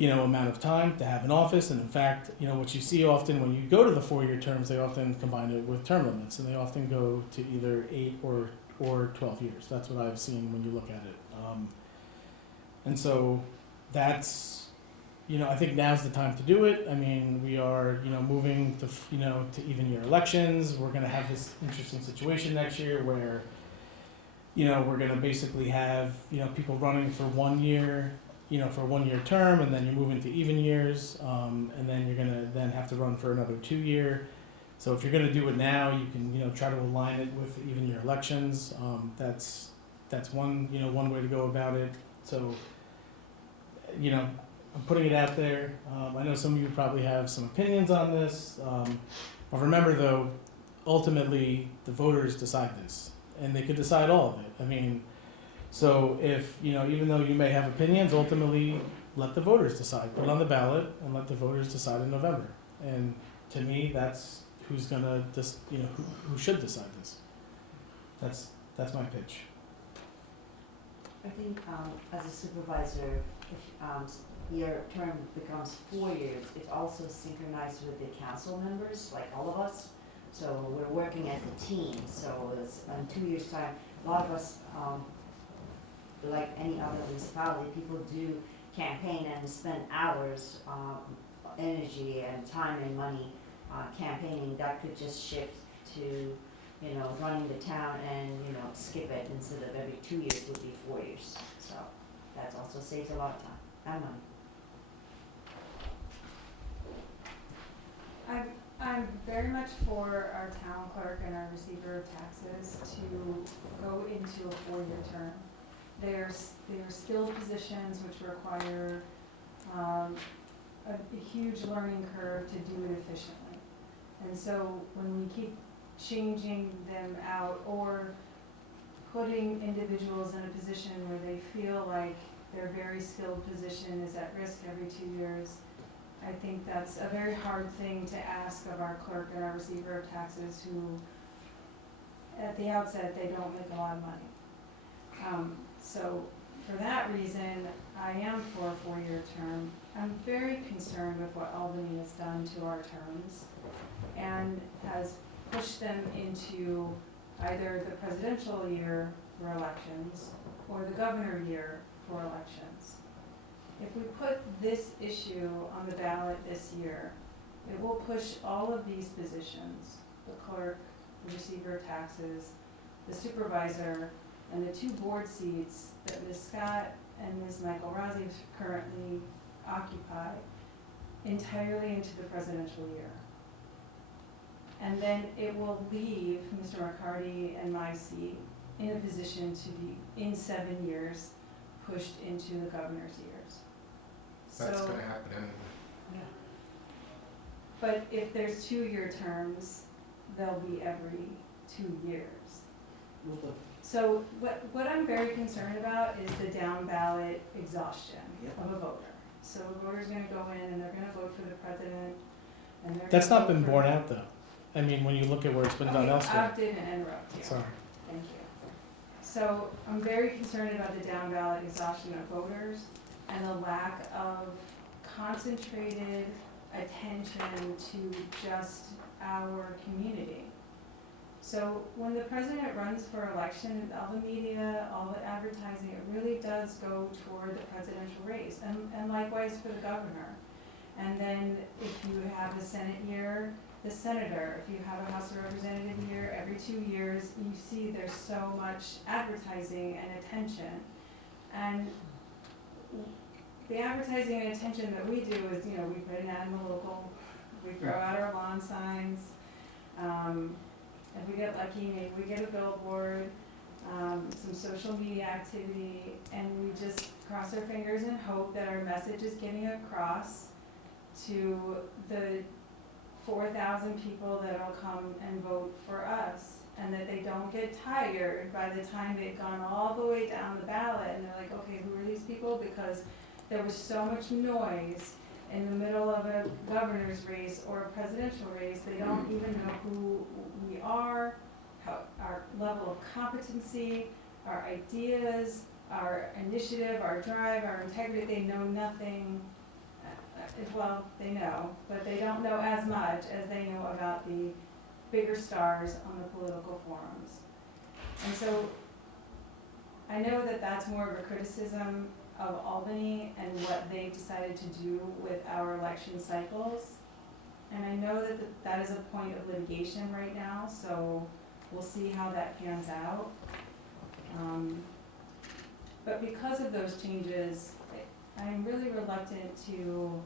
amount of time to have an office. And in fact, what you see often when you go to the 4-year terms, they often combine it with term limits, and they often go to either 8 or 12 years. That's what I've seen when you look at it. And so that's, I think now's the time to do it. We are, moving to, to even year elections. We're going to have this interesting situation next year where, we're going to basically have, people running for 1 year, for a 1-year term, and then you're moving to even years, and then you're gonna then have to run for another 2-year. So if you're gonna do it now, you can try to align it with even year elections. That's one one way to go about it. So I'm putting it out there. I know some of you probably have some opinions on this, but remember though, ultimately the voters decide this, and they could decide all of it. So if, even though you may have opinions, ultimately let the voters decide. Put it on the ballot and let the voters decide in November. And to me, that's who's gonna who should decide this. That's my pitch. I think as a supervisor, if your term becomes 4 years, it's also synchronized with the council members, like all of us. So we're working as a team. So it's, in 2 years' time, a lot of us, like any other municipality, people do campaign and spend hours, energy and time and money campaigning. That could just shift to, running the town and, skip it instead of every 2 years would be 4 years. So that also saves a lot of time. and money. I'm very much for our town clerk and our receiver of taxes to go into a 4-year term. They're skilled positions which require a huge learning curve to do it efficiently. And so when we keep changing them out or putting individuals in a position where they feel like their very skilled position is at risk every 2 years, I think that's a very hard thing to ask of our clerk and our receiver of taxes who, at the outset, they don't make a lot of money. So for that reason, I am for a 4-year term. I'm very concerned with what Albany has done to our terms and has pushed them into either the presidential year for elections or the governor year for elections. If we put this issue on the ballot this year, it will push all of these positions, the clerk, the receiver of taxes, the supervisor, and the 2 board seats that Ms. Scott and Ms. Michael Rossi currently occupy, entirely into the presidential year. And then it will leave Mr. McCarty and my seat in a position to be, in 7 years, pushed into the governor's years. That's So, gonna happen anyway. but if there's 2-year terms, they'll be every 2 years. So what I'm very concerned about is the down ballot exhaustion of a voter. So a voter's gonna go in and they're gonna vote for the president and they're That's gonna not vote been for- borne out though. I mean, when you look at where it's been done Okay, elsewhere. I didn't interrupt you. Sorry. Thank you. So I'm very concerned about the down ballot exhaustion of voters and the lack of concentrated attention to just our community. So when the president runs for election, all the media, all the advertising, it really does go toward the presidential race, and likewise for the governor. And then if you have a Senate year, the senator, if you have a House of Representative year, every 2 years, you see there's so much advertising and attention. And the advertising and attention that we do is, you know, we put an ad in the local, we throw out our lawn signs, if we get lucky, maybe we get a billboard, some social media activity, and we just cross our fingers and hope that our message is getting across to the 4,000 people that'll come and vote for us, and that they don't get tired by the time they've gone all the way down the ballot, and they're like, okay, who are these people? Because there was so much noise in the middle of a governor's race or a presidential race, they don't even know who we are, how, our level of competency, our ideas, our initiative, our drive, our integrity, they know nothing. Well, they know, but they don't know as much as they know about the bigger stars on the political forums. And so I know that that's more of a criticism of Albany and what they've decided to do with our election cycles. And I know that that is a point of litigation right now, so we'll see how that pans out. But because of those changes, I'm really reluctant to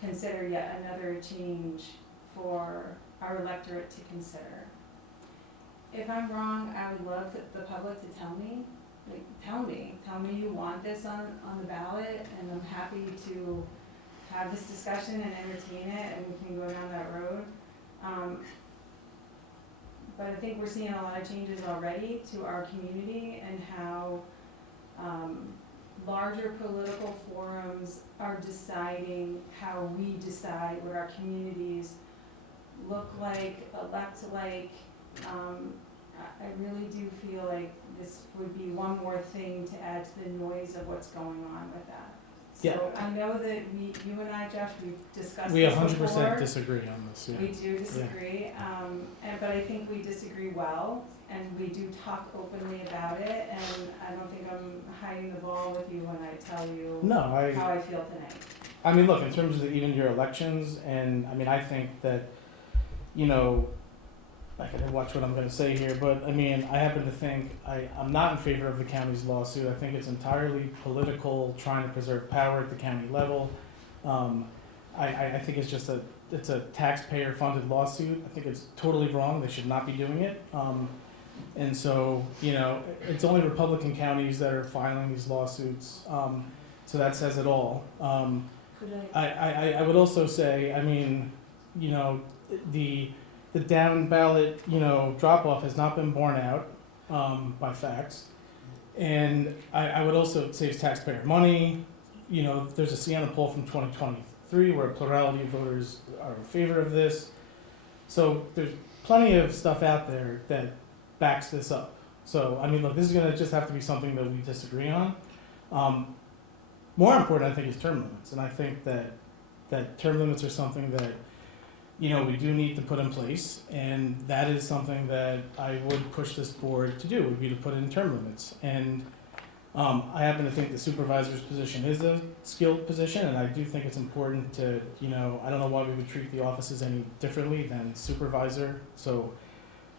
consider yet another change for our electorate to consider. If I'm wrong, I would love the public to tell me. Like, tell me you want this on the ballot, and I'm happy to have this discussion and entertain it, and we can go down that road. But I think we're seeing a lot of changes already to our community and how larger political forums are deciding how we decide what our communities look like, elect like. I really do feel like this would be one more thing to add to the noise of what's going on with that. So Yeah. I know that you and I, Josh, we've discussed We this 100% before. disagree on this, yeah. We do disagree, but I think we disagree well, and we do talk openly about it, and I don't think I'm hiding the ball with you when I tell you No, how I feel tonight. I mean, look, in terms of even your elections, and I mean, I think that, you know, I gotta watch what I'm gonna say here, but I mean, I happen to think, I'm not in favor of the county's lawsuit. I think it's entirely political, trying to preserve power at the county level. I think it's just it's a taxpayer-funded lawsuit. I think it's totally wrong. They should not be doing it. And so, you know, it's only Republican counties that are filing these lawsuits. So that says it all. I would also say, I mean, you know, the down ballot, you know, drop-off has not been borne out by facts. And I would also say it's taxpayer money. You know, there's a Siena poll from 2023 where a plurality of voters are in favor of this. So there's plenty of stuff out there that backs this up. So, I mean, look, this is gonna just have to be something that we disagree on. More important, I think, is term limits. And I think that term limits are something that, you know, we do need to put in place. And that is something that I would push this board to do, would be to put in term limits. And I happen to think the supervisor's position is a skilled position, and I do think it's important to, you know, I don't know why we would treat the offices any differently than supervisor. So,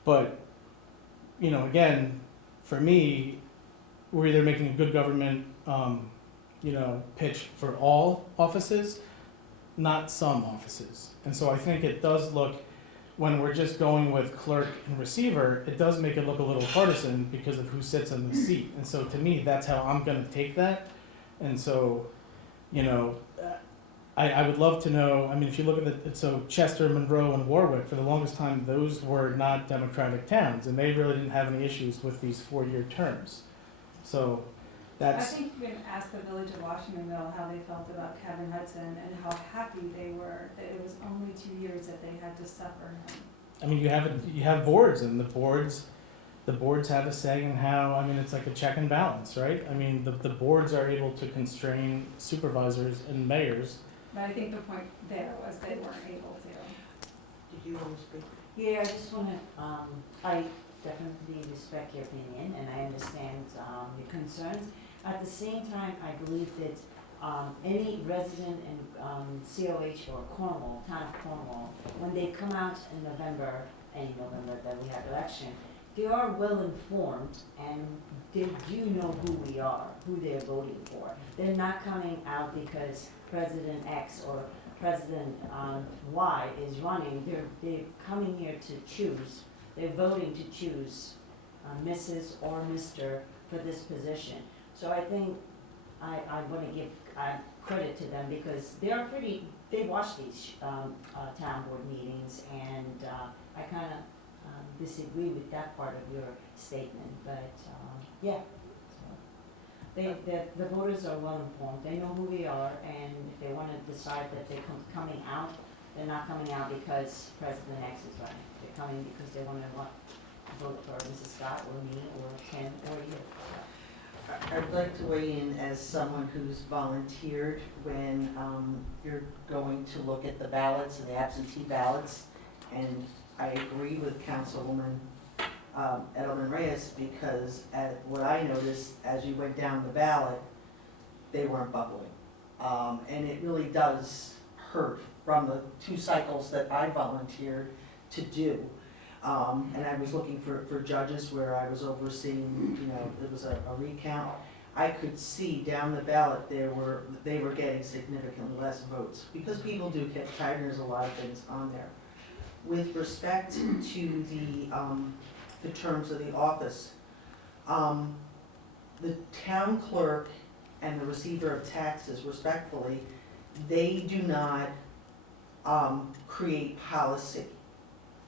but, you know, again, for me, we're either making a good government, you know, pitch for all offices, not some offices. And so I think it does look, when we're just going with clerk and receiver, it does make it look a little partisan because of who sits in the seat. And so to me, that's how I'm gonna take that. And so, you know, I would love to know, I mean, if you look at so Chester, Monroe, and Warwick, for the longest time, those were not Democratic towns, and they really didn't have any issues with these 4-year terms. So I think you can ask the village of Washingtonville how they felt about Kevin Hudson and how happy they were that it was only 2 years that they had to suffer him. I mean, you have boards, and the boards have a say in how, I mean, it's like a check and balance, right? I mean, the boards are able to constrain supervisors and mayors. But I think the point there was they weren't able to. Did you want to speak? Yeah, I just want to, I definitely respect your opinion and I understand your concerns. At the same time, I believe that any resident in COH or Cornwall, town of Cornwall, when they come out in November, any November that we have election, they are well informed and they do know who we are, who they're voting for. They're not coming out because President X or President Y is running. They're coming here to choose. They're voting to choose Mrs. or Mr. for this position. So I think I want to give credit to them because they watch these town board meetings, and I kind of disagree with that part of your statement, but yeah. So the voters are well informed, they know who we are, and if they want to decide that they're coming out, they're not coming out because President X is running. They're coming because they want to vote for Mrs. Scott or me or Ken or you. I'd like to weigh in as someone who's volunteered when you're going to look at the ballots and the absentee ballots. And I agree with Councilwoman Edelman Reyes because what I noticed as you went down the ballot, they weren't bubbling. And it really does hurt from the 2 cycles that I volunteered to do. And I was looking for judges where I was overseeing, you know, it was a recount. I could see down the ballot they were getting significantly less votes because people do get tired and there's a lot of things on there. With respect to the terms of the office, the town clerk and the receiver of taxes, respectfully, they do not create policy.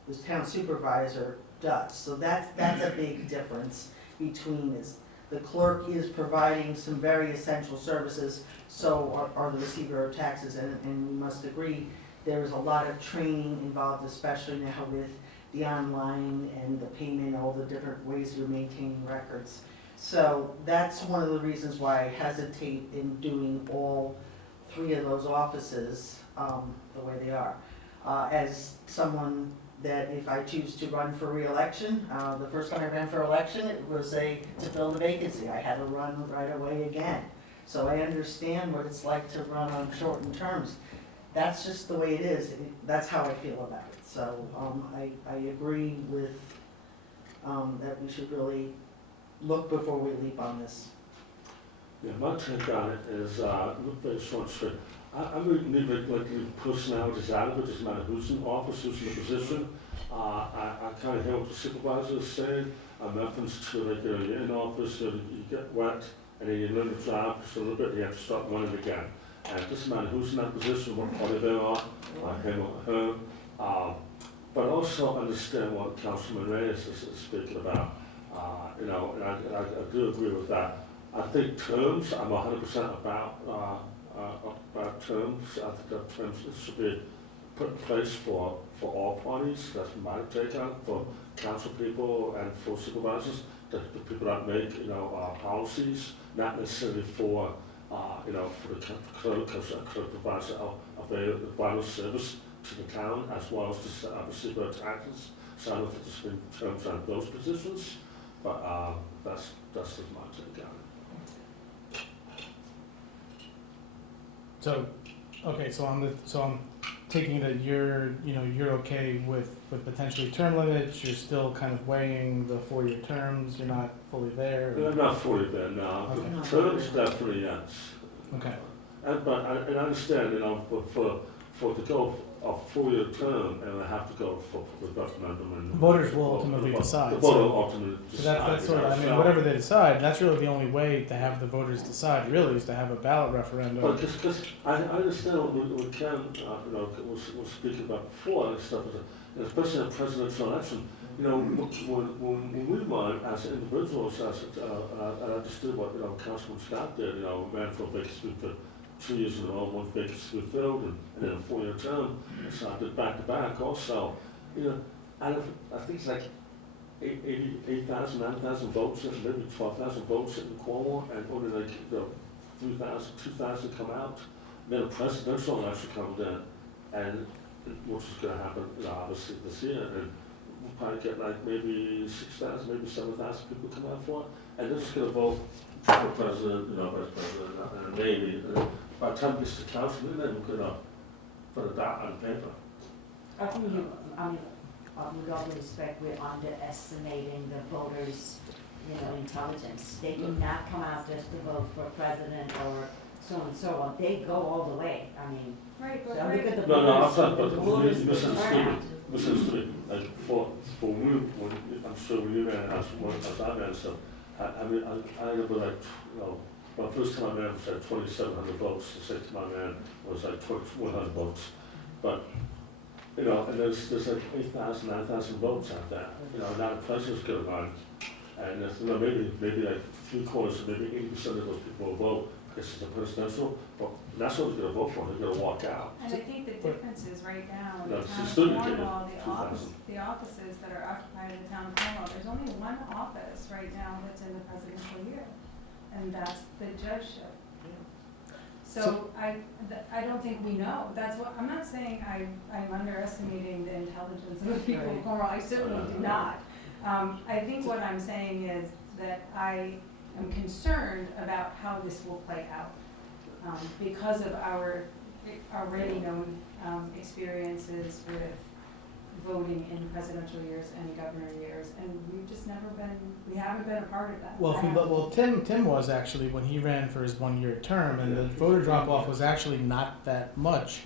The town supervisor does. So that's a big difference between this. The clerk is providing some very essential services, so are the receiver of taxes, and we must agree there is a lot of training involved, especially now with the online and the payment, all the different ways you're maintaining records. So that's one of the reasons why I hesitate in doing all 3 of those offices the way they are. As someone that if I choose to run for re-election, the first time I ran for election, it was to fill the vacancy. I had to run right away again. So I understand what it's like to run on shortened terms. that's just the way it is. That's how I feel about it. So I agree with that we should really look before we leap on this. Yeah, my take on it is, look very short and straight. I really need like personalities out of it, doesn't matter who's in office, who's in the position. I kind of hear what the supervisor is saying, reference to like you're in office, you get wet, and then you learn the job just a little bit, you have to start running again. And it doesn't matter who's in that position, what party they are, him or her. But also understand what Councilman Reyes is speaking about. You know, and I do agree with that. I think terms, I'm 100% about terms. I think that terms should be put in place for all parties. That's my take on it, for council people and for supervisors, the people that make, you know, policies, not necessarily for, you know, for the clerk, because a clerk provides a vital service to the town as well as to obviously their taxes. So I don't think there's been terms on those positions, but that's just my take on it. So, okay, so I'm taking that you're okay with potentially term limits, you're still kind of weighing the 4-year terms, you're not fully there? I'm not fully there now. Okay. The terms definitely, yes. Okay. But I understand, you know, for to go a 4-year term, and I have to go for the referendum and. Voters will ultimately decide. The voter will ultimately So decide. that's sort of, I mean, whatever they decide, that's really the only way to have the voters decide, really, is to have a ballot referendum. But because I understand what Ken, you know, was speaking about before and stuff, and especially in a presidential election, you know, when we run as individuals, and I understood what, you know, Councilman Scott did, you know, ran for a vacancy for 2 years in a row, one vacancy filled, and then a 4-year term, and so I did back to back also. You know, I think it's like 8,000, 9,000 votes, maybe 12,000 votes in Cornwall, and only like, you know, 3,000, 2,000 come out. Then a presidential election comes in, and which is going to happen, you know, obviously this year, and we'll probably get like maybe 6,000, maybe 7,000 people come out for it, and they're just going to vote for president, you know, vice president, and maybe, by the time it gets to council, they're not even going to put a dot on paper. I think with all due respect, we're underestimating the voters, you know, intelligence. They do not come out just to vote for president or so and so on. They go all the way. I mean, Right, but so look at the No, voters. I'm sorry, the but voters you misunderstood me. Like, for you, I'm sure when you ran, as I ran stuff, I mean, I remember like, you know, my first time I ran was like 2,700 votes, the second time I ran was like 2,100 votes. But, you know, and there's like 8,000, 9,000 votes out there, you know, now the president's going to run. And there's, you know, maybe like 3/4, maybe 80% of those people will vote because it's a presidential, but that's what they're going to vote for, they're going to walk out. And I think the difference is right now in No, the town she's of still getting Cornwall, 2,000. the offices that are occupied in the town of Cornwall, there's only one office right now that's in the presidential year, and that's the judgeship. So I don't think we know. That's what, I'm not saying I'm underestimating the intelligence of the people of Cornwall, I certainly do not. I think what I'm saying is that I am concerned about how this will play out, because of our already known experiences with voting in presidential years and governor years, and we haven't been a part of that. Well, Tim was actually, when he ran for his 1-year term, and the voter drop-off was actually not that much,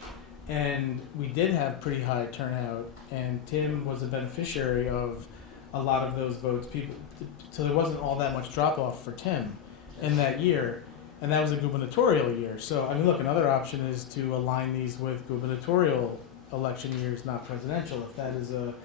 and we did have pretty high turnout, and Tim was a beneficiary of a lot of those votes. So there wasn't all that much drop-off for Tim in that year, and that was a gubernatorial year. So, I mean, look, another option is to align these with gubernatorial election years, not presidential, if that is a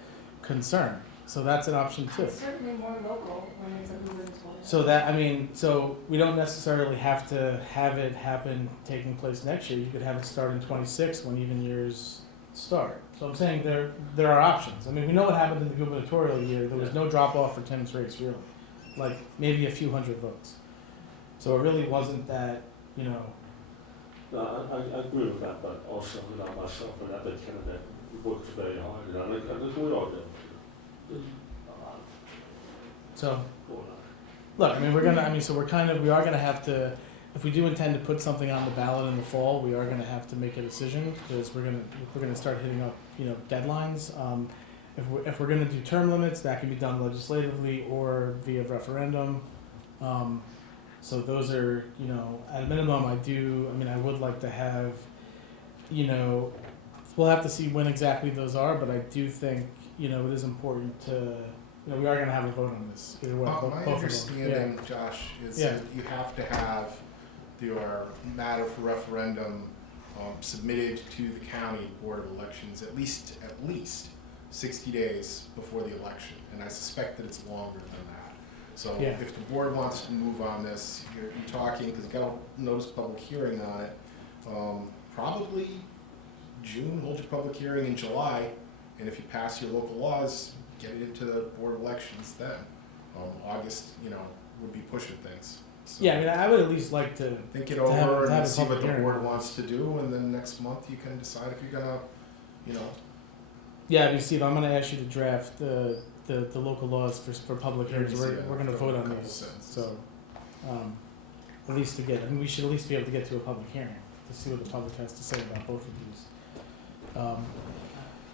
concern. So that's an option too. It's certainly more local when it's a gubernatorial. So that, I mean, so we don't necessarily have to have it happen taking place next year. You could have it start in 26 when even years start. So I'm saying there are options. I mean, we know what happened in the gubernatorial year. There was no drop off for Tim's race, really. Like maybe a few hundred votes. So it really wasn't that, you know. No, I agree with that, but also, you know, myself and other candidate worked very hard, you know, and I think we all did. So, look, I mean, we are gonna have to if we do intend to put something on the ballot in the fall, we are gonna have to make a decision, because we're gonna start hitting up, deadlines. If we're gonna do term limits, that can be done legislatively or via referendum. So those are, at a minimum, I would like to have, we'll have to see when exactly those are, but I do think, it is important to, we are gonna have a vote on this, either way, My both of them. understanding, Josh, is that you have to have your matter for referendum submitted to the county board of elections at least 60 days before the election, and I suspect that it's longer than that. So if the board wants to move on this, you're talking, because you've got to notice public hearing on it, probably June, hold your public hearing in July, and if you pass your local laws, get it into the board of elections then. August, would be pushing things. So I would at least like to think it to have- over to have and a see what public the hearing. board wants to do, and then next month you can decide if you're gonna, Steve, I'm gonna ask you to draft the local laws for public hearings. We're gonna vote on these, so, at least to get, we should at least be able to get to a public hearing, to see what the public has to say about both of these.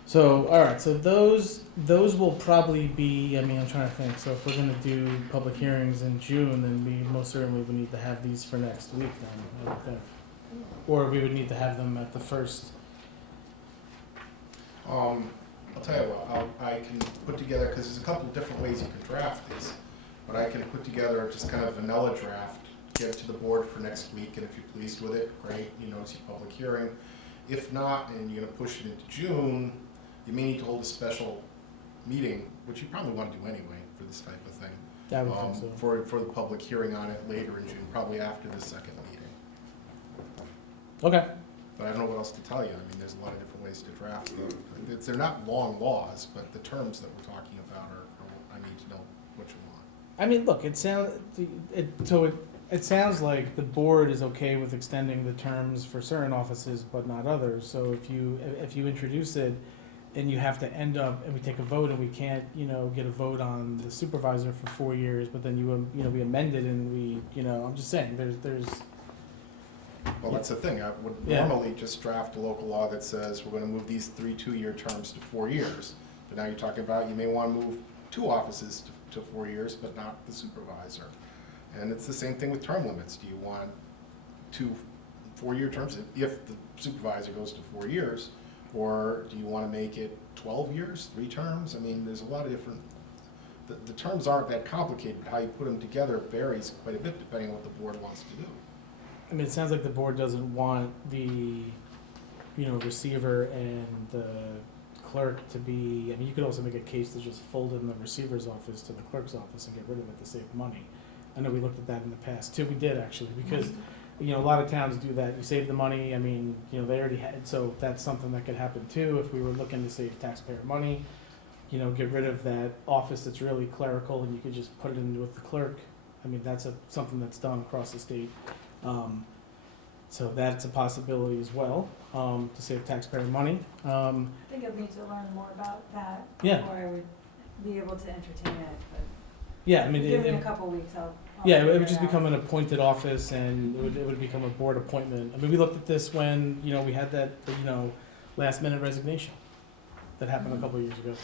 So, alright, so those will probably be, I'm trying to think, so if we're gonna do public hearings in June, then we most certainly would need to have these for next week then, I would think. Or we would need to have them at the first. I'll tell you what, I can put together, because there's a couple of different ways you can draft these, but I can put together just kind of vanilla draft, get it to the board for next week, and if you're pleased with it, great, notice your public hearing. If not, and you're gonna push it into June, you may need to hold a special meeting, which you probably want to do anyway for this type of thing. I would think so. For the public hearing on it later in June, probably after the second meeting. Okay. But I don't know what else to tell you. There's a lot of different ways to draft them. They're not long laws, but the terms that we're talking about are I need to know what you want. Look, it sounds like the board is okay with extending the terms for certain offices, but not others. So if you introduce it, and you have to end up, and we take a vote, and we can't, get a vote on the supervisor for 4 years, but then we amend it, and I'm just saying, there's. Well, that's the thing. I would normally just draft a local law that says we're gonna move these 3 2-year terms to 4 years. But now you're talking about you may wanna move 2 offices to 4 years, but not the supervisor. And it's the same thing with term limits. Do you want 2 4-year terms if the supervisor goes to 4 years? Or do you want to make it 12 years, 3 terms? There's a lot of different, the terms aren't that complicated, but how you put them together varies quite a bit depending on what the board wants to do. It sounds like the board doesn't want the, receiver and the clerk to be, you could also make a case to just fold in the receiver's office to the clerk's office and get rid of it to save money. I know we looked at that in the past too, we did actually, because a lot of towns do that. You save the money. They already had, so that's something that could happen too if we were looking to save taxpayer money. Get rid of that office that's really clerical, and you could just put it in with the clerk. That's something that's done across the state. So that's a possibility as well, to save taxpayer money. I think I'd need to learn more about that Yeah. before I would be able to entertain it, but Yeah, give me a couple weeks, I'll Yeah, it figure would just out. become an appointed office, and it would become a board appointment. We looked at this when, we had that, last minute resignation that happened a couple of years ago.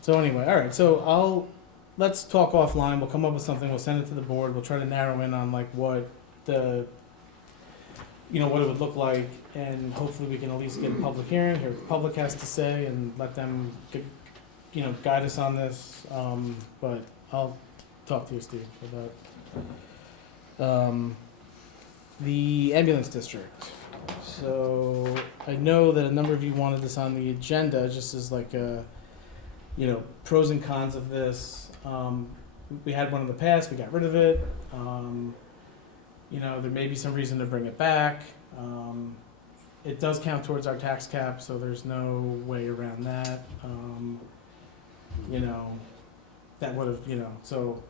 So anyway, all right, so let's talk offline. We'll come up with something, we'll send it to the board, we'll try to narrow in on what the, what it would look like, and hopefully we can at least get a public hearing, hear what the public has to say, and let them guide us on this, but I'll talk to you, Steve, about the ambulance district. So I know that a number of you wanted this on the agenda, just as pros and cons of this. We had one in the past, we got rid of it. There may be some reason to bring it back. It does count towards our tax cap, so there's no way around that. That would have, so,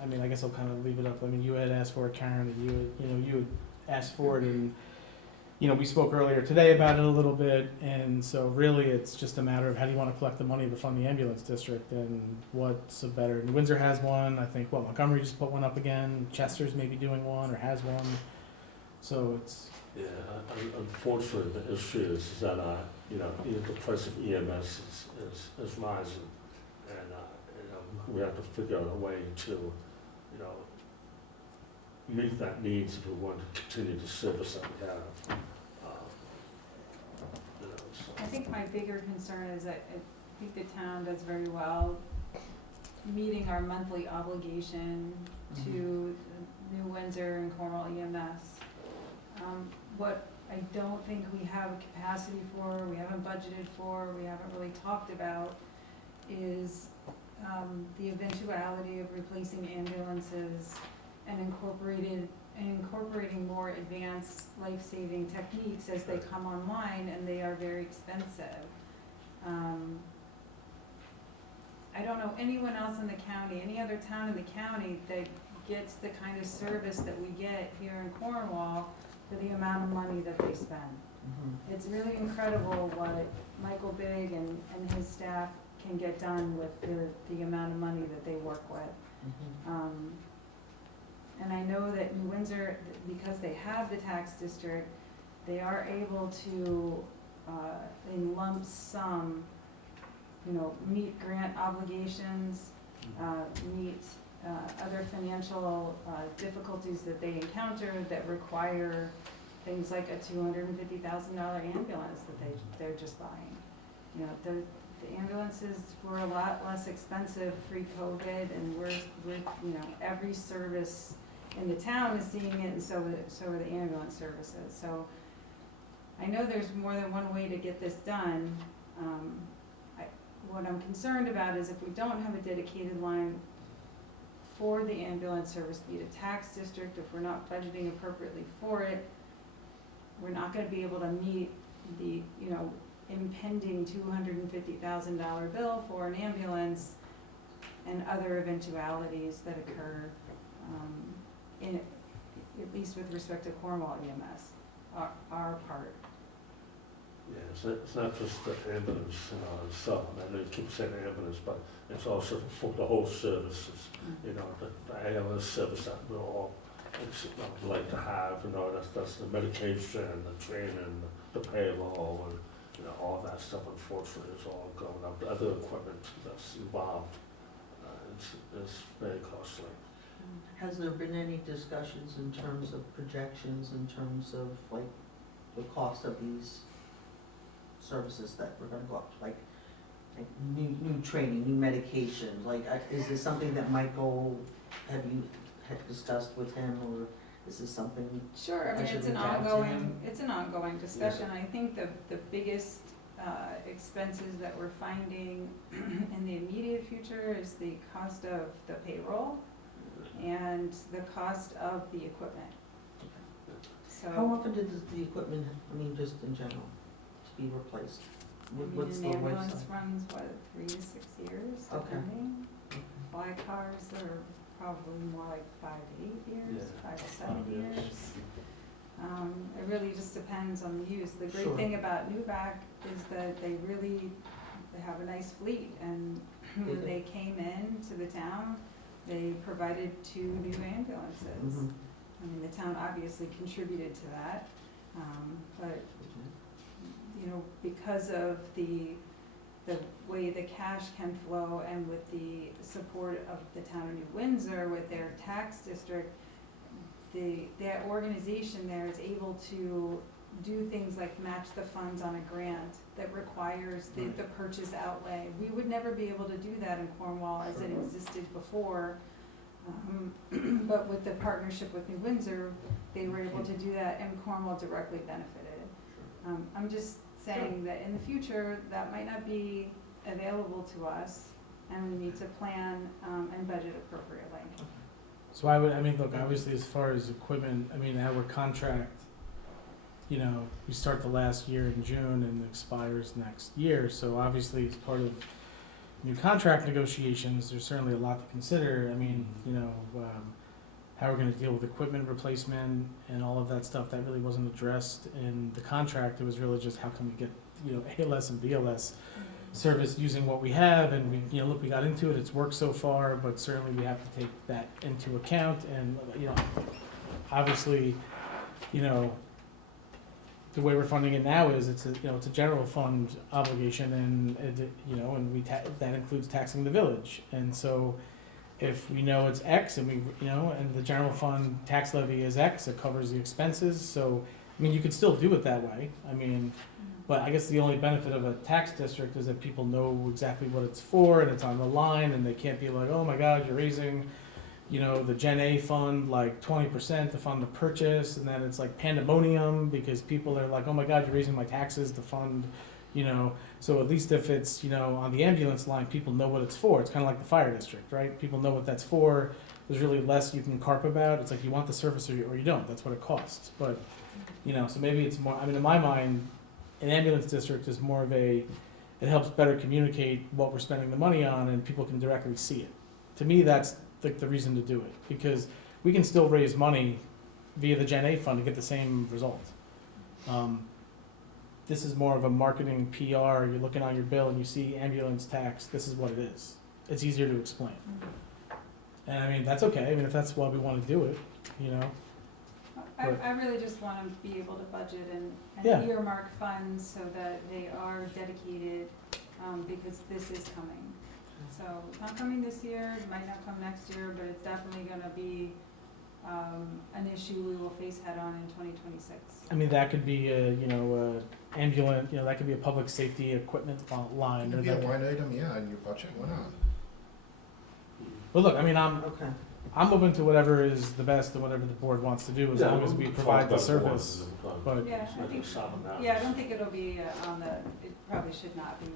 I guess I'll kind of leave it up. You had asked for it, Karen, and you had asked for it, and, we spoke earlier today about it a little bit, and so really it's just a matter of how do you want to collect the money to fund the ambulance district, and what's a better, New Windsor has one, I think, Montgomery just put one up again, Chester's maybe doing one, or has one, so it's, Yeah, unfortunately, the issue is that, the price of EMS is rising, and, we have to figure out a way to, meet that needs if we want to continue the service that we have. I think my bigger concern is that I think the town does very well meeting our monthly obligation to New Windsor and Cornwall EMS. What I don't think we have capacity for, we haven't budgeted for, we haven't really talked about is the eventuality of replacing ambulances and incorporating more advanced life-saving techniques as they come online, and they are very expensive. I don't know anyone else in the county, any other town in the county that gets the kind of service that we get here in Cornwall for the amount of money that they spend. It's really incredible what Michael Bigg and his staff can get done with the amount of money that they work with. And I know that New Windsor, because they have the tax district, they are able to, in lump sum, meet grant obligations, meet other financial difficulties that they encounter that require things like a $250,000 ambulance that they're just buying. The ambulances were a lot less expensive pre-COVID, and we're every service in the town is seeing it, and so are the ambulance services. So I know there's more than one way to get this done. What I'm concerned about is if we don't have a dedicated line for the ambulance service, be it a tax district, if we're not budgeting appropriately for it, we're not gonna be able to meet the, impending $250,000 bill for an ambulance and other eventualities that occur, at least with respect to Cornwall EMS, our part. Yeah, it's not just the ambulance, itself, I know you keep saying ambulance, but it's also for the whole services, the ALS service that we all like to have, that's the medication, the training, the payroll, and, all that stuff unfortunately is all going up. The other equipment that's involved, it's very costly. Has there been any discussions in terms of projections, in terms of like the cost of these services that we're gonna go up, like new training, new medication, is this something that Michael, had discussed with him, or is this something? Sure, I mean, it's an ongoing discussion. I think the biggest expenses that we're finding in the immediate future is the cost of the payroll and the cost of the equipment. So how often does the equipment, just in general, to be replaced? What's the an ambulance lifecycle? runs, 3 to 6 years, depending. Fly cars are probably more like 5 to 8 years, 5 to 7 years. It really just depends on the use. The great thing about NUVAC is that they have a nice fleet, and when they came in to the town, they provided 2 new ambulances. I mean, the town obviously contributed to that, but because of the way the cash can flow, and with the support of the town of New Windsor with their tax district, that organization there is able to do things like match the funds on a grant that requires the purchase outlay. We would never be able to do that in Cornwall as it existed before, but with the partnership with New Windsor, they were able to do that, and Cornwall directly benefited. I'm just saying that in the future, that might not be available to us, and we need to plan and budget appropriately. so look, obviously as far as equipment, our contract, we start the last year in June and expires next year, so obviously as part of new contract negotiations, there's certainly a lot to consider. how we're gonna deal with equipment replacement and all of that stuff. That really wasn't addressed in the contract. It was really just how can we get, ALS and BLS service using what we have, and we, look, we got into it, it's worked so far, but certainly we have to take that into account, and, obviously, the way we're funding it now is it's a general fund obligation, and and that includes taxing the village, and so if we know it's X and and the general fund tax levy is X, it covers the expenses, so, you could still do it that way, but I guess the only benefit of a tax district is that people know exactly what it's for, and it's on the line, and they can't be like, oh my God, you're raising, the Gen A fund like 20% to fund the purchase, and then it's like pandemonium because people are like, oh my God, you're raising my taxes to fund, so at least if it's, on the ambulance line, people know what it's for. It's kind of like the fire district, right? People know what that's for. There's really less you can carp about. It's like you want the service or you don't. That's what it costs. But, so maybe it's more, in my mind, an ambulance district is more of it helps better communicate what we're spending the money on, and people can directly see it. To me, that's the reason to do it, because we can still raise money via the Gen A fund to get the same result. This is more of a marketing PR. You're looking on your bill and you see ambulance tax. This is what it is. It's easier to explain. And that's okay. If that's why we want to do it, I really just want to be able to budget and Yeah. earmark funds so that they are dedicated, because this is coming. So it's not coming this year, it might not come next year, but it's definitely gonna be, an issue we will face head on in 2026. that could be ambulance, that could be a public safety equipment line. Could Or be a that line item, yeah, in your budget, why not? But look, Okay. I'm open to whatever is the best and whatever the board wants to do, as long as we provide the service. But Yeah, I don't think it'll be it probably should not be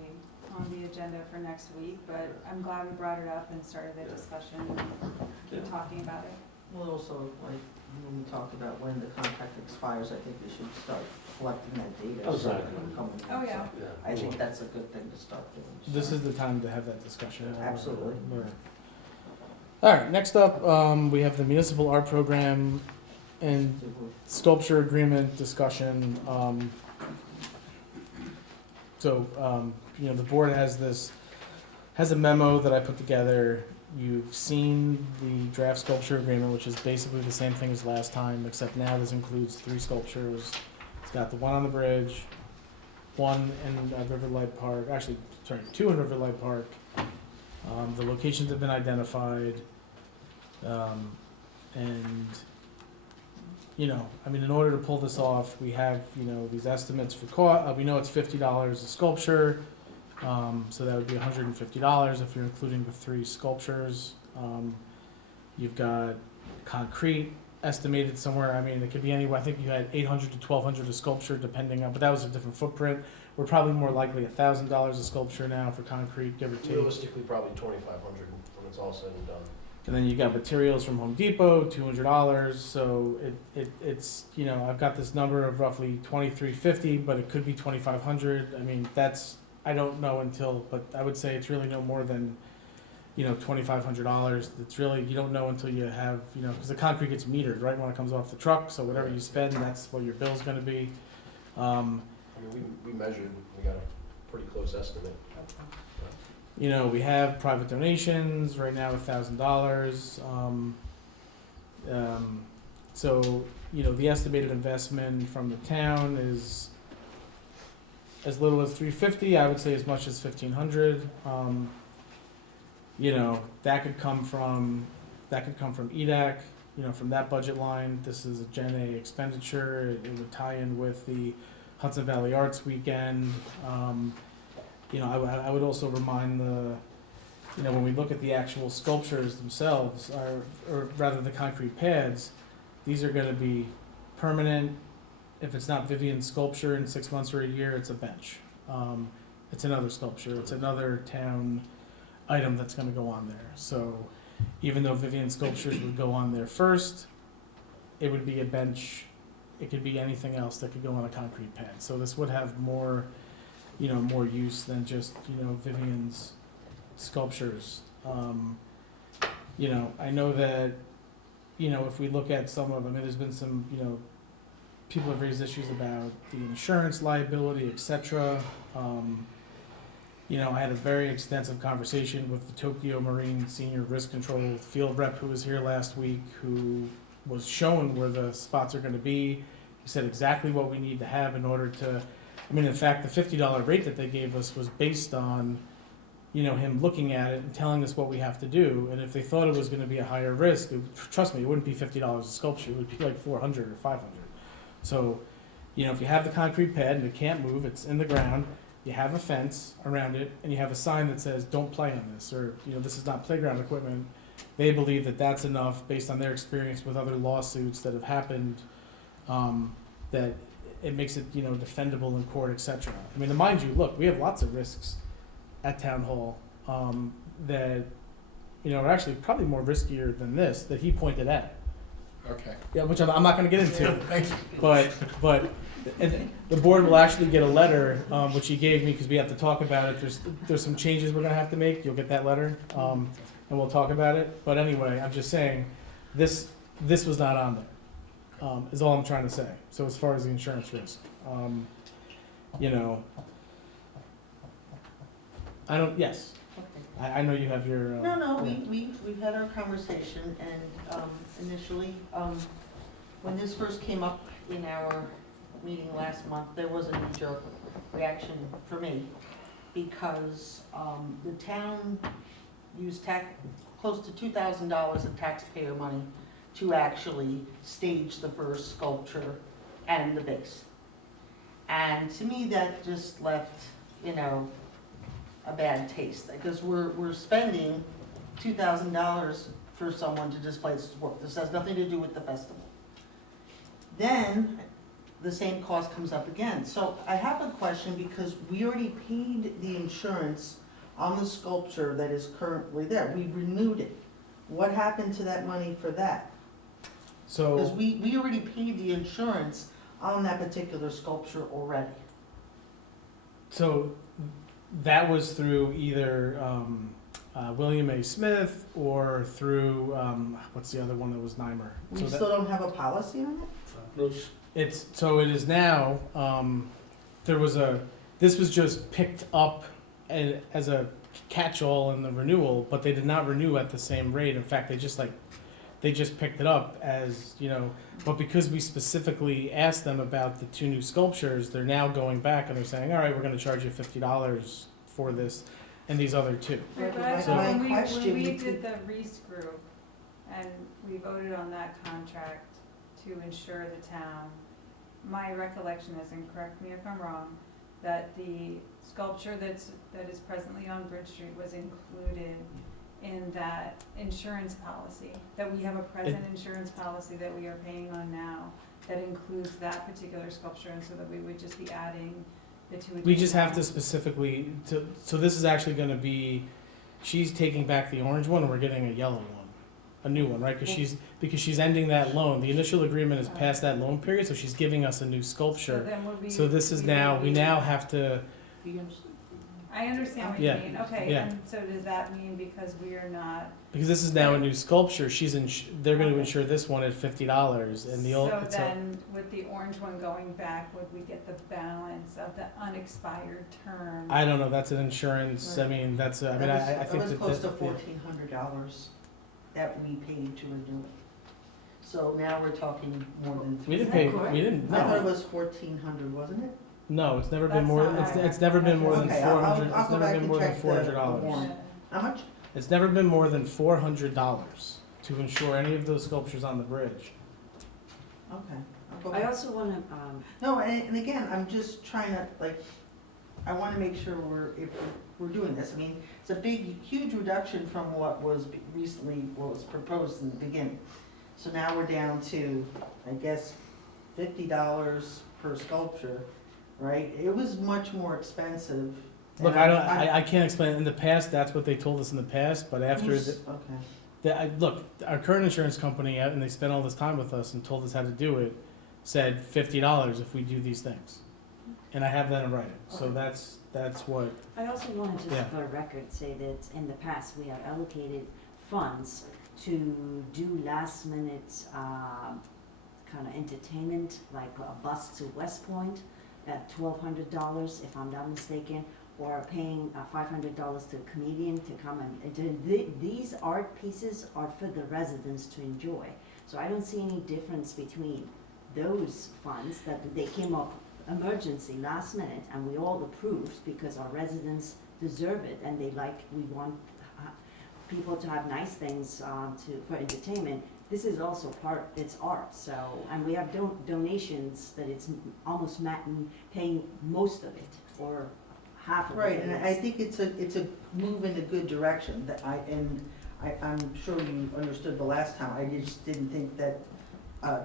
on the agenda for next week, but I'm glad we brought it up and started the discussion and keep talking about it. Well, also, like, when we talked about when the contract expires, I think we should start collecting that data. so that Exactly. we're coming in. Oh, yeah. So I think that's a good thing to start doing. this is the time to have that discussion. Absolutely. All right, next up, we have the municipal art program and sculpture agreement discussion. The board has a memo that I put together. You've seen the draft sculpture agreement, which is basically the same thing as last time, except now this includes 3 sculptures. It's got the one on the bridge, one in Riverlight Park, 2 in Riverlight Park. The locations have been identified, in order to pull this off, we have, these estimates for cost. We know it's $50 a sculpture, so that would be $150 if you're including the 3 sculptures. You've got concrete estimated somewhere, it could be anywhere, I think you had $800 to $1,200 a sculpture depending on, but that was a different footprint. We're probably more likely $1,000 a sculpture now for concrete, give or take. Realistically, probably 2,500 when it's all said and done. And then you got materials from Home Depot, $200. So it's I've got this number of roughly $2,350, but it could be $2,500. I don't know but I would say it's really no more than $2,500. It's really, you don't know until you have because the concrete gets metered right when it comes off the truck. So whatever you spend, that's what your bill's going to be. We measured, we got a pretty close estimate. We have private donations right now, $1,000. So the estimated investment from the town is as little as $350. I would say as much as $1,500. That could come from EDAC. From that budget line. This is a Gen A expenditure. It would tie in with the Hudson Valley Arts Weekend. I would also remind when we look at the actual sculptures themselves, or rather the concrete pads, these are going to be permanent. If it's not Vivian's sculpture in 6 months or a year, it's a bench. It's another sculpture. It's another town item that's going to go on there. So even though Vivian's sculptures would go on there first, it would be a bench. It could be anything else that could go on a concrete pad. So this would have more use than just, Vivian's sculptures. I know that you know, if we look at some of, I mean, there's been some, you know, people have raised issues about the insurance liability, et cetera. You know, I had a very extensive conversation with the Tokyo Marine Senior Risk Control Field Rep who was here last week, who was shown where the spots are gonna be. He said exactly what we need to have in order to, I mean, in fact, the $50 rate that they gave us was based on, you know, him looking at it and telling us what we have to do. And if they thought it was gonna be a higher risk, trust me, it wouldn't be $50 a sculpture, it would be like 400 or 500. So, you know, if you have the concrete pad and it can't move, it's in the ground, you have a fence around it, and you have a sign that says, don't play on this, or, you know, this is not playground equipment, they believe that that's enough, based on their experience with other lawsuits that have happened, that it makes it, you know, defendable in court, et cetera. I mean, and mind you, look, we have lots of risks at Town Hall, that, you know, are actually probably more riskier than this, that he pointed at. Okay. Yeah, which I'm not gonna get into. Thank you. But and the board will actually get a letter, which he gave me, because we have to talk about it. There's some changes we're gonna have to make. You'll get that letter, and we'll talk about it. But anyway, I'm just saying, this was not on there, is all I'm trying to say. So as far as the insurance risk, you know, yes, I know you have your. No, we've had our conversation, and initially, when this first came up in our meeting last month, there was a knee-jerk reaction for me, because the town used close to $2,000 of taxpayer money to actually stage the first sculpture and the base. And to me, that just left, you know, a bad taste, because we're spending $2,000 for someone to display this work. This has nothing to do with the festival. Then the same cost comes up again. So I have a question, because we already paid the insurance on the sculpture that is currently there. We renewed it. What happened to that money for that? Because So we already paid the insurance on that particular sculpture already. so that was through either William A. Smith or through what's the other one that was Neimer? We So still don't have a policy on it? it is now. This was just picked up as a catch-all in the renewal, but they did not renew at the same rate. In fact, they just picked it up as, you know, but because we specifically asked them about the 2 new sculptures, they're now going back and they're saying, all right, we're gonna charge you $50 for this and these other 2. Right, but My I thought when question we would did the Reese group, and we voted on that contract to insure the town, my recollection is, and correct me if I'm wrong, that the sculpture that is presently on Bridge Street was included in that insurance policy, that we have a present insurance policy that we are paying on now that includes that particular sculpture, and so that we would just be adding the 2 We just have to additional. specifically, so this is actually gonna be, she's taking back the orange one and we're getting a yellow one, a new one, right? Because she's ending that loan. The initial agreement is past that loan period, so she's giving us a new So sculpture. then would we? So this is now, we now have to, I understand what you Yeah, mean, okay, yeah. and so does that mean because we are not, because this is now a new sculpture, they're gonna insure this one at $50 and the old, so it's a, then with the orange one going back, would we get the balance of the unexpired term? I don't know, that's an insurance, I Right. mean, that's, I It think was that. close to that- $1,400 that we paid to renew it. So now we're talking more than. We didn't three. pay, we didn't, I thought it no, was 1,400, wasn't it? no, it's never been That's more, not right. it's never been more than Okay, 400, I'll it's go never back been and more than check the $400. warrant. How much? It's never been more than $400 to insure any of those sculptures on the bridge. Okay. I'll go I back. also wanna, No, and again, I'm just trying to, like, I wanna make sure if we're doing this. I mean, it's a big, huge reduction from what was what was proposed in the beginning. So now we're down to, I guess, $50 per sculpture, right? It was much more expensive. Look, and I can't explain, in the past, that's what they told us in the past, but after, Okay. look, our current insurance company, and they spent all this time with us and told us how to do it, said $50 if we do these things. And I have that in writing, so that's what, I also wanted to, Yeah. for the record, say that in the past, we have allocated funds to do last minute kind of entertainment, like a bus to West Point at $1,200, if I'm not mistaken, or paying $500 to a comedian to come and these art pieces are for the residents to enjoy. So I don't see any difference between those funds that they came up emergency last minute and we all approved because our residents deserve it and we want people to have nice things for entertainment. This is also it's art, so, and we have donations that it's almost paying most of it, or half of it. Right, and I think it's a move in a good direction, I'm sure you understood the last time, I just didn't think that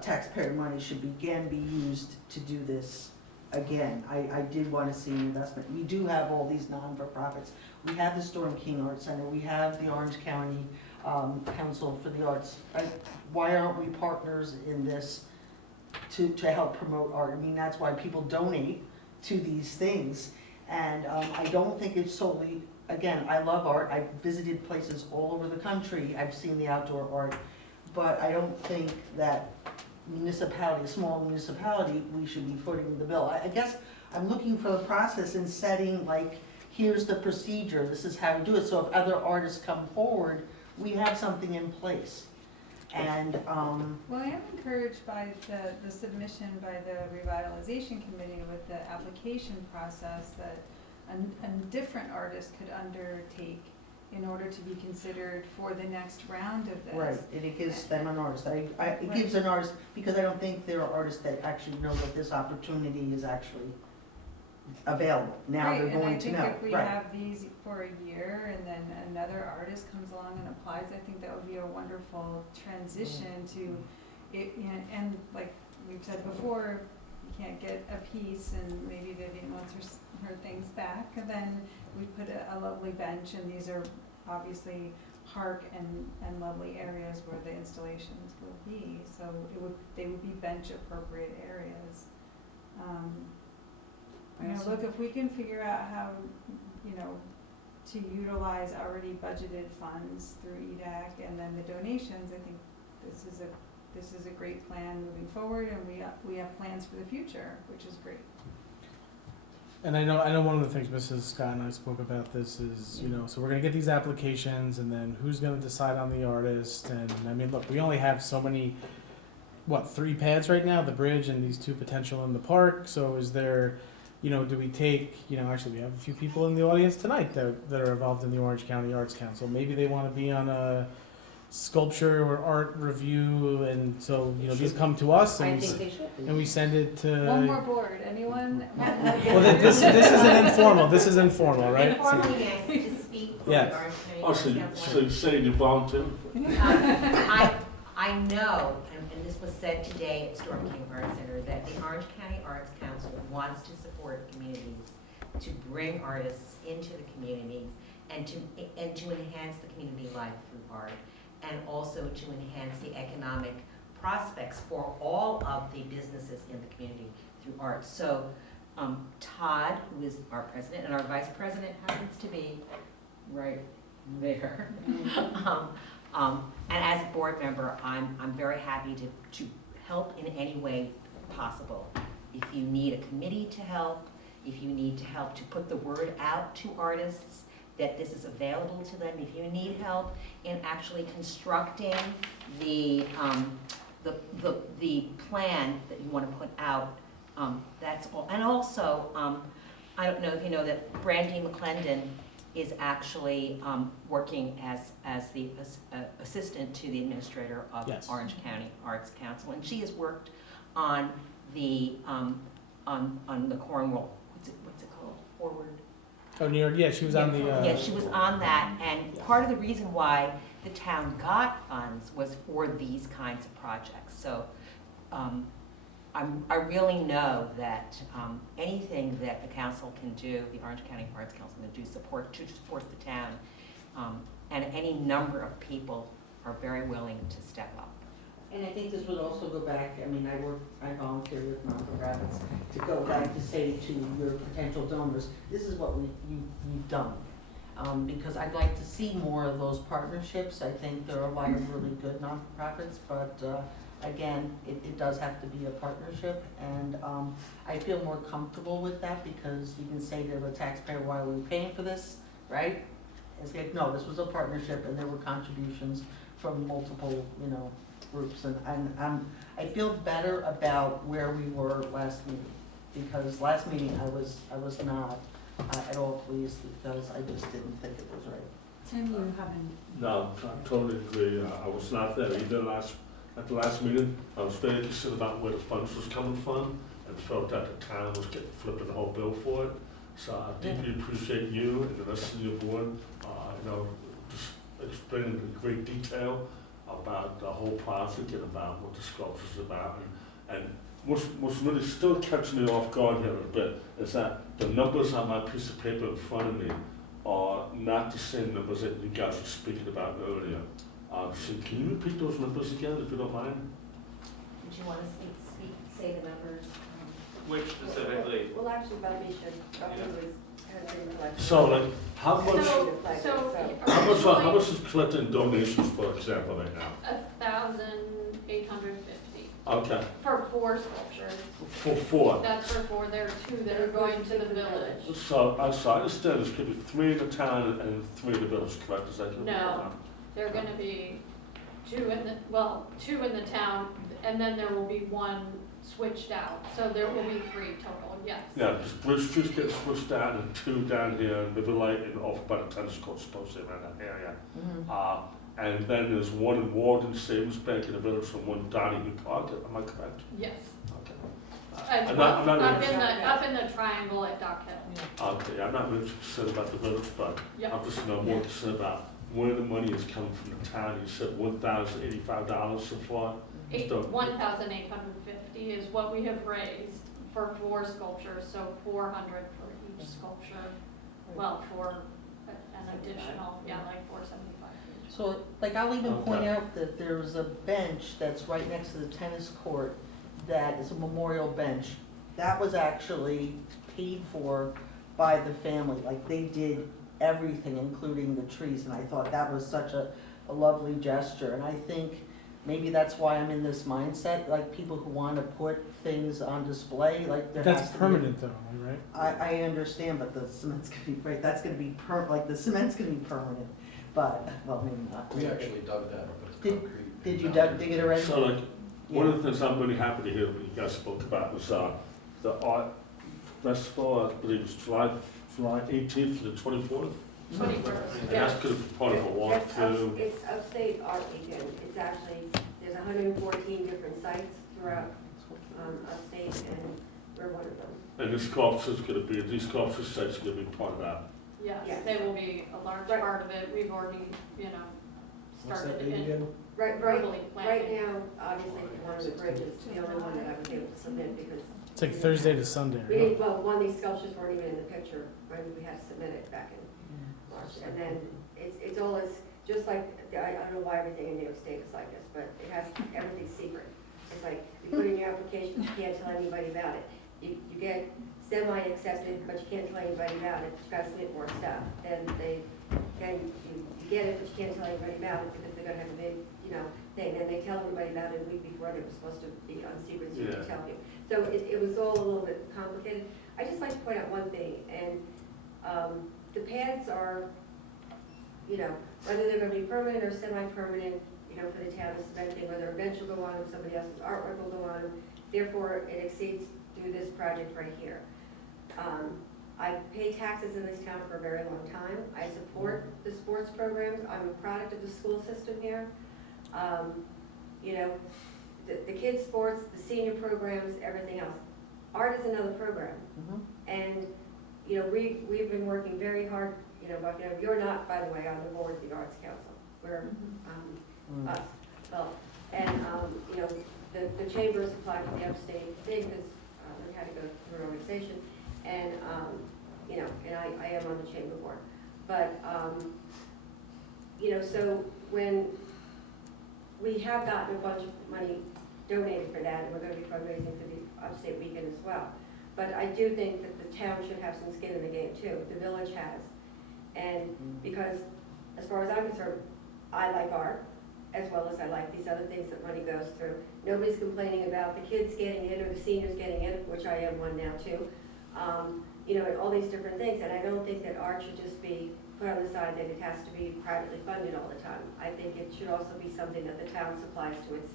taxpayer money should again be used to do this again. I did want to see an investment. We do have all these non-for-profits. We have the Storm King Arts Center, we have the Orange County Council for the Arts. Why aren't we partners in this to help promote art? I mean, that's why people donate to these things. And I don't think it's solely, again, I love art. I've visited places all over the country. I've seen the outdoor art. But I don't think that municipality, a small municipality, we should be footing the bill. I guess I'm looking for the process and setting, like, here's the procedure, this is how we do it. So if other artists come forward, we have something in place. And well, I am encouraged by the submission by the revitalization committee with the application process that a different artist could undertake in order to be considered for the next round of this. right, and it gives them an artist. It gives an artist, because I don't think there are artists that actually know that this opportunity is actually available. Now they're going to know. And I think if we Right. have these for a year and then another artist comes along and applies, I think that would be a wonderful transition to it, you know, and like we've said before, you can't get a piece and maybe Vivian wants her things back, and then we put a lovely bench, and these are obviously park and lovely areas where the installations will be, so they would be bench appropriate areas. You know, look, if we can figure out how, you know, to utilize already budgeted funds through EDAC and then the donations, I think this is a great plan moving forward, and we have plans for the future, which is great. And I know one of the things Mrs. Scott and I spoke about this is, you know, so we're gonna get these applications and then who's gonna decide on the artist, and I mean, look, we only have so many, 3 pads right now, the bridge and these 2 potential in the park, so is there, you know, do we take, you know, actually we have a few people in the audience tonight that are involved in the Orange County Arts Council. Maybe they want to be on a sculpture or art review, and so, you know, these come to us and we send it to. One more board, anyone? Well, this is informal. This is informal, right? Informally asked to speak for Yes. the Orange County Oh, Arts so Council. you say you volunteer? I know, and this was said today at Storm King Arts Center, that the Orange County Arts Council wants to support communities, to bring artists into the communities, and to enhance the community life through art, and also to enhance the economic prospects for all of the businesses in the community through art. So Todd, who is our president, and our vice president happens to be right there. And as a board member, I'm very happy to help in any way possible. If you need a committee to help, if you need to help to put the word out to artists that this is available to them, if you need help in actually constructing the plan that you want to put out, that's all. And also, I don't know if you know that Brandy McClendon is actually working as the assistant to the administrator of Yes. Orange County Arts Council, and she has worked on the Cornwall, what's it called, Forward. Oh, New York. Yeah, she was on the. Yeah, she was on that, and part of the reason why the town got funds was for these kinds of projects. So I really know that anything that the council can do, the Orange County Arts Council can do to support the town, and any number of people are very willing to step up. And I think this would also go back, I mean, I volunteer with non-for-profits, to go back to say to your potential donors, this is what you've done. because I'd like to see more of those partnerships. I think there are a lot of really good nonprofits, but again, it does have to be a partnership, and I feel more comfortable with that because you can say to the taxpayer, why are we paying for this, right? It's like, no, this was a partnership and there were contributions from multiple, groups, and I feel better about where we were last meeting, because last meeting I was not at all pleased because I just didn't think it was right. Tim, you haven't. No, I totally agree. I was not there either at the last meeting. I was very concerned about where the funds was coming from and felt that the town was getting flipping the whole bill for it. So I deeply appreciate you and the rest of your board, just explaining in great detail about the whole project and about what the sculpture is about. And what's really still catching me off guard here a bit is that the numbers on my piece of paper in front of me are not the same numbers that you guys were speaking about earlier. So can you repeat those numbers again, if you don't mind? Did you want to say the numbers? Which specifically? Well, actually, Bobby has been collected. So like, how much So, is collected in donations, for example, right now? 1,850 Okay, for 4 sculptures. for 4. That's for 4, there are 2 that are going to the village. So I understand there's could be 3 in the town and 3 in the village, correct? Is that correct? No. There are gonna be 2 in the town, and then there will be 1 switched out, so there will be 3 total, yes. Yeah, because Bridge Street gets switched down and 2 down here in River Light and off by the tennis court, supposed to be around that area. And then there's 1 in Walden Savings Bank in the village and 1 Donahue Park, am I correct? Yes. Okay. And I'm not up in the triangle at Dock Hill. Okay, I'm not really concerned about the village, but Yep. I'm just more concerned about where the money is coming from the town. You said $1,085 so far? So- 1,850 is what we have raised for 4 sculptures, so 400 for each sculpture. Well, for an additional, like 475 each. So, like, I'll even point Okay. out that there's a bench that's right next to the tennis court that is a memorial bench. That was actually paid for by the family, like, they did everything, including the trees, and I thought that was such a lovely gesture, and I think maybe that's why I'm in this mindset, like, people who want to put things on display, like, there has That's to be. permanent though, am I right? I understand, but the cement's gonna be, right, that's gonna be the cement's gonna be permanent, but, well, maybe not. We actually dug that and put the concrete. Did you dig it already? So like, one of the things I'm really happy to hear what you guys spoke about was the art festival, I believe it's July 18th to the 24th. 21st, And that's gonna be part of a walkthrough. It's upstate art weekend. It's actually, there's 114 different sites throughout upstate, and we're one of them. And these sculpture sites are gonna be part of that. Yes, Yes. they will be a large Right. part of it. We've already, What's that started date in again? verbally Right planning. now, obviously, one of the bridges, the only one that I was able to submit because. It's like Thursday to Sunday, We right? didn't, well, one of these sculptures weren't even in the picture when we had to submit it back in March. And then it's all, just like, I don't know why everything in New York State is like this, but it has, everything's secret. It's like, you put in your application, you can't tell anybody about it. You get semi-accepted, but you can't tell anybody about it, you gotta submit more stuff. Then you get it, but you can't tell anybody about it because they're gonna have a big, thing. And they tell everybody about it a week before they were supposed to be on secret, so you can tell you. So it was all a little bit complicated. I just like to point out one thing, and the pads are, whether they're gonna be permanent or semi-permanent, for the town, this is anything, whether a bench will go on them, somebody else's artwork will go on them. Therefore, it exceeds through this project right here. I pay taxes in this town for a very long time. I support the sports programs. I'm a product of the school system here. The kids' sports, the senior programs, everything else. Art is another program. And, we've been working very hard, you're not, by the way, on the board of the Arts Council. We're, us. Well, and, the chambers applied for the upstate thing because we had to go through an organization. And, and I am on the chamber board. But, so when we have gotten a bunch of money donated for that, and we're gonna be fundraising for the upstate weekend as well. But I do think that the town should have some skin in the game too. The village has. And because, as far as I'm concerned, I like art, as well as I like these other things that money goes through. Nobody's complaining about the kids getting in or the seniors getting in, which I am one now too. You know, and all these different things, and I don't think that art should just be put on the side that it has to be privately funded all the time. I think it should also be something that the town supplies to its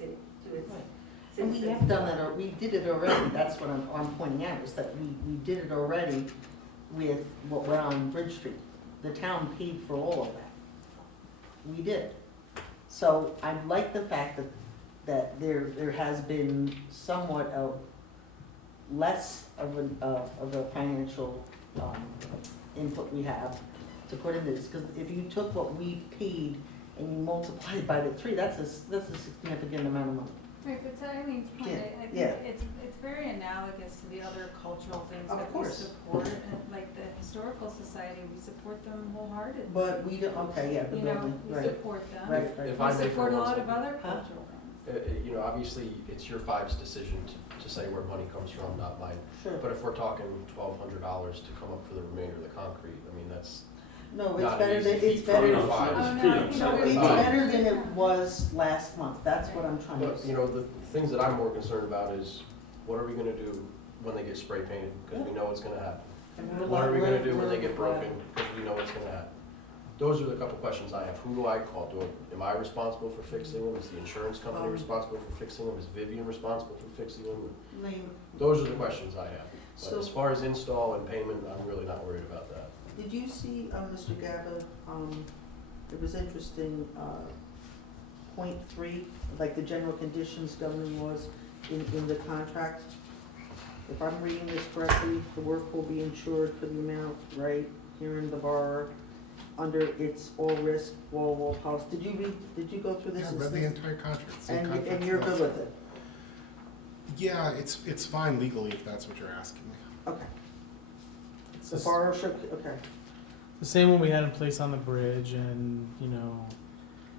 And we have done that, or we did it already, that's what I'm pointing out, is that we did it already with what went on Bridge Street. The town paid for all of that. We did. So I like the fact that there has been somewhat of less of a financial input we have to put in this, because if you took what we paid and you multiplied by the 3, that's a significant amount of money. Right, but to Eileen's point, Yeah, I think yeah. it's very analogous to the other cultural things Of that we course. support, and like the Historical Society, we support them wholeheartedly. But we don't, okay, yeah, the You know, building, we right. support them. Right, right. If I We may for support a one lot of second. other Huh? cultural things. You know, obviously, it's your five's decision to say where money comes from, not mine. Sure. But if we're talking $1,200 to come up for the remainder of the concrete, I mean, that's No, it's not better an than, easy it's feat better, for five. Oh, no, you know, it's Uh, better than it was last month, that's what I'm trying to But, say. you know, the things that I'm more concerned about is, what are we gonna do when they get spray painted? Because we know it's gonna happen. And What are we gonna do when we're- they get broken? Because we know it's gonna happen. Those are the couple questions I have. Who do I call? Am I responsible for fixing them? Is the insurance company responsible for fixing them? Is Vivian responsible for fixing them? Lane, Those are the questions I have. But So- as far as install and payment, I'm really not worried about that. did you see, Mr. Gaba, it was interesting, point 3, like the general conditions governing laws in the contract? If I'm reading this correctly, the work will be insured for the amount, right, here in the bar, under its all-risk wall policy. Did you go through this? Yeah, I and read the see- entire contract. same And contract you're as good us. with it? Yeah, it's fine legally if that's what you're asking me. Okay. It's The the borrower should, okay. same one we had in place on the bridge, and, you know,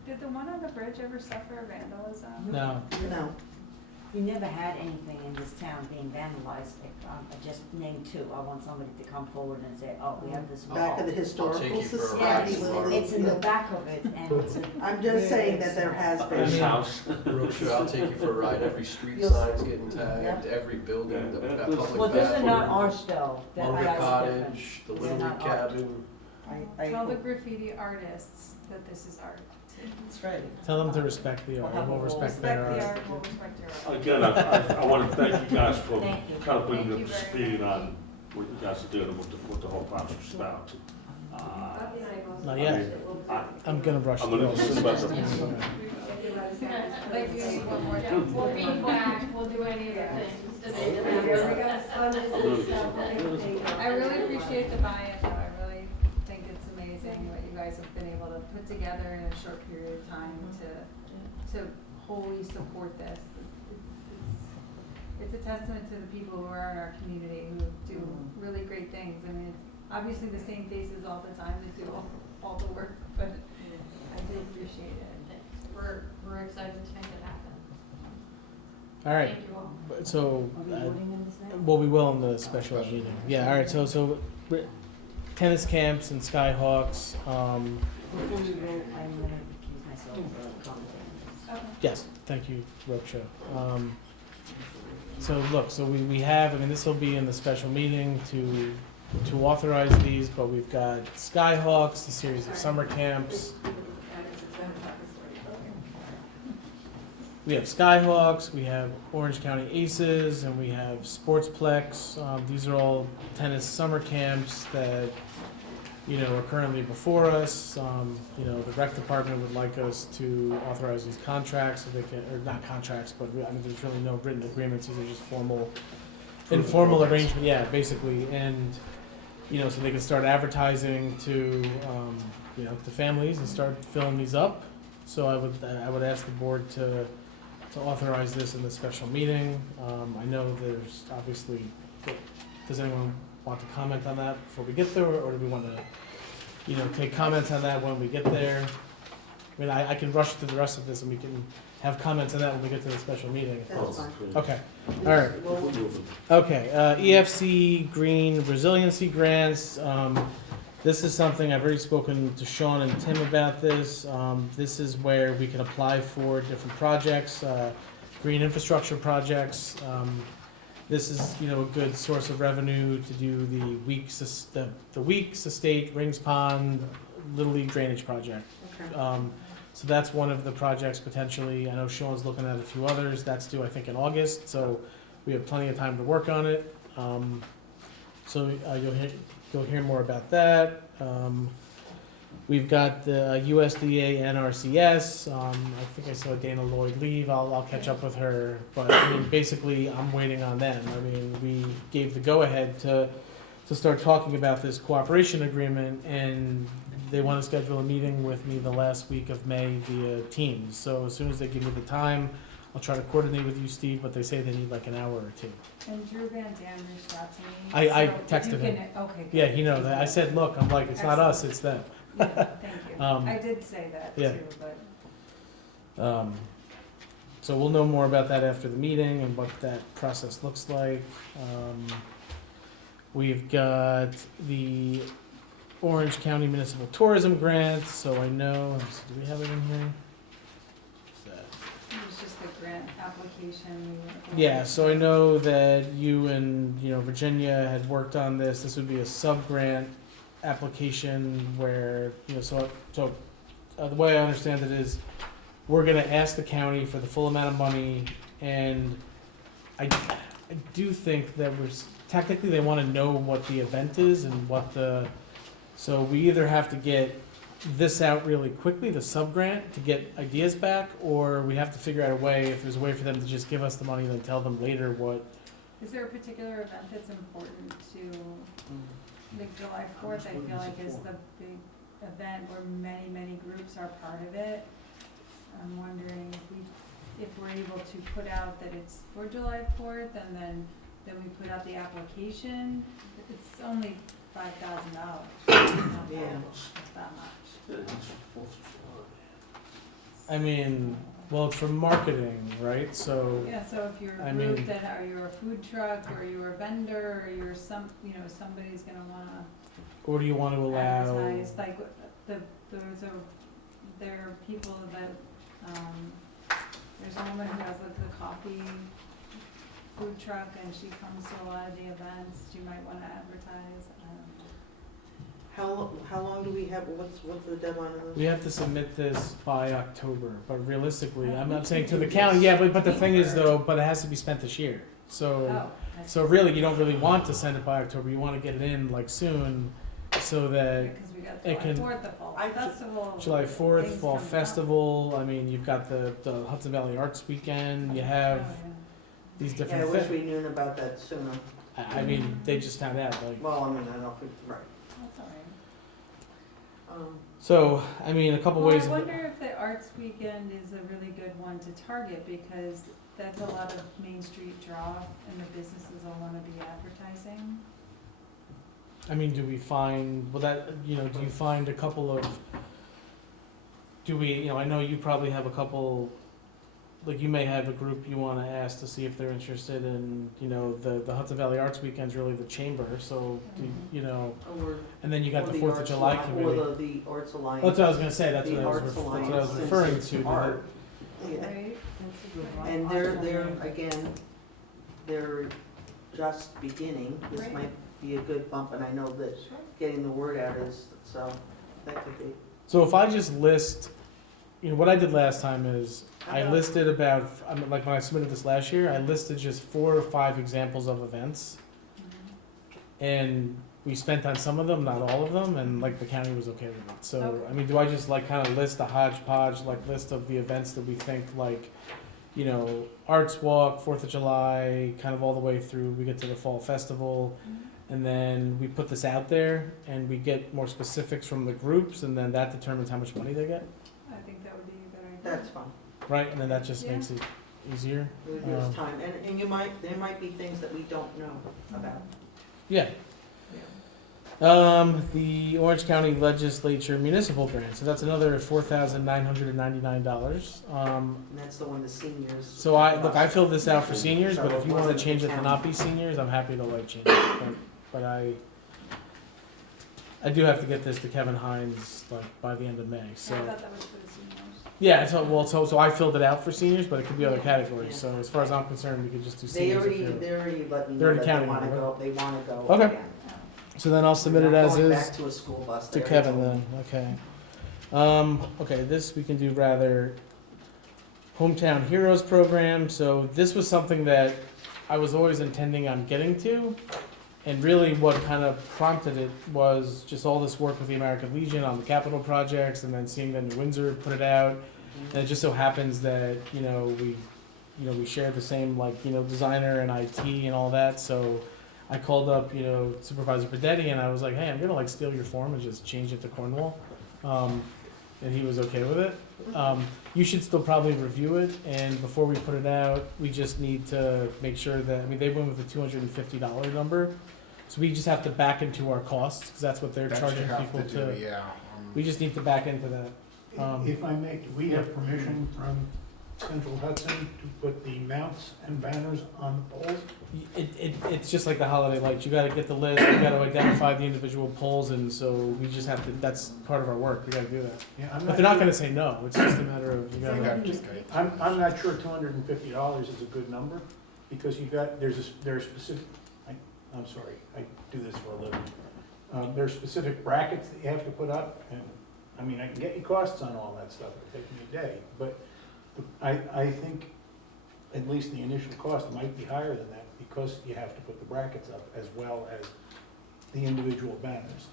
Did the one on the bridge ever suffer vandalism? no. No. We never had anything in this town being vandalized. I just named 2. I want somebody to come forward and say, oh, we have this wall. Back of the I'll historical take you for a society. ride Yeah, tomorrow. it's in the back of it, and it's a. I'm just saying that there has been. His house. Brooksha, I'll take you for a ride. Every street You'll- sign's getting tagged, Yeah. every building, that Yeah, public Well, those are not bathroom, ours though. That- lumber that's different. cottage, the They're Little League not art. cabin. Tell the graffiti artists that this is art too. That's right. Tell them to respect the art, we'll respect their Respect the art. art, we'll respect your art. Again, I want to thank you guys for Thank you. kind of putting Thank them you to very speed on what you guys are doing, what the whole project's about. Not yet. I'm gonna brush I'm through gonna all just this. about the- Like, we need one more down. We'll be back, we'll do any of the things to make it happen. I really appreciate the buy-in, though. I really think it's amazing what you guys have been able to put together in a short period of time to wholly support this. It's a testament to the people who are in our community who do really great things. I mean, it's obviously the same faces all the time that do all the work, but I do appreciate it. We're excited to make it happen. All right, Thank you all. so, Are we voting on this now? well, we will in the special meeting. Yeah, all right, so tennis camps and Skyhawks, Before we vote, I'm gonna recuse myself from commenting. yes, thank you, Roksha. So look, so we have, I mean, this will be in the special meeting to authorize these, but we've got Skyhawks, a series of summer camps. We have Skyhawks, we have Orange County Aces, and we have Sportsplex. These are all tennis summer camps that, you know, are currently before us. You know, the rec department would like us to authorize these contracts so they can, or not contracts, but I mean, there's really no written agreements. These are just informal arrangement, yeah, basically. And, you know, so they can start advertising to, you know, to families and start filling these up. So I would ask the board to authorize this in the special meeting. I know there's obviously, does anyone want to comment on that before we get there, or do we want to, you know, take comments on that when we get there? I mean, I can rush through the rest of this and we can have comments on that when we get to the special meeting. That's fine. Okay, all right. Okay, EFC Green Resiliency Grants, This is something, I've already spoken to Sean and Tim about this. This is where we can apply for different projects, green infrastructure projects. This is, you know, a good source of revenue to do the Weeks Estate, Rings Pond, Little League drainage project. Okay. So that's one of the projects potentially. I know Sean's looking at a few others. That's due, I think, in August, so we have plenty of time to work on it. So you'll hear more about that. We've got the USDA NRCS. I think I saw Dana Lloyd leave. I'll catch up with her. But I mean, basically, I'm waiting on them. I mean, we gave the go-ahead to start talking about this cooperation agreement, and they want to schedule a meeting with me the last week of May via Teams. So as soon as they give me the time, I'll try to coordinate with you, Steve, but they say they need like an hour or two. And Drew Van Dam reached out to me. I so texted you him. can- Okay. good. Yeah, he knows. I said, look, I'm like, it's not us, it's them. Yeah, thank you. I did say that yeah. too, but. So we'll know more about that after the meeting and what that process looks like. We've got the Orange County Municipal Tourism Grant, so I know, do we have it in here? It was just a grant application. Yeah, so I know that you and, you know, Virginia had worked on this. This would be a sub-grant application where, you know, so the way I understand it is, we're gonna ask the county for the full amount of money, and I do think that technically they wanna know what the event is and so we either have to get this out really quickly, the sub-grant, to get ideas back, or we have to figure out a way, if there's a way for them to just give us the money and then tell them later what. Is there a particular event that's important to, like July 4th, I feel like is the big event where many groups are part of it. I'm wondering if we're able to put out that it's for July 4th and then we put out the application. It's only $5,000. Yeah. It's that much. I mean, well, it's for marketing, right? So. Yeah, so if you're a I group mean- that are, you're a food truck or you're a vendor or you're somebody's gonna wanna Or do you want to allow? advertise, like, there are people that, there's a woman who has like the coffee food truck and she comes to a lot of the events, you might wanna advertise, How long do we have, what's the deadline of this? We have to submit this by October, but realistically, I'm not saying to the county, yeah, but the thing is though, but it has to be spent this year. So really, you don't really want to send it by October, you wanna get it in like soon, so that because we got it July can. 4th, the fall festival. July 4th, things Fall coming up. Festival, I mean, you've got the Hudson Valley Arts Weekend, you have these Yeah, I different wish things. we knew about that sooner. I mean, they just found out, like. Well, I mean, I don't know if we, right. That's all right. So, I mean, a couple Well, ways. I wonder if the Arts Weekend is a really good one to target, because that's a lot of Main Street draw, and the businesses will wanna be advertising. I mean, do we find, well, that, you know, do you find a couple of, I know you probably have a couple, like, you may have a group you wanna ask to see if they're interested in, you know, the Hudson Valley Arts Weekend's really the chamber, so, you know, and then you got Or the 4th of Arts July Alli- committee. Or the Arts Alliance. That's what I was gonna say, that's The what I was Arts referring Alliance, to. art. Yeah. Right? And they're, again, they're just beginning. This Right. might be a good bump, and I know that getting the word out is, so that could be. So if I just list, you know, what I did last time is, I listed about, like when I submitted this last year, I listed just 4 or 5 examples of events. And we spent on some of them, not all of them, and like the county was okay with it. So, I mean, do I just like kind of list a hodgepodge, like list of the events that we think like, you know, Arts Walk, 4th of July, kind of all the way through, we get to the Fall Festival. And then we put this out there and we get more specifics from the groups, and then that determines how much money they get, I think that would be a good idea. That's fine. right? And then that just makes it easier. It gives time, and there might be things that we don't know about. Yeah. The Orange County Legislature Municipal Grant, so that's another $4,999. And that's the one the seniors. So I filled this out for seniors, but if you wanna change it to not be seniors, I'm happy to like change it, but I do have to get this to Kevin Hines like by the end of May, so. I thought that was for the seniors. Yeah, so I filled it out for seniors, but it could be other categories, so as far as I'm concerned, we could just do They seniors. already, if they already let me They're know that they counting wanna on it, go, they wanna go Okay. again. So then I'll submit it They're as not going is back to a school bus. to They already Kevin told me. then, okay. Okay, this we can do rather Hometown Heroes program, so this was something that I was always intending on getting to. And really what kind of prompted it was just all this work with the American Legion on the capital projects and then seeing that New Windsor put it out. And it just so happens that, we share the same designer and IT and all that, so I called up, Supervisor Padetti and I was like, hey, I'm gonna steal your form and just change it to Cornwall. And he was okay with it. You should still probably review it, and before we put it out, we just need to make sure that, they went with a $250 number. So we just have to back into our costs, because that's what they're That you charging have people to do, to. yeah. We just need to back into that. If I may, do we have permission from Central Hudson to put the mounts and banners on the poles? It's just like the holiday lights, you gotta get the list, you gotta identify the individual poles, and so we just have to, that's part of our work, we gotta do that. Yeah, But they're not gonna say no, it's just a matter of, you You gotta. gotta just get it. I'm not sure $250 is a good number, because there's specific, I'm sorry, I do this for a living. There's specific brackets that you have to put up, and, I can get you costs on all that stuff, it'll take me a day, but I think at least the initial cost might be higher than that, because you have to put the brackets up as well as the individual banners.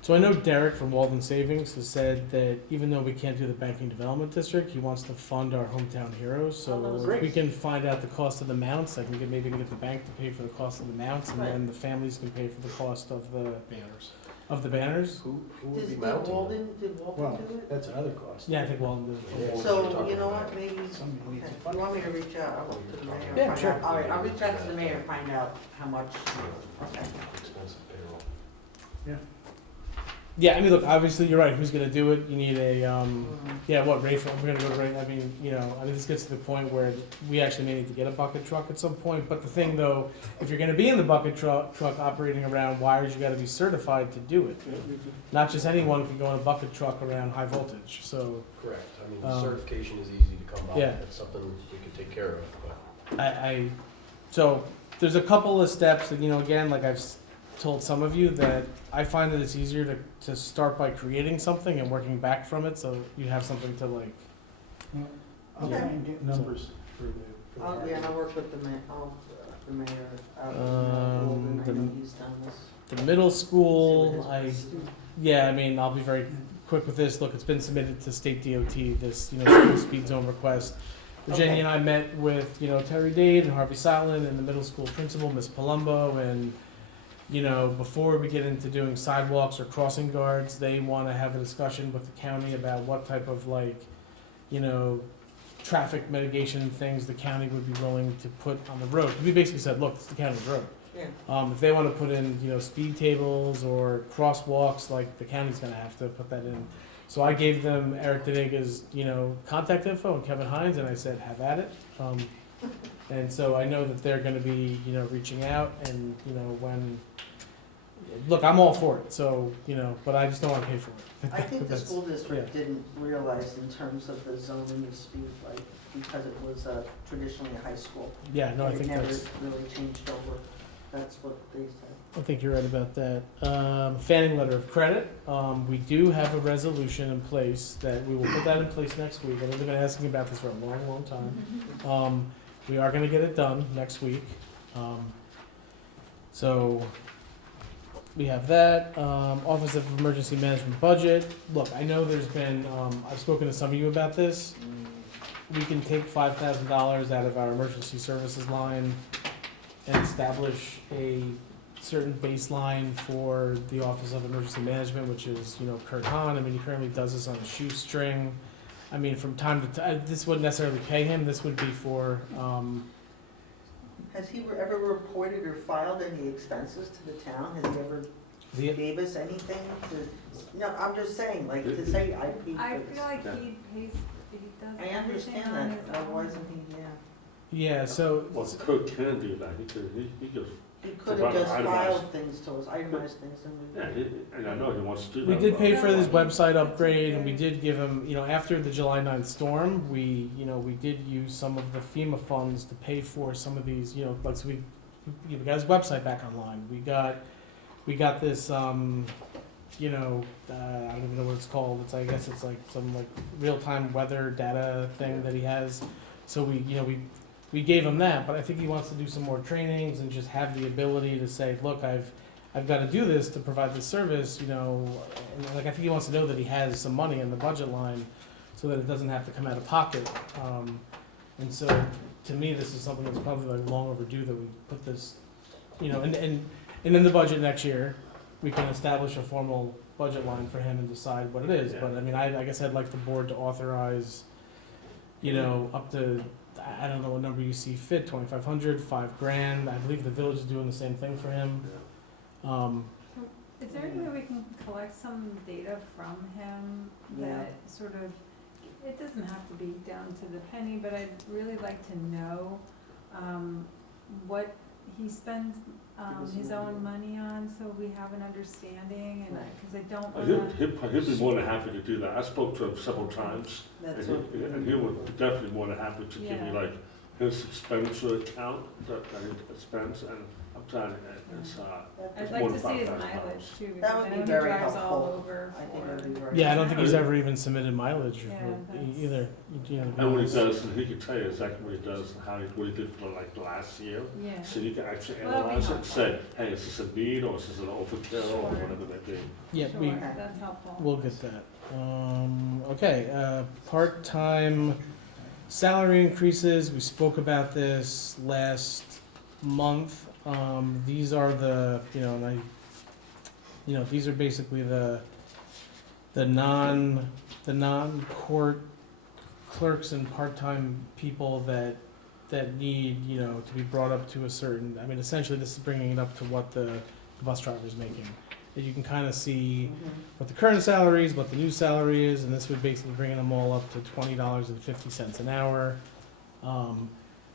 So I know Derek from Walden Savings has said that even though we can't do the banking development district, he wants to fund our hometown heroes. So if we can find out the cost of the mounts, I can maybe get the bank to pay for the cost of the mounts, and then the families can pay for the cost of the banners. Who would be Did mounting? Walden Well, do it? that's another cost. Yeah, I think Walden did. Yeah. So, you know what, maybe, Somebody needs okay, to fund you want me to reach out, I'll go to the mayor and Yeah, find sure. out. All right, I'll reach out to the mayor and find out how much, okay. Expensive payroll. Yeah, look, obviously you're right. Who's gonna do it? You need a Ray? We're gonna go to Ray. This gets to the point where we actually may need to get a bucket truck at some point. But the thing though, if you're gonna be in the bucket truck operating around wires, you gotta be certified to do it. Not just anyone can go in a bucket truck around high voltage. So Correct, the certification is easy to come by, yeah. that's something we can take care of, but. So there's a couple of steps that again, like I've told some of you, that I find that it's easier to start by creating something and working back from it, so you have something to like. I'll try and get numbers for the. And I'll work with the mayor, the mayor out in Um, Walden, I know he's done this. The middle school, His- I'll be very quick with this. Look, it's been submitted to state DOT, this, school speed zone request. Virginia and I met with, Terry Dade and Harvey Soutland and the middle school principal, Miss Palumbo, and, before we get into doing sidewalks or crossing guards, they wanna have a discussion with the county about what type of traffic mitigation things the county would be willing to put on the road. We basically said, look, it's the county's road. Yeah. If they want to put in, speed tables or crosswalks, the county's gonna have to put that in. So I gave them Eric Denega's, contact info and Kevin Hines, and I said, have at it. And so I know that they're gonna be, reaching out and, when, look, I'm all for it, so, but I just don't wanna pay for it. I think the That's- school district yeah. didn't realize in terms of the zoning of speed, because it was traditionally a high school. Yeah, no, I And think it never that's, really changed over, that's what they said. I think you're right about that. Fanning letter of credit, we do have a resolution in place that we will put that in place next week. I've been asking about this for a long, long time. We are gonna get it done next week. So we have that. Office of Emergency Management Budget. Look, I know there's been, I've spoken to some of you about this. We can take $5,000 out of our emergency services line and establish a certain baseline for the Office of Emergency Management, which is, Kurt Hahn. He currently does this on a shoestring. From time to time, this wouldn't necessarily pay him. This would be for, Has he ever reported or filed any expenses to the town? Has he ever gave us anything to, no, I'm just saying, to say I paid for I this. feel like he does I everything understand on that, his own. otherwise, yeah. yeah, so. Well, Kurt can do that, he He could have just filed things to us, itemized things, and we. Yeah, and I know he wants to do We that. did but- pay for this website upgrade, and we did give him, after the July 9th storm, we did use some of the FEMA funds to pay for some of these, like, so we got his website back online. We got this, I don't even know what it's called. I guess it's like some like real-time weather data thing that he has. So we gave him that, but I think he wants to do some more trainings and just have the ability to say, look, I've got to do this to provide this service, and like I think he wants to know that he has some money in the budget line so that it doesn't have to come out of pocket. And so to me, this is something that's probably like long overdue that we put this, and in the budget next year, we can establish a formal budget line for him and decide what it is. Yeah. But I mean, I guess I'd like the board to authorize, up to, I don't know what number you see fit, 2,500, $5,000. I believe the village is doing the same thing for him. Is there any way we can collect some data from him that sort of, it doesn't have to be down to the penny, but I'd really like to know what he spends his own money on, so we have an understanding, and because I don't want to. He'd be more than happy to do that. I spoke to him several times, and he would be definitely more than happy to give me like his expenditure account that he spends, and I'm telling you, it's I'd more like to than see his $5,000. mileage too, because That I would know be he very drives all helpful. over I think for. that would be very. Yeah, I don't think he's ever even submitted mileage either. And what he does, and he can tell you exactly what he does, and what he did for like last year. Yeah. So you can actually Well, that'd be analyze it and say, helpful. hey, is this a need or is this an overkill or whatever that be. Yeah, Sure, that's helpful. we'll get that. Okay, part-time salary increases, we spoke about this last month. These are the, these are basically the non-court clerks and part-time people that need, to be brought up to a certain, essentially this is bringing it up to what the bus driver's making. And you can kind of see what the current salary is, what the new salary is, and this would basically bring them all up to $20.50 an hour.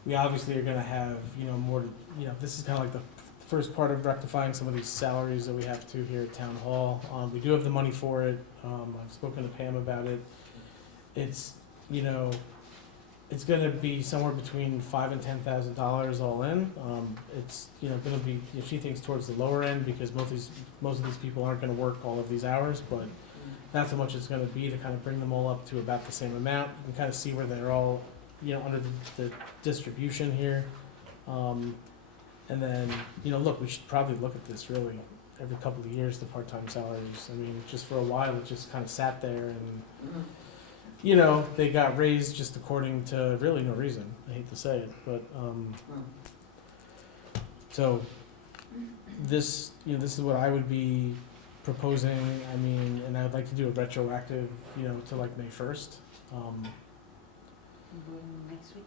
We obviously are gonna have, more to, this is kind of like the first part of rectifying some of these salaries that we have to here at Town Hall. We do have the money for it. I've spoken to Pam about it. It's, it's gonna be somewhere between $5,000 and $10,000 all in. It's, gonna be, she thinks towards the lower end because most of these people aren't gonna work all of these hours, but that's how much it's gonna be to kind of bring them all up to about the same amount. You can kind of see where they're all, under the distribution here. And then, look, we should probably look at this really every couple of years, the part-time salaries. Just for a while, it just kind of sat there and, they got raised just according to really no reason. I hate to say it, but, so this, this is what I would be proposing. And I'd like to do a retroactive, to like May 1st. Next week?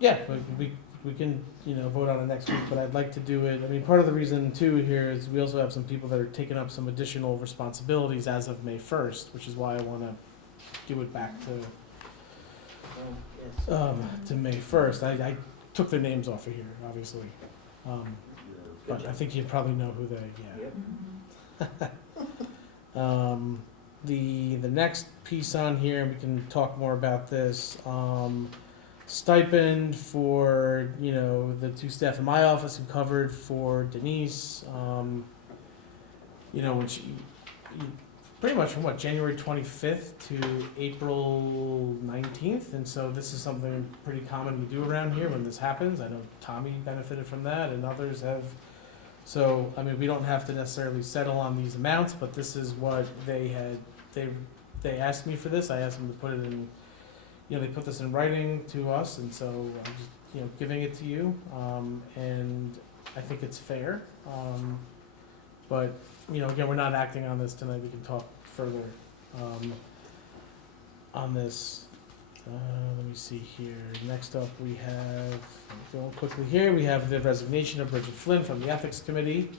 Yeah, but we can, vote on it next week, but I'd like to do it, part of the reason too here is we also have some people that are taking up some additional responsibilities as of May 1st, which is why I wanna do it back to May 1st. I took their names off of here, obviously. But I think you probably know who the next piece on here, we can talk more about this, stipend for, the two staff in my office who covered for Denise, which pretty much from January 25th to April 19th. And so this is something pretty common we do around here when this happens. I know Tommy benefited from that and others have. So, we don't have to necessarily settle on these amounts, but this is what they asked me for this. I asked them to put it in, they put this in writing to us, and so I'm just, giving it to you. And I think it's fair. But, again, we're not acting on this tonight. We can talk further on this. Let me see here. Next up, we have, going quickly here, we have the resignation of Bridget Flynn from the Ethics Committee.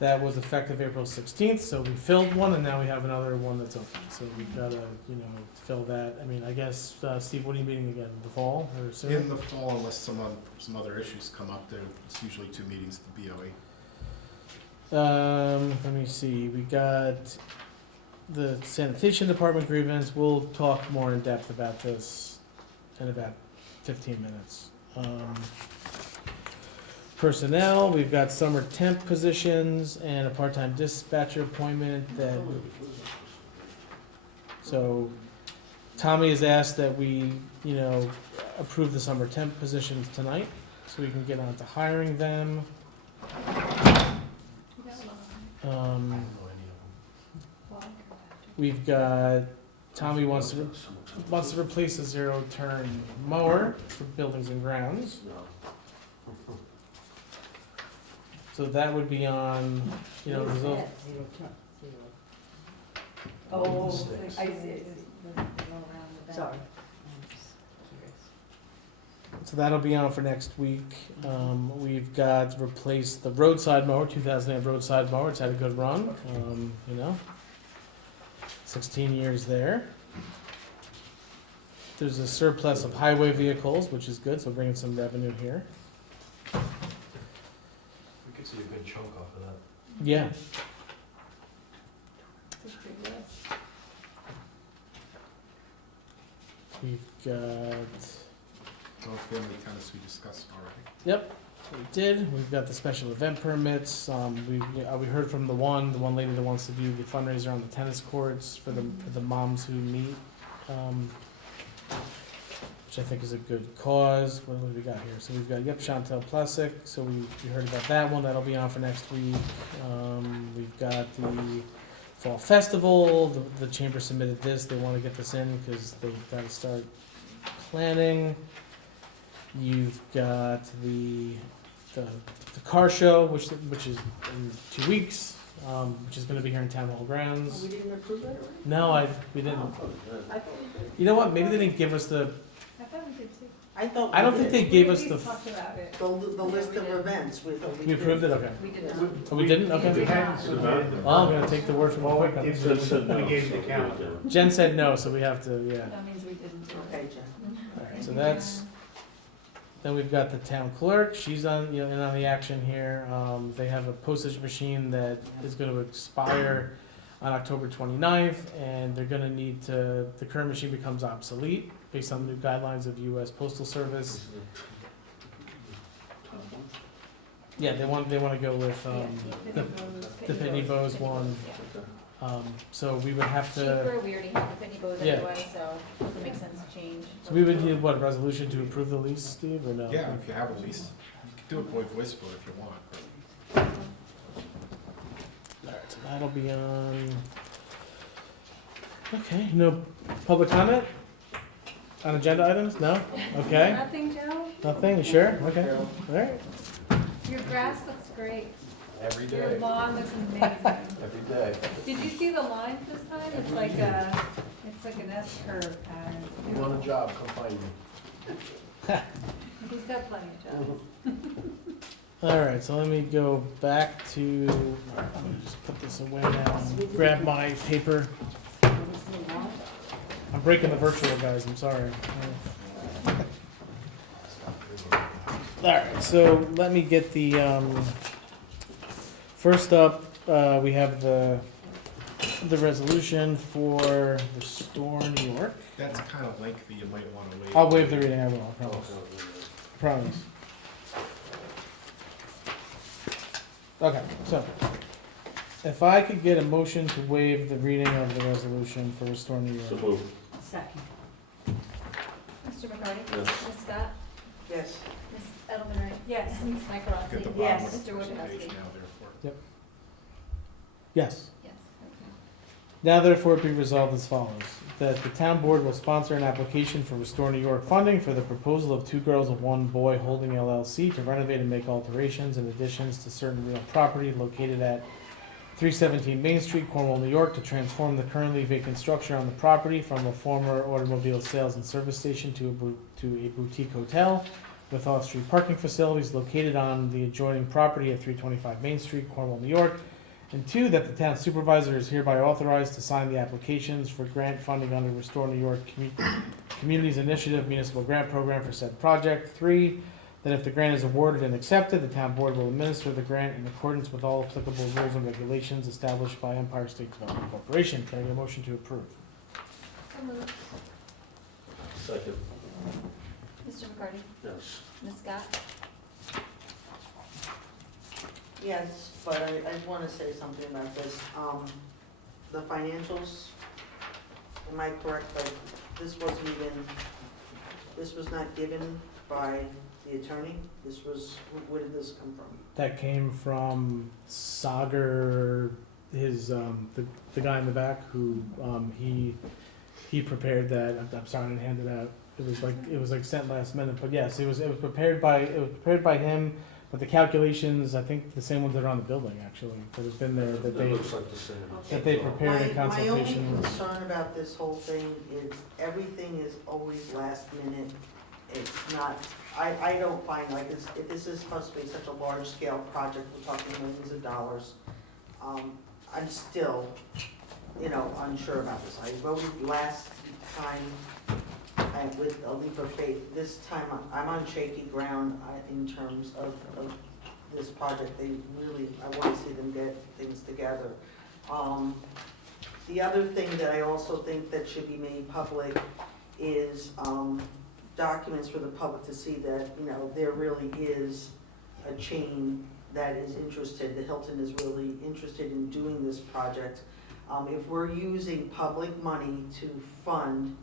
That was effective April 16th, so we filled one, and now we have another one that's open. So we've got to, fill that. I mean, I guess, Steve, what are you meeting again? The fall or soon? In the fall, unless some other issues come up, it's usually 2 meetings at the BOE. Let me see. We got the sanitation department grievance. We'll talk more in depth about this in about 15 minutes. Personnel, we've got summer temp positions and a part-time dispatcher appointment that, so Tommy has asked that we, approve the summer temp positions tonight so we can get on to hiring them. We've got, Tommy wants to replace a zero-turn mower for buildings and grounds. So that would be on, there's those. Oh, I see. Sorry. So that'll be on for next week. We've got to replace the roadside mower, 2008 roadside mower. It's had a good run, 16 years there. There's a surplus of highway vehicles, which is good, so bringing some revenue here. We could see a good chunk off of that. Yeah. We've got, Family tennis we discussed already. yep, we did. We've got the special event permits. We heard from the one lady that wants to do the fundraiser on the tennis courts for the moms who meet, which I think is a good cause. What do we got here? So we've got, Chantel Plessic. So we heard about that one. That'll be on for next week. We've got the Fall Festival. The chamber submitted this. They want to get this in because they've got to start planning. You've got the car show, which is in 2 weeks, which is going to be here in Town Hall grounds. We didn't approve that already? No, we didn't. I thought we did. You know what? Maybe they didn't give us the. I thought we did too. I thought. I don't think they gave We us at the. least talked about it. The list of events. We You approved it? Okay. We did not. Oh, we didn't? Okay. We hadn't submitted the. Well, I'm gonna take the word from all. We gave the count. Jen said no, so we have to. Yeah. That means we didn't do it. Okay, Jen. All right. So that's. Then we've got the town clerk. She's on, in on the action here. They have a postage machine that is going to expire on October 29th, and they're going to need to. The current machine becomes obsolete based on the new guidelines of U.S. Postal Service. Yeah, they want to go with the Pitney Bowes one. So we would have to. Cheaper, we already have the Pitney Bowes Yeah. anyway, so it doesn't make sense to change. So we would need what, a resolution to approve the lease, Steve, or no? Yeah, if you have a lease, you can do it by voice vote if you want. All right, so that'll be on. Okay, no public comment on agenda items? No? Okay. Nothing, Joe? Nothing? You sure? Okay. All right. Your grass looks great. Every Your day, lawn looks amazing. every day. Did you see the lines this time? It's like an S curve pattern. You want a job, come find me. He's got plenty of jobs. All right, so let me go back to, all right, I'm gonna just put this away now and grab my paper. I'm breaking the virtual, guys, I'm sorry. All right, so let me get the, first up, we have the resolution for Restore New York. That's kind of lengthy, you might want to wait. I'll waive the reading, I will, I promise. Promise. Okay, so, if I could get a motion to waive the reading of the resolution for Restore New York. So moved. Second. Mr. McCarty? Yes. Ms. Scott? Yes. Ms. Edelman Rice? Yes. Ms. Mike Rossi? Get the bottom Yes. of the Mr. first page Wojciechowski? now, therefore. Yes. Yes. Now therefore be resolved as follows, that the town board will sponsor an application for Restore New York funding for the proposal of 2 Girls and 1 Boy Holding LLC to renovate and make alterations and additions to certain real property located at 317 Main Street, Cornwall, New York, to transform the currently vacant structure on the property from a former automobile sales and service station to a boutique hotel, with off-street parking facilities located on the adjoining property at 325 Main Street, Cornwall, New York. And 2, that the town supervisor is hereby authorized to sign the applications for grant funding under Restore New York Communities Initiative Municipal Grant Program for said project. 3, that if the grant is awarded and accepted, the town board will administer the grant in accordance with all applicable rules and regulations established by Empire State Development Corporation. Can I get a motion to approve? So moved. Second. Mr. McCarty? Yes. Ms. Scott? Yes, but I want to say something about this. The financials, am I correct, that this was not given by the attorney? This was, where did this come from? That came from Sagar, his, the guy in the back who, he prepared that. I'm sorry, I didn't hand it out. It was like sent last minute, but yes, it was prepared by him. But the calculations, I think the same ones that are on the building, actually, that have been there, that It they, looks like the same. that they prepared in My only consultation. concern about this whole thing is everything is always last minute. It's not, I don't find like this, if this is supposed to be such a large scale project, we're talking millions of dollars. I'm still, unsure about this. I voted last time with a leap of faith. This time I'm on shaky ground in terms of this project. I want to see them get things together. The other thing that I also think that should be made public is documents for the public to see that, there really is a chain that is interested, the Hilton is really interested in doing this project. If we're using public money to fund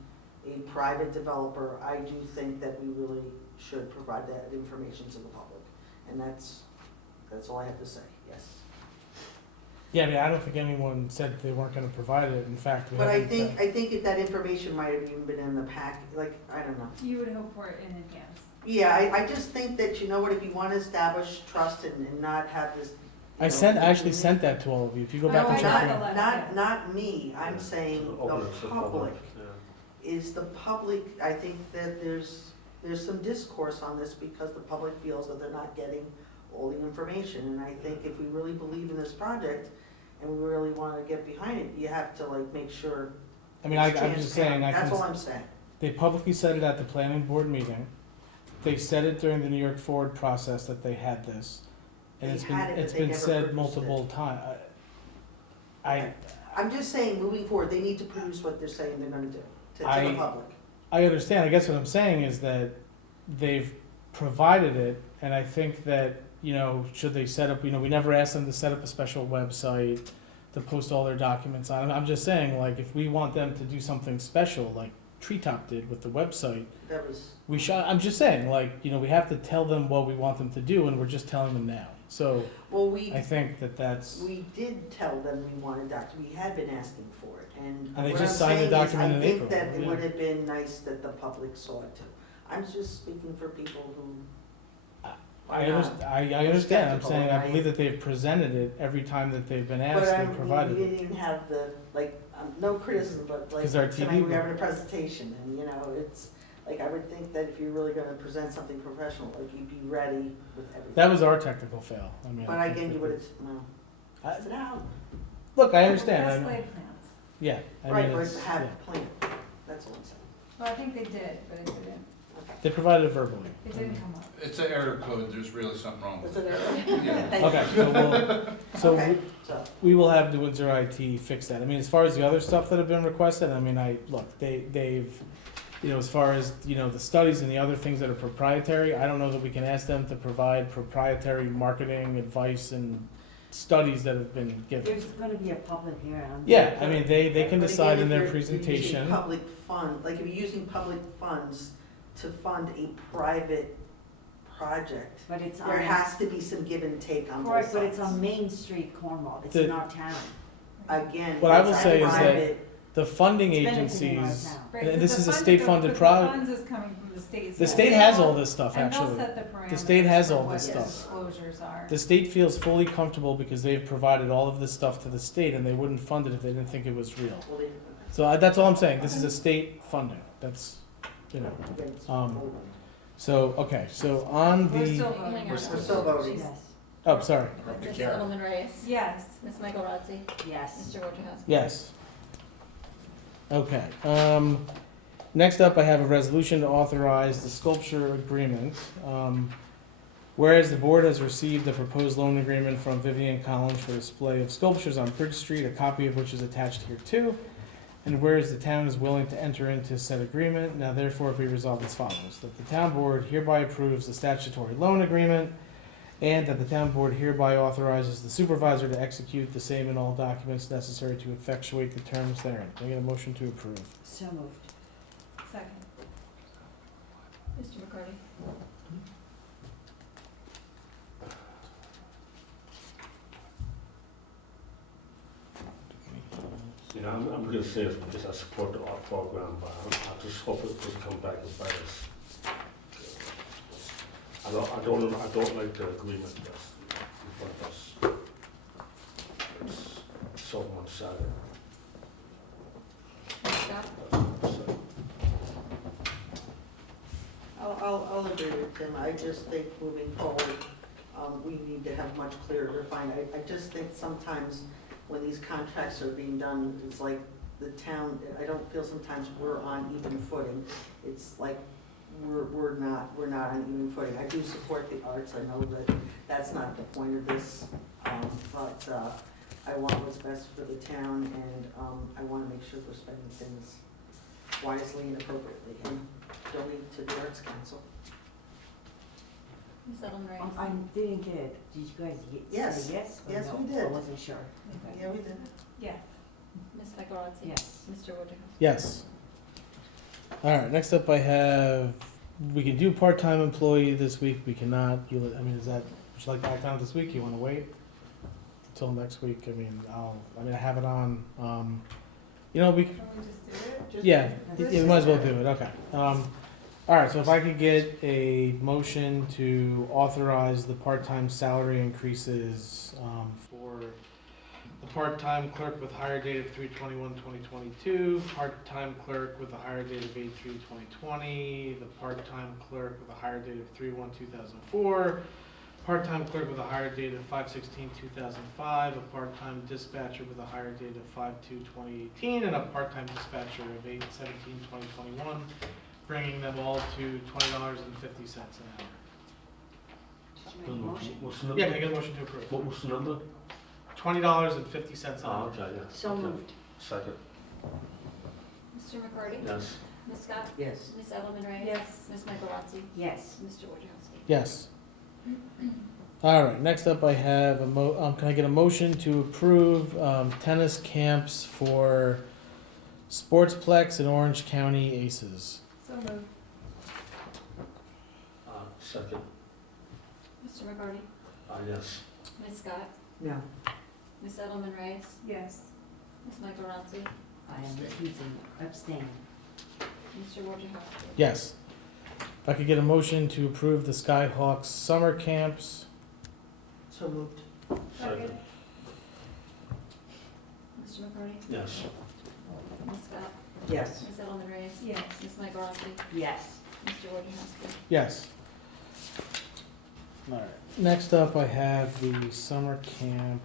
a private developer, I do think that we really should provide that information to the public. And that's all I have to say, yes. Yeah, I mean, I don't think anyone said they weren't gonna provide it. In fact, we But I haven't, think if that information might have even been in the pack, I don't know. You would hope for it in advance. Yeah, I just think that, if you want to establish trust and not have this. I actually sent that to all of you. If you go back Oh, and I check got it. it. Not me, I'm saying Open the it to public. Yeah. Is the public, I think that there's some discourse on this because the public feels that they're not getting all the information. And I think if we really believe in this project and we really want to get behind it, you have to make sure. I mean, it's I'm just saying, transparent. That's all I'm saying. They publicly said it at the planning board meeting. They said it during the New York Forward process that they had this. And They had it, but it's they been never said produced multiple times. I'm just saying, moving forward, they need to produce what they're saying they're gonna do to the public. I understand. I guess what I'm saying is that they've provided it, and I think that, should they set up, we never asked them to set up a special website to post all their documents on. I'm just saying, if we want them to do something special, like Treetop did with the website, I'm just saying, we have to tell them what we want them to do, and we're just telling them now. So, I think that's. We did tell them we wanted we had been asking for it, and they what just I'm signed the saying is, document in I think April, that it yeah. would have been nice that the public saw it too. I'm just speaking for people who. I understand. I'm saying I believe that they've presented it every time that they've been asked. They've provided we it. didn't even have the, no criticism, but 'Cause our tonight TV we're having a presentation, and it's, I would think that if you're really gonna present something professional, you'd be ready with everything. That was our technical fail. I mean. But I gave you what it's, sit down. Look, I understand. Best laid plans. Yeah, I Right, mean, but it's, have yeah. a plan, that's all I'm saying. Well, I think they did, but it didn't. They provided it verbally. It didn't come up. It's an error code, there's really something wrong with Is it. it error? Yeah. Okay, we will have the Windsor IT fix that. I mean, as far as the other stuff that have been requested, I mean, they've, as far as, the studies and the other things that are proprietary, I don't know that we can ask them to provide proprietary marketing advice and studies that have been given. There's gonna be a public hearing. Yeah, I mean, they can But decide again, in their if you're using presentation. public fund, if you're using public funds to fund a private project, But it's there on- has to be some give and take on both Correct, sides. but it's on Main Street, Cornwall, it's The- in our town. Again, What I will it's say is that private. the funding It's benefiting our agencies, town. Right, and this but is a the state-funded the project. funds is coming from the state. The so state they'll- has all this stuff, and they'll actually. set the The state has parameters all for this what stuff. disclosures are. The state feels fully comfortable because they've provided all of this stuff to the state, and they wouldn't fund it if they didn't think it was real. Well, So that's all I'm saying. This is a state funding. That's, again, it's um, full. So, okay, so on We're the, still voting. We're still voting. Yes. oh, sorry, Ms. Edelman Reyes? Yes. Ms. Michael Rotzi? Yes. Mr. Wojciechowski? yes. Okay, next up, I have a resolution to authorize the sculpture agreement. Whereas the board has received a proposed loan agreement from Vivian Collins for display of sculptures on Bridge Street, a copy of which is attached here too. And whereas the town is willing to enter into said agreement, now therefore be resolved as follows. That the town board hereby approves the statutory loan agreement, and that the town board hereby authorizes the supervisor to execute the same in all documents necessary to effectuate the terms therein. Can I get a motion to approve? So moved. Second. Mr. McCarty? You know, I'm gonna say it's because I support the art program, but I just hope it doesn't come back and bite us. I don't like the agreement that's in front of us. It's so one-sided. Ms. Scott? I'll agree with Tim. I just think moving forward, we need to have much clearer defined. I just think sometimes when these contracts are being done, it's like the town, I don't feel sometimes we're on even footing. It's like we're not on even footing. I do support the arts. I know that that's not the point of this, but I want what's best for the town, and I want to make sure we're spending things wisely and appropriately, and donate to the Arts Council. Ms. Edelman Reyes? I didn't get it. Did you guys Yes. say yes or Yes, no? we did. I wasn't sure. Okay. Yeah, we did. Yes. Ms. Michael Rotzi? Yes. Mr. Wojciechowski? Yes. All right, next up I have, we can do part-time employee this week, we cannot, I mean, would you like to act on it this week, you wanna wait until next week? I have it on, we, Can we just do it? Just yeah, this you might as well is- do it, okay. All right, so if I could get a motion to authorize the part-time salary increases, for the part-time clerk with hire date of 3/21/2022, part-time clerk with a hire date of 8/3/2020, the part-time clerk with a hire date of 3/1/2004, part-time clerk with a hire date of 5/16/2005, a part-time dispatcher with a hire date of 5/2/2018, and a part-time dispatcher of 8/17/2021, bringing them all to $20.50 an hour. Did you make a motion? What's the number? Yeah, can I get a motion to approve? What was the number? $20.50 an Oh, hour. okay, yeah. So Okay. moved. Second, Mr. McCarty? yes. Ms. Scott? Yes. Ms. Edelman Reyes? Yes. Ms. Michael Rotzi? Yes. Mr. Wojciechowski? Yes. All right, next up I have can I get a motion to approve, tennis camps for Sportsplex and Orange County Aces? So moved. Second, Mr. McCarty? yes. Ms. Scott? No. Ms. Edelman Reyes? Yes. Ms. Michael Rotzi? I am refusing, abstaining. Mr. Wojciechowski? Yes. If I could get a motion to approve the Skyhawks summer camps? So moved. Second, Mr. McCarty? yes. Ms. Scott? Yes. Ms. Edelman Reyes? Yes. Ms. Michael Rotzi? Yes. Mr. Wojciechowski? Yes. All right, next up I have the summer camp,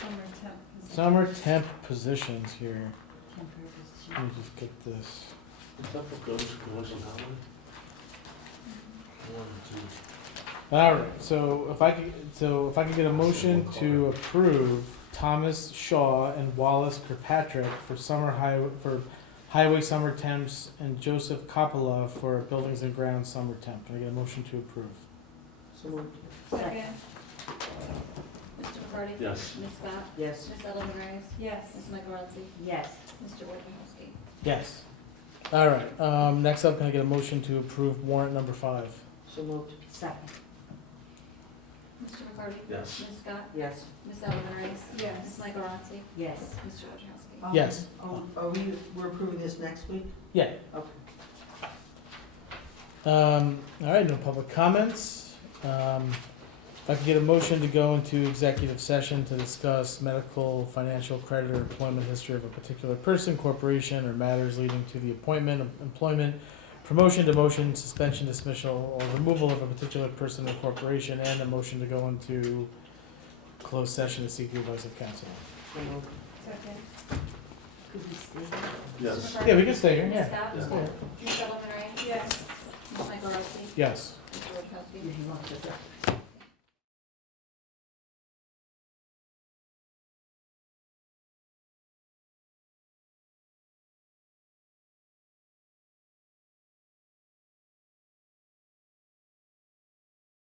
Summer temp. summer temp positions here. Temporary position. Let me just get this. Is that for girls and Howard? One, two. All right, so if I could get a motion to approve Thomas Shaw and Wallace Kirkpatrick for highway summer temps, and Joseph Coppola for buildings and grounds summer temp. Can I get a motion to approve? So moved. Second. Mr. McCarty? Yes. Ms. Scott? Yes. Ms. Edelman Reyes? Yes. Ms. Michael Rotzi? Yes. Mr. Wojciechowski? Yes. All right, next up, can I get a motion to approve warrant number 5? So moved. Second. Mr. McCarty? Yes. Ms. Scott? Yes. Ms. Edelman Reyes? Yes. Ms. Michael Rotzi? Yes. Mr. Wojciechowski? Yes. We're approving this next week? Yeah. Okay. All right, no public comments. If I could get a motion to go into executive session to discuss medical, financial, credit, or employment history of a particular person, corporation, or matters leading to the appointment, employment, promotion, demotion, suspension, dismissal, or removal of a particular person or corporation, and a motion to go into closed session to seek the advice of counsel. Second. Could we stay? Yes. Yeah, we can stay here, Ms. yeah. Scott? Stay here. Ms. Edelman Reyes? Yes. Ms. Michael Rossi? Yes. Mr. Wojciechowski? Yeah, he wants to-